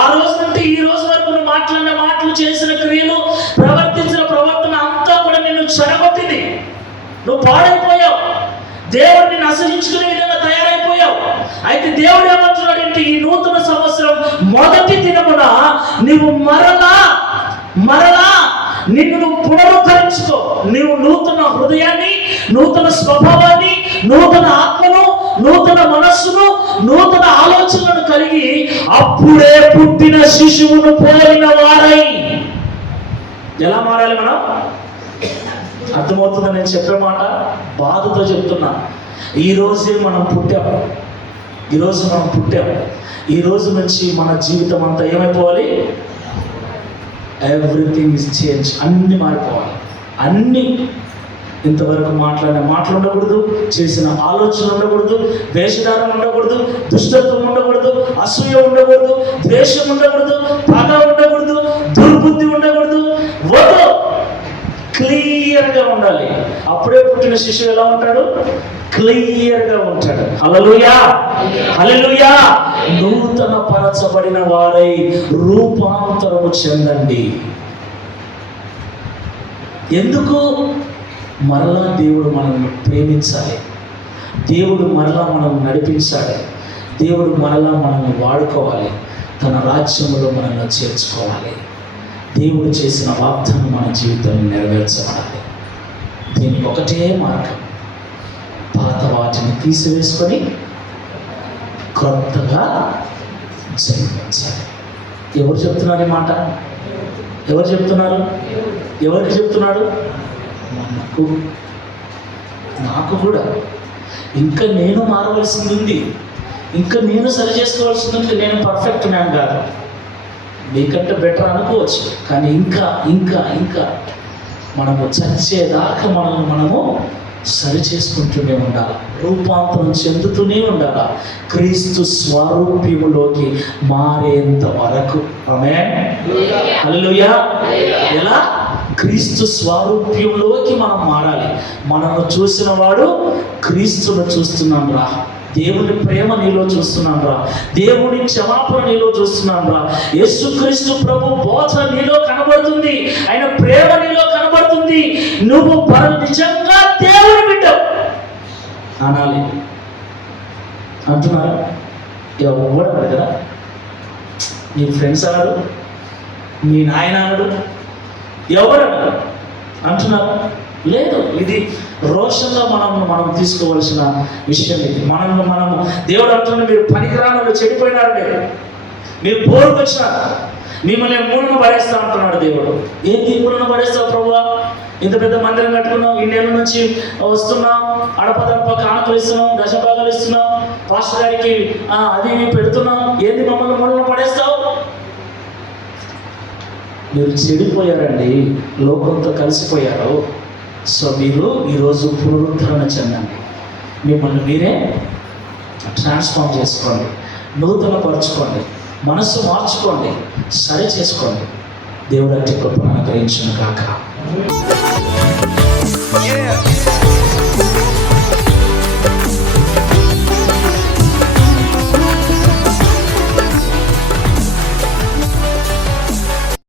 ఆ రోజు నుండి ఈ రోజు వరకు నువ్వు మాట్లాడిన మాటలు, చేసిన క్రియలు, ప్రవర్తించిన ప్రవర్తన అంతా కూడా నిన్ను చెడగొట్టింది. నువ్వు పాడైపోయావు. దేవుడిని నశించుకునే విధంగా తయారైపోయావు. అయితే దేవుడు ఏమంటున్నాడు అంటే, ఈ నూతన సంవత్సరం మొదటి దినమున నువ్వు మరలా నిన్ను నువ్వు పునరుద్ధరించుకో. నువ్వు నూతన హృదయాన్ని, నూతన స్వభావాన్ని, నూతన ఆత్మను, నూతన మనస్సును, నూతన ఆలోచనలను కలిగి అప్పుడే పుట్టిన శిశువును పోలిన వారై. ఎలా మారాలి మనం? అర్థమవుతుందని నేను చెప్పే మాట బాధతో చెప్తున్నా. ఈరోజు మనం పుట్టాం. ఈ రోజు నుంచి మన జీవితం అంతా ఏమైపోవాలి? Everything is change. అన్నీ మారిపోవాలి. అన్నీ ఇంతవరకు మాట్లాడిన మాటలు ఉండకూడదు, చేసిన ఆలోచన ఉండకూడదు, వేషధారం ఉండకూడదు, దుష్టత్వం ఉండకూడదు, అసూయ ఉండకూడదు, ద్వేషం ఉండకూడదు, పగ ఉండకూడదు, దుర్బుద్ధి ఉండకూడదు. వద్దు, క్లియర్గా ఉండాలి. అప్పుడే పుట్టిన శిశువు ఎలా ఉంటాడు? క్లియర్గా ఉంటాడు. హల్లెలూయా, హల్లెలూయా. నూతన పరచబడిన వారై రూపాంతరము చెందండి. ఎందుకు? మరలా దేవుడు మనల్ని ప్రేమించాలి. దేవుడు మరలా మనల్ని నడిపించాలి. దేవుడు మరలా మనల్ని వాడుకోవాలి. తన రాజ్యంలో మనల్ని చేర్చుకోవాలి. దేవుడు చేసిన వాగ్దానం మన జీవితంలో నెరవేర్చబడాలి. దీనికి ఒకటే మార్గం, పాత వాటిని తీసివేసుకొని క్రొత్తగా జన్మించాలి. ఎవరు చెప్తున్నారు ఈ మాట? ఎవరు చెప్తున్నారు? ఎవరికి చెప్తున్నాడు? నాకు కూడా. ఇంకా నేను మారవలసింది ఉంది. ఇంకా నేను సరి చేసుకోవాల్సింది ఉంది. నేను పర్ఫెక్ట్ మ్యాన్ కాదు, మీకంటే బెటర్ అనుకోవచ్చు. కానీ ఇంకా మనము చచ్చేదాకా మనము సరి చేసుకుంటూనే ఉండాలి. రూపాంతరం చెందుతూనే ఉండాలి. క్రీస్తు స్వరూప్యములోకి మారేంత వరకు. ఆమేన్, హల్లెలూయా. ఎలా? క్రీస్తు స్వరూప్యంలోకి మనం మారాలి. మనము చూసిన వాడు క్రీస్తును చూస్తున్నాను రా, దేవుని ప్రేమ నీలో చూస్తున్నాను రా, దేవుని క్షమాపణ నీలో చూస్తున్నాను రా, యేసుక్రీస్తు ప్రభు బోధ నీలో కనబడుతుంది, ఆయన ప్రేమ నీలో కనబడుతుంది, నువ్వు నిజంగా దేవుని బిడ్డ అనాలి. అంటున్నారా? ఎవరు అడగరా? నీ ఫ్రెండ్స్ అన్నాడు, మీ నాయన అన్నాడు, ఎవరు అంటున్నారు? లేదు. ఇది రోషంగా మనం తీసుకోవాల్సిన విషయం. ఇది మనము దేవుడు అంటున్న మీరు పనికిరాను చెడిపోయినారండి, మీరు బోరుకు వచ్చినారు, మిమ్మల్ని మూలన పడేస్తా అంటున్నాడు దేవుడు. ఏంటి మూలన పడేస్తావు ప్రభువా? ఇంత పెద్ద మందిరం కట్టుకున్నాం, ఇన్నేళ్ళ నుంచి వస్తున్నాం, అడపదడప కానుకలు ఇస్తున్నాం, దశభాగాలు ఇస్తున్నాం, పాస్టర్ గారికి అది ఇవి పెడుతున్నాం, ఏంది మమ్మల్ని మూలన పడేస్తావు? మీరు చెడిపోయారండి, లోకంతో కలిసిపోయారు. సో మీరు ఈరోజు పునరుద్ధరణ చెందండి, మిమ్మల్ని మీరే ట్రాన్స్ఫార్మ్ చేసుకోండి, నూతనపరచుకోండి, మనస్సు మార్చుకోండి, సరి చేసుకోండి. దేవుడు అతి కృపను అనుగ్రహించును గాక.